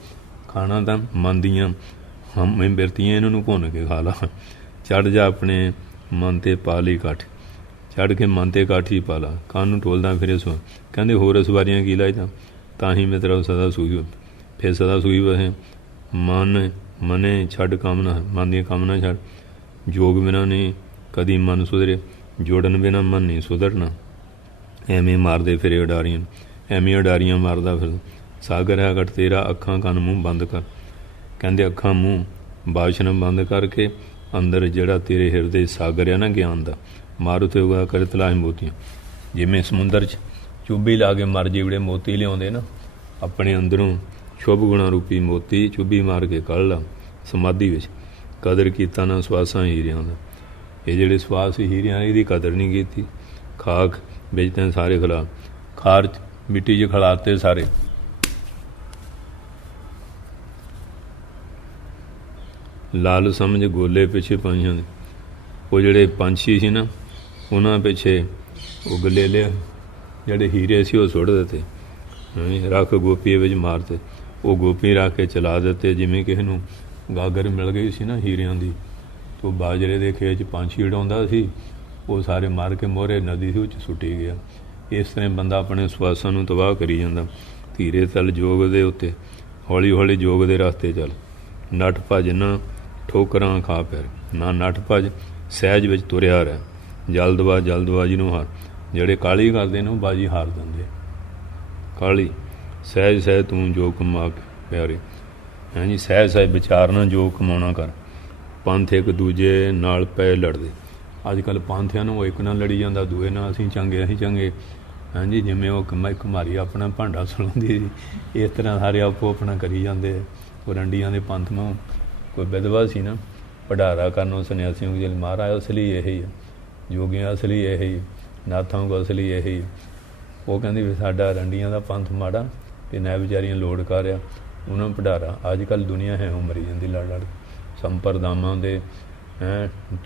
ਖਾਣਾ ਤਾਂ ਮਨ ਦੀਆਂ ਹਉਮੈ ਬਿਰਤੀਆਂ, ਇਹਨਾਂ ਨੂੰ ਭੁੰਨ ਕੇ ਖਾ ਲਾ। ਚੜ੍ਹ ਜਾ ਆਪਣੇ ਮਨ 'ਤੇ ਪਾ ਲਈ ਕਾਠੀ, ਚੜ੍ਹ ਕੇ ਮਨ 'ਤੇ ਕਾਠੀ ਪਾ ਲਾ। ਕੰਨ ਨੂੰ ਟੋਲਦਾ ਫਿਰੇ ਸੋ, ਕਹਿੰਦੇ ਹੋਰ ਸਵਾਰੀਆਂ ਕੀ ਲਾਈ ਤਾਂ ਹੀ ਮਿੱਤਰਾ ਸਦਾ ਸੂਈ, ਫਿਰ ਸਦਾ ਸੂਈ ਵਸੇ। ਮਨੇ ਛੱਡ ਕਾਮਨਾ, ਮਨ ਦੀਆਂ ਕਾਮਨਾ ਛੱਡ। ਜੋਗ ਬਿਨਾਂ ਨਹੀਂ ਕਦੀ ਮਨ ਸੁਧਰੇ, ਜੋੜਨ ਬਿਨਾਂ ਮਨ ਨਹੀਂ ਸੁਧਰਨਾ। ਐਵੇਂ ਮਾਰਦੇ ਫਿਰੇ ਉਡਾਰੀਆਂ, ਐਵੇਂ ਉਡਾਰੀਆਂ ਮਾਰਦਾ ਫਿਰ। ਸਾਗਰ ਹੈ ਘਟ ਤੇਰਾ, ਅੱਖਾਂ ਕੰਨ ਮੂੰਹ ਬੰਦ ਕਰ, ਕਹਿੰਦੇ ਅੱਖਾਂ ਮੂੰਹ ਬਾਸ਼ਨ ਬੰਦ ਕਰਕੇ ਅੰਦਰ ਜਿਹੜਾ ਤੇਰੇ ਹਿਰਦੇ ਸਾਗਰ ਆ ਨਾ ਗਿਆਨ ਦਾ, ਮਾਰੂ ਤੇ ਉਗਾ ਕਰ ਤਲਾਸ਼ ਮੋਤੀਆਂ। ਜਿਵੇਂ ਸਮੁੰਦਰ 'ਚ ਚੁੱਭੀ ਲਾ ਕੇ ਮਰ ਜਿਹੜੇ ਮੋਤੀ ਲਿਆਉਂਦੇ ਨਾ, ਆਪਣੇ ਅੰਦਰੋਂ ਸ਼ੁਭ ਗੁਣਾ ਰੂਪੀ ਮੋਤੀ ਚੁੱਭੀ ਮਾਰ ਕੇ ਕੱਢ ਲਾ ਸਮਾਧੀ ਵਿੱਚ। ਕਦਰ ਕੀਤਾ ਨਾ ਸਵਾਸਾਂ ਹੀਰਿਆਂ ਦਾ, ਇਹ ਜਿਹੜੇ ਸਵਾਸ ਹੀਰਿਆਂ ਇਹਦੀ ਕਦਰ ਨਹੀਂ ਕੀਤੀ। ਖਾਕ ਵਿੱਚ ਤੈਂ ਸਾਰੇ ਖਿਲਾ, ਖਾਰ ਮਿੱਟੀ 'ਚ ਖਿਲਾਤੇ ਸਾਰੇ। ਲਾਲ ਸਮਝ ਗੋਲੇ ਪਿੱਛੇ ਪਾਈਆਂ, ਉਹ ਜਿਹੜੇ ਪੰਛੀ ਸੀ ਨਾ ਉਹਨਾਂ ਪਿੱਛੇ ਉਹ ਗਲੇਲੇ ਜਿਹੜੇ ਹੀਰੇ ਸੀ ਉਹ ਸੁੱਟ ਦਿੱਤੇ, ਰੱਖ ਗੋਪੀ ਵਿੱਚ ਮਾਰਤੇ। ਉਹ ਗੋਪੀ ਰੱਖ ਕੇ ਚਲਾ ਦਿੱਤੇ। ਜਿਵੇਂ ਕਿਸੇ ਨੂੰ ਗਾਗਰ ਮਿਲ ਗਈ ਸੀ ਨਾ ਹੀਰਿਆਂ ਦੀ, ਉਹ ਬਾਜਰੇ ਦੇ ਖੇਤ 'ਚ ਪੰਛੀ ਉਡਾਉਂਦਾ ਸੀ, ਉਹ ਸਾਰੇ ਮਾਰ ਕੇ ਮੋਹਰੇ ਨਦੀ ਸੀ ਉਹ 'ਚ ਸੁੱਟੀ ਗਿਆ। ਇਸ ਤਰ੍ਹਾਂ ਬੰਦਾ ਆਪਣੇ ਸਵਾਸਾਂ ਨੂੰ ਤਬਾਹ ਕਰੀ ਜਾਂਦਾ। ਧੀਰੇ ਤਲ ਜੋਗ ਦੇ ਉੱਤੇ, ਹੌਲੀ ਹੌਲੀ ਜੋਗ ਦੇ ਰਸਤੇ ਚੱਲ। ਨੱਠ ਭੱਜ ਨਾ ਠੋਕਰਾਂ ਖਾ ਪੈਰ, ਨਾ ਨੱਠ ਭੱਜ ਸਹਿਜ ਵਿੱਚ ਤੁਰਿਆ ਰਹਿ। ਜਲਦਬਾਜ਼ੀ ਨੂੰ ਹਾਰ, ਜਿਹੜੇ ਕਾਹਲੀ ਕਰਦੇ ਨੇ ਉਹ ਬਾਜੀ ਹਾਰ ਦਿੰਦੇ। ਕਾਹਲੀ ਸਹਿਜ ਤੂੰ ਜੋ ਕਮਾ ਕੇ ਪਿਆਰੇ, ਹਾਂਜੀ ਸਹਿਜ ਵਿਚਾਰਨਾ ਜੋ ਕਮਾਉਣਾ ਕਰ। ਪੰਥ ਇੱਕ ਦੂਜੇ ਨਾਲ ਪੈ ਲੜਦੇ, ਅੱਜ ਕੱਲ੍ਹ ਪੰਥਿਆਂ ਨੂੰ ਇੱਕ ਨਾਲ ਲੜੀ ਜਾਂਦਾ, ਦੂਏ ਨਾਲ ਅਸੀਂ ਚੰਗੇ ਹਾਂਜੀ, ਜਿਵੇਂ ਉਹ ਘੁਮਾਰੀ ਆਪਣਾ ਭਾਂਡਾ ਸੁਣਾਉਂਦੀ ਸੀ, ਇਸ ਤਰ੍ਹਾਂ ਸਾਰੇ ਆਪੋ ਆਪਣਾ ਕਰੀ ਜਾਂਦੇ। ਉਹ ਰੰਡੀਆਂ ਦੇ ਪੰਥ ਨੂੰ ਕੋਈ ਵਿਧਵਾ ਸੀ ਨਾ, ਭੰਡਾਰਾ ਕਰਨ ਉਹ ਸੰਨਿਆਸੀਆਂ ਨੂੰ ਜਲ ਮਹਾਰਾਜ ਅਸਲੀ ਇਹੀ ਹੈ, ਜੋਗੀਆਂ ਅਸਲੀ ਇਹੀ, ਨਾਥਾਂ ਕੋ ਅਸਲੀ ਇਹੀ। ਉਹ ਕਹਿੰਦੀ ਵੀ ਸਾਡਾ ਰੰਡੀਆਂ ਦਾ ਪੰਥ ਮਾੜਾ ਅਤੇ ਨਾ ਵਿਚਾਰੀਆਂ ਲੋੜ ਕਰ ਆ ਉਹਨਾਂ ਨੂੰ ਭੰਡਾਰਾ। ਅੱਜ ਕੱਲ੍ਹ ਦੁਨੀਆ ਹੈ ਉਹ ਮਰੀ ਜਾਂਦੀ ਲੜ ਲੜ, ਸੰਪਰਦਾਵਾਂ ਦੇ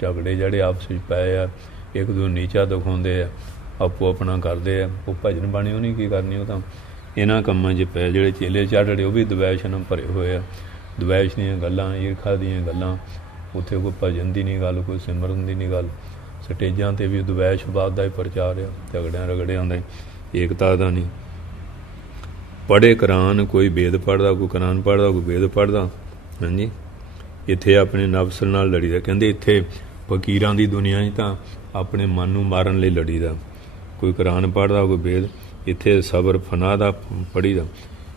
ਝਗੜੇ ਜਿਹੜੇ ਆਪਸ ਵਿੱਚ ਪਏ ਆ, ਇੱਕ ਦੂਜੇ ਨੀਚਾ ਦਿਖਾਉਂਦੇ ਆ, ਆਪੋ ਆਪਣਾ ਕਰਦੇ ਆ। ਉਹ ਭਜਨ ਬਾਣੀ ਉਹਨੇ ਕੀ ਕਰਨੀ, ਉਹ ਤਾਂ ਇਹਨਾਂ ਕੰਮਾਂ 'ਚ ਪਏ। ਜਿਹੜੇ ਚੇਲੇ ਚਾੜੜੇ ਉਹ ਵੀ ਦਵੈਸ਼ ਨਾਲ ਭਰੇ ਹੋਏ ਆ, ਦਵੈਸ਼ ਦੀਆਂ ਗੱਲਾਂ, ਈਰਖਾ ਦੀਆਂ ਗੱਲਾਂ। ਉੱਥੇ ਕੋਈ ਭਜਨ ਦੀ ਨਹੀਂ ਗੱਲ, ਕੋਈ ਸਿਮਰਨ ਦੀ ਨਹੀਂ ਗੱਲ। ਸਟੇਜਾਂ 'ਤੇ ਵੀ ਦਵੈਸ਼ਵਾਦ ਦਾ ਹੀ ਪ੍ਰਚਾਰ ਆ, ਝਗੜਿਆਂ ਰਗੜਿਆਂ ਦਾ, ਏਕਤਾ ਦਾ ਨਹੀਂ। ਪੜ੍ਹੇ ਕੁਰਾਨ, ਕੋਈ ਵੇਦ ਪੜ੍ਹਦਾ, ਕੋਈ ਕੁਰਾਨ ਪੜ੍ਹਦਾ, ਕੋਈ ਵੇਦ ਪੜ੍ਹਦਾ। ਹਾਂਜੀ, ਇੱਥੇ ਆਪਣੇ ਨਫਸ ਨਾਲ ਲੜੀਦਾ। ਕਹਿੰਦੇ ਇੱਥੇ ਫਕੀਰਾਂ ਦੀ ਦੁਨੀਆ 'ਚ ਤਾਂ ਆਪਣੇ ਮਨ ਨੂੰ ਮਾਰਨ ਲਈ ਲੜੀਦਾ। ਕੋਈ ਕੁਰਾਨ ਪੜ੍ਹਦਾ, ਕੋਈ ਵੇਦ। ਇੱਥੇ ਸਬਰ ਫਨਾਹ ਦਾ ਪੜ੍ਹੀਦਾ।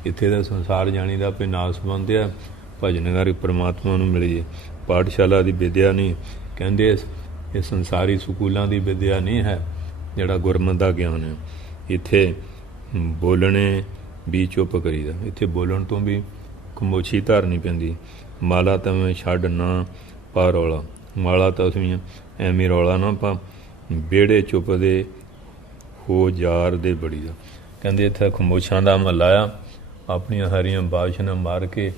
ਇੱਥੇ ਦਾ ਸੰਸਾਰ ਜਾਣੀਦਾ ਵੀ ਨਾਸ ਬੰਦਿਆ, ਭਜਨ ਕਰ ਪਰਮਾਤਮਾ ਨੂੰ ਮਿਲੀਏ। ਪਾਠਸ਼ਾਲਾ ਦੀ ਵਿੱਦਿਆ ਨਹੀਂ, ਕਹਿੰਦੇ ਇਹ ਸੰਸਾਰੀ ਸਕੂਲਾਂ ਦੀ ਵਿੱਦਿਆ ਨਹੀਂ ਹੈ ਜਿਹੜਾ ਗੁਰਮਤਿ ਦਾ ਗਿਆਨ ਹੈ। ਇੱਥੇ ਬੋਲਣੇ ਵੀ ਚੁੱਪ ਕਰੀਦਾ। ਇੱਥੇ ਬੋਲਣ ਤੋਂ ਵੀ ਖਮੋਸ਼ੀ ਧਾਰਨੀ ਪੈਂਦੀ। ਮਾਲਾ ਤਵੇਂ ਛੱਡ ਨਾ ਪਾ ਰੌਲਾ, ਮਾਲਾ ਤਸਵੀਆਂ ਐਵੇਂ ਰੌਲਾ ਨਾ ਪਾ, ਵਿਹੜੇ ਚੁੱਪਦੇ ਹੋ ਯਾਰ ਦੇ ਬੜੀ ਦਾ। ਕਹਿੰਦੇ ਇੱਥੇ ਖਮੋਸ਼ਾਂ ਦਾ ਮਹੱਲਾ ਆ। ਆਪਣੀਆਂ ਹਰੀਆਂ ਬਾਸ਼ਨਾਂ ਮਾਰ ਕੇ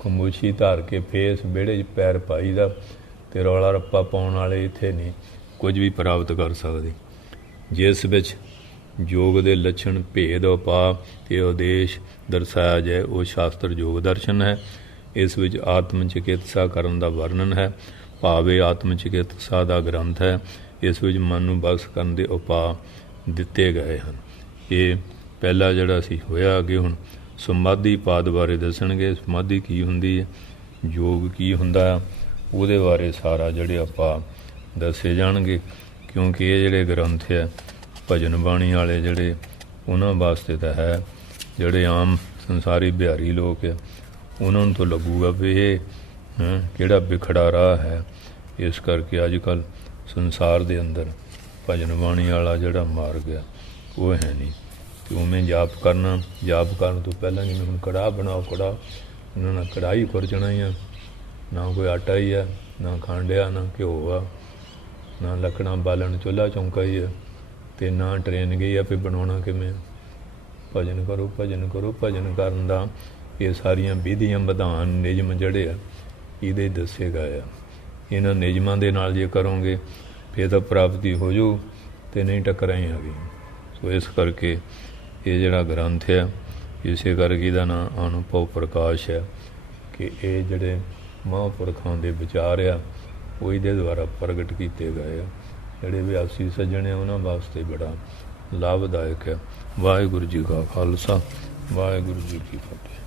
ਖਮੋਸ਼ੀ ਧਾਰ ਕੇ ਫੇਸ ਵਿਹੜੇ 'ਚ ਪੈਰ ਪਾਈਦਾ, ਅਤੇ ਰੌਲਾ ਰੱਪਾ ਪਾਉਣ ਵਾਲੇ ਇੱਥੇ ਨਹੀਂ ਕੁਝ ਵੀ ਪ੍ਰਾਪਤ ਕਰ ਸਕਦੇ। ਜਿਸ ਵਿੱਚ ਯੋਗ ਦੇ ਲੱਛਣ ਭੇਦ ਉਪਾਅ ਅਤੇ ਉਦੇਸ਼ ਦਰਸਾਇਆ ਜਾਏ ਉਹ ਸ਼ਾਸਤਰ ਯੋਗ ਦਰਸ਼ਨ ਹੈ। ਇਸ ਵਿੱਚ ਆਤਮ ਚਿਕਿਤਸਾ ਕਰਨ ਦਾ ਵਰਣਨ ਹੈ, ਭਾਵੇਂ ਆਤਮ ਚਿਕਿਤਸਾ ਦਾ ਗ੍ਰੰਥ ਹੈ। ਇਸ ਵਿੱਚ ਮਨ ਨੂੰ ਬਖਸ਼ ਕਰਨ ਦੇ ਉਪਾਅ ਦਿੱਤੇ ਗਏ ਹਨ। ਇਹ ਪਹਿਲਾ ਜਿਹੜਾ ਸੀ ਹੋਇਆ। ਅੱਗੇ ਹੁਣ ਸਮਾਧੀ ਪਾਦ ਬਾਰੇ ਦੱਸਣਗੇ। ਸਮਾਧੀ ਕੀ ਹੁੰਦੀ ਹੈ, ਯੋਗ ਕੀ ਹੁੰਦਾ, ਉਹਦੇ ਬਾਰੇ ਸਾਰਾ ਜਿਹੜੇ ਆਪਾਂ ਦੱਸੇ ਜਾਣਗੇ। ਕਿਉਂਕਿ ਇਹ ਜਿਹੜੇ ਗ੍ਰੰਥ ਹੈ ਭਜਨ ਬਾਣੀ ਵਾਲੇ ਜਿਹੜੇ, ਉਹਨਾਂ ਵਾਸਤੇ ਤਾਂ ਹੈ। ਜਿਹੜੇ ਆਮ ਸੰਸਾਰੀ ਬਿਹਾਰੀ ਲੋਕ ਆ ਉਹਨਾਂ ਨੂੰ ਤਾਂ ਲੱਗੂਗਾ ਵੀ ਇਹ ਕਿਹੜਾ ਵਿਖੜਾ ਰਾਹ ਹੈ। ਇਸ ਕਰਕੇ ਅੱਜ ਕੱਲ੍ਹ ਸੰਸਾਰ ਦੇ ਅੰਦਰ ਭਜਨ ਬਾਣੀ ਵਾਲਾ ਜਿਹੜਾ ਮਾਰਗ ਆ ਉਹ ਹੈ ਨਹੀਂ। ਅਤੇ ਉਵੇਂ ਜਾਪ ਕਰਨਾ, ਜਾਪ ਕਰਨ ਤੋਂ ਪਹਿਲਾਂ ਜਿਵੇਂ ਹੁਣ ਕੜਾਹ ਬਣਾਓ, ਕੜਾਹ ਉਹਨਾਂ ਨਾਲ ਕੜਾਹੀ ਖੁਰਚਣਾ ਹੀ ਆ, ਨਾ ਕੋਈ ਆਟਾ ਹੀ ਆ, ਨਾ ਖੰਡ ਆ, ਨਾ ਘਿਓ ਆ, ਨਾ ਲੱਕੜਾਂ ਬਾਲਣ, ਚੁੱਲ੍ਹਾ ਚੌਂਕਾ ਹੀ ਆ, ਅਤੇ ਨਾ ਟ੍ਰੇਨ ਗਈ ਆ ਵੀ ਬਣਾਉਣਾ ਕਿਵੇਂ। ਭਜਨ ਕਰੋ, ਭਜਨ ਕਰੋ। ਭਜਨ ਕਰਨ ਦਾ ਇਹ ਸਾਰੀਆਂ ਵਿਧੀਆਂ, ਵਿਧਾਨ, ਨਿਯਮ ਜਿਹੜੇ ਆ ਇਹਦੇ ਦੱਸੇ ਗਏ ਆ। ਇਹਨਾਂ ਨਿਯਮਾਂ ਦੇ ਨਾਲ ਜੇ ਕਰੋਗੇ ਫਿਰ ਤਾਂ ਪ੍ਰਾਪਤੀ ਹੋ ਜਾਊ, ਅਤੇ ਨਹੀਂ ਟੱਕਰਾਂ ਹੀ ਆ ਗਈ। ਸੋ ਇਸ ਕਰਕੇ ਇਹ ਜਿਹੜਾ ਗ੍ਰੰਥ ਹੈ, ਇਸੇ ਕਰਕੇ ਇਹਦਾ ਨਾਂ ਅਨੁਭਵ ਪ੍ਰਕਾਸ਼ ਹੈ ਕਿ ਇਹ ਜਿਹੜੇ ਮਹਾਂਪੁਰਖਾਂ ਦੇ ਵਿਚਾਰ ਆ ਉਹ ਇਹਦੇ ਦੁਆਰਾ ਪ੍ਰਗਟ ਕੀਤੇ ਗਏ ਆ। ਜਿਹੜੇ ਅਭਿਆਸੀ ਸੱਜਣ ਆ ਉਹਨਾਂ ਵਾਸਤੇ ਬੜਾ ਲਾਭਦਾਇਕ ਹੈ। ਵਾਹਿਗੁਰੂ ਜੀ ਕਾ ਖਾਲਸਾ, ਵਾਹਿਗੁਰੂ ਜੀ ਕੀ ਫਤਿਹ।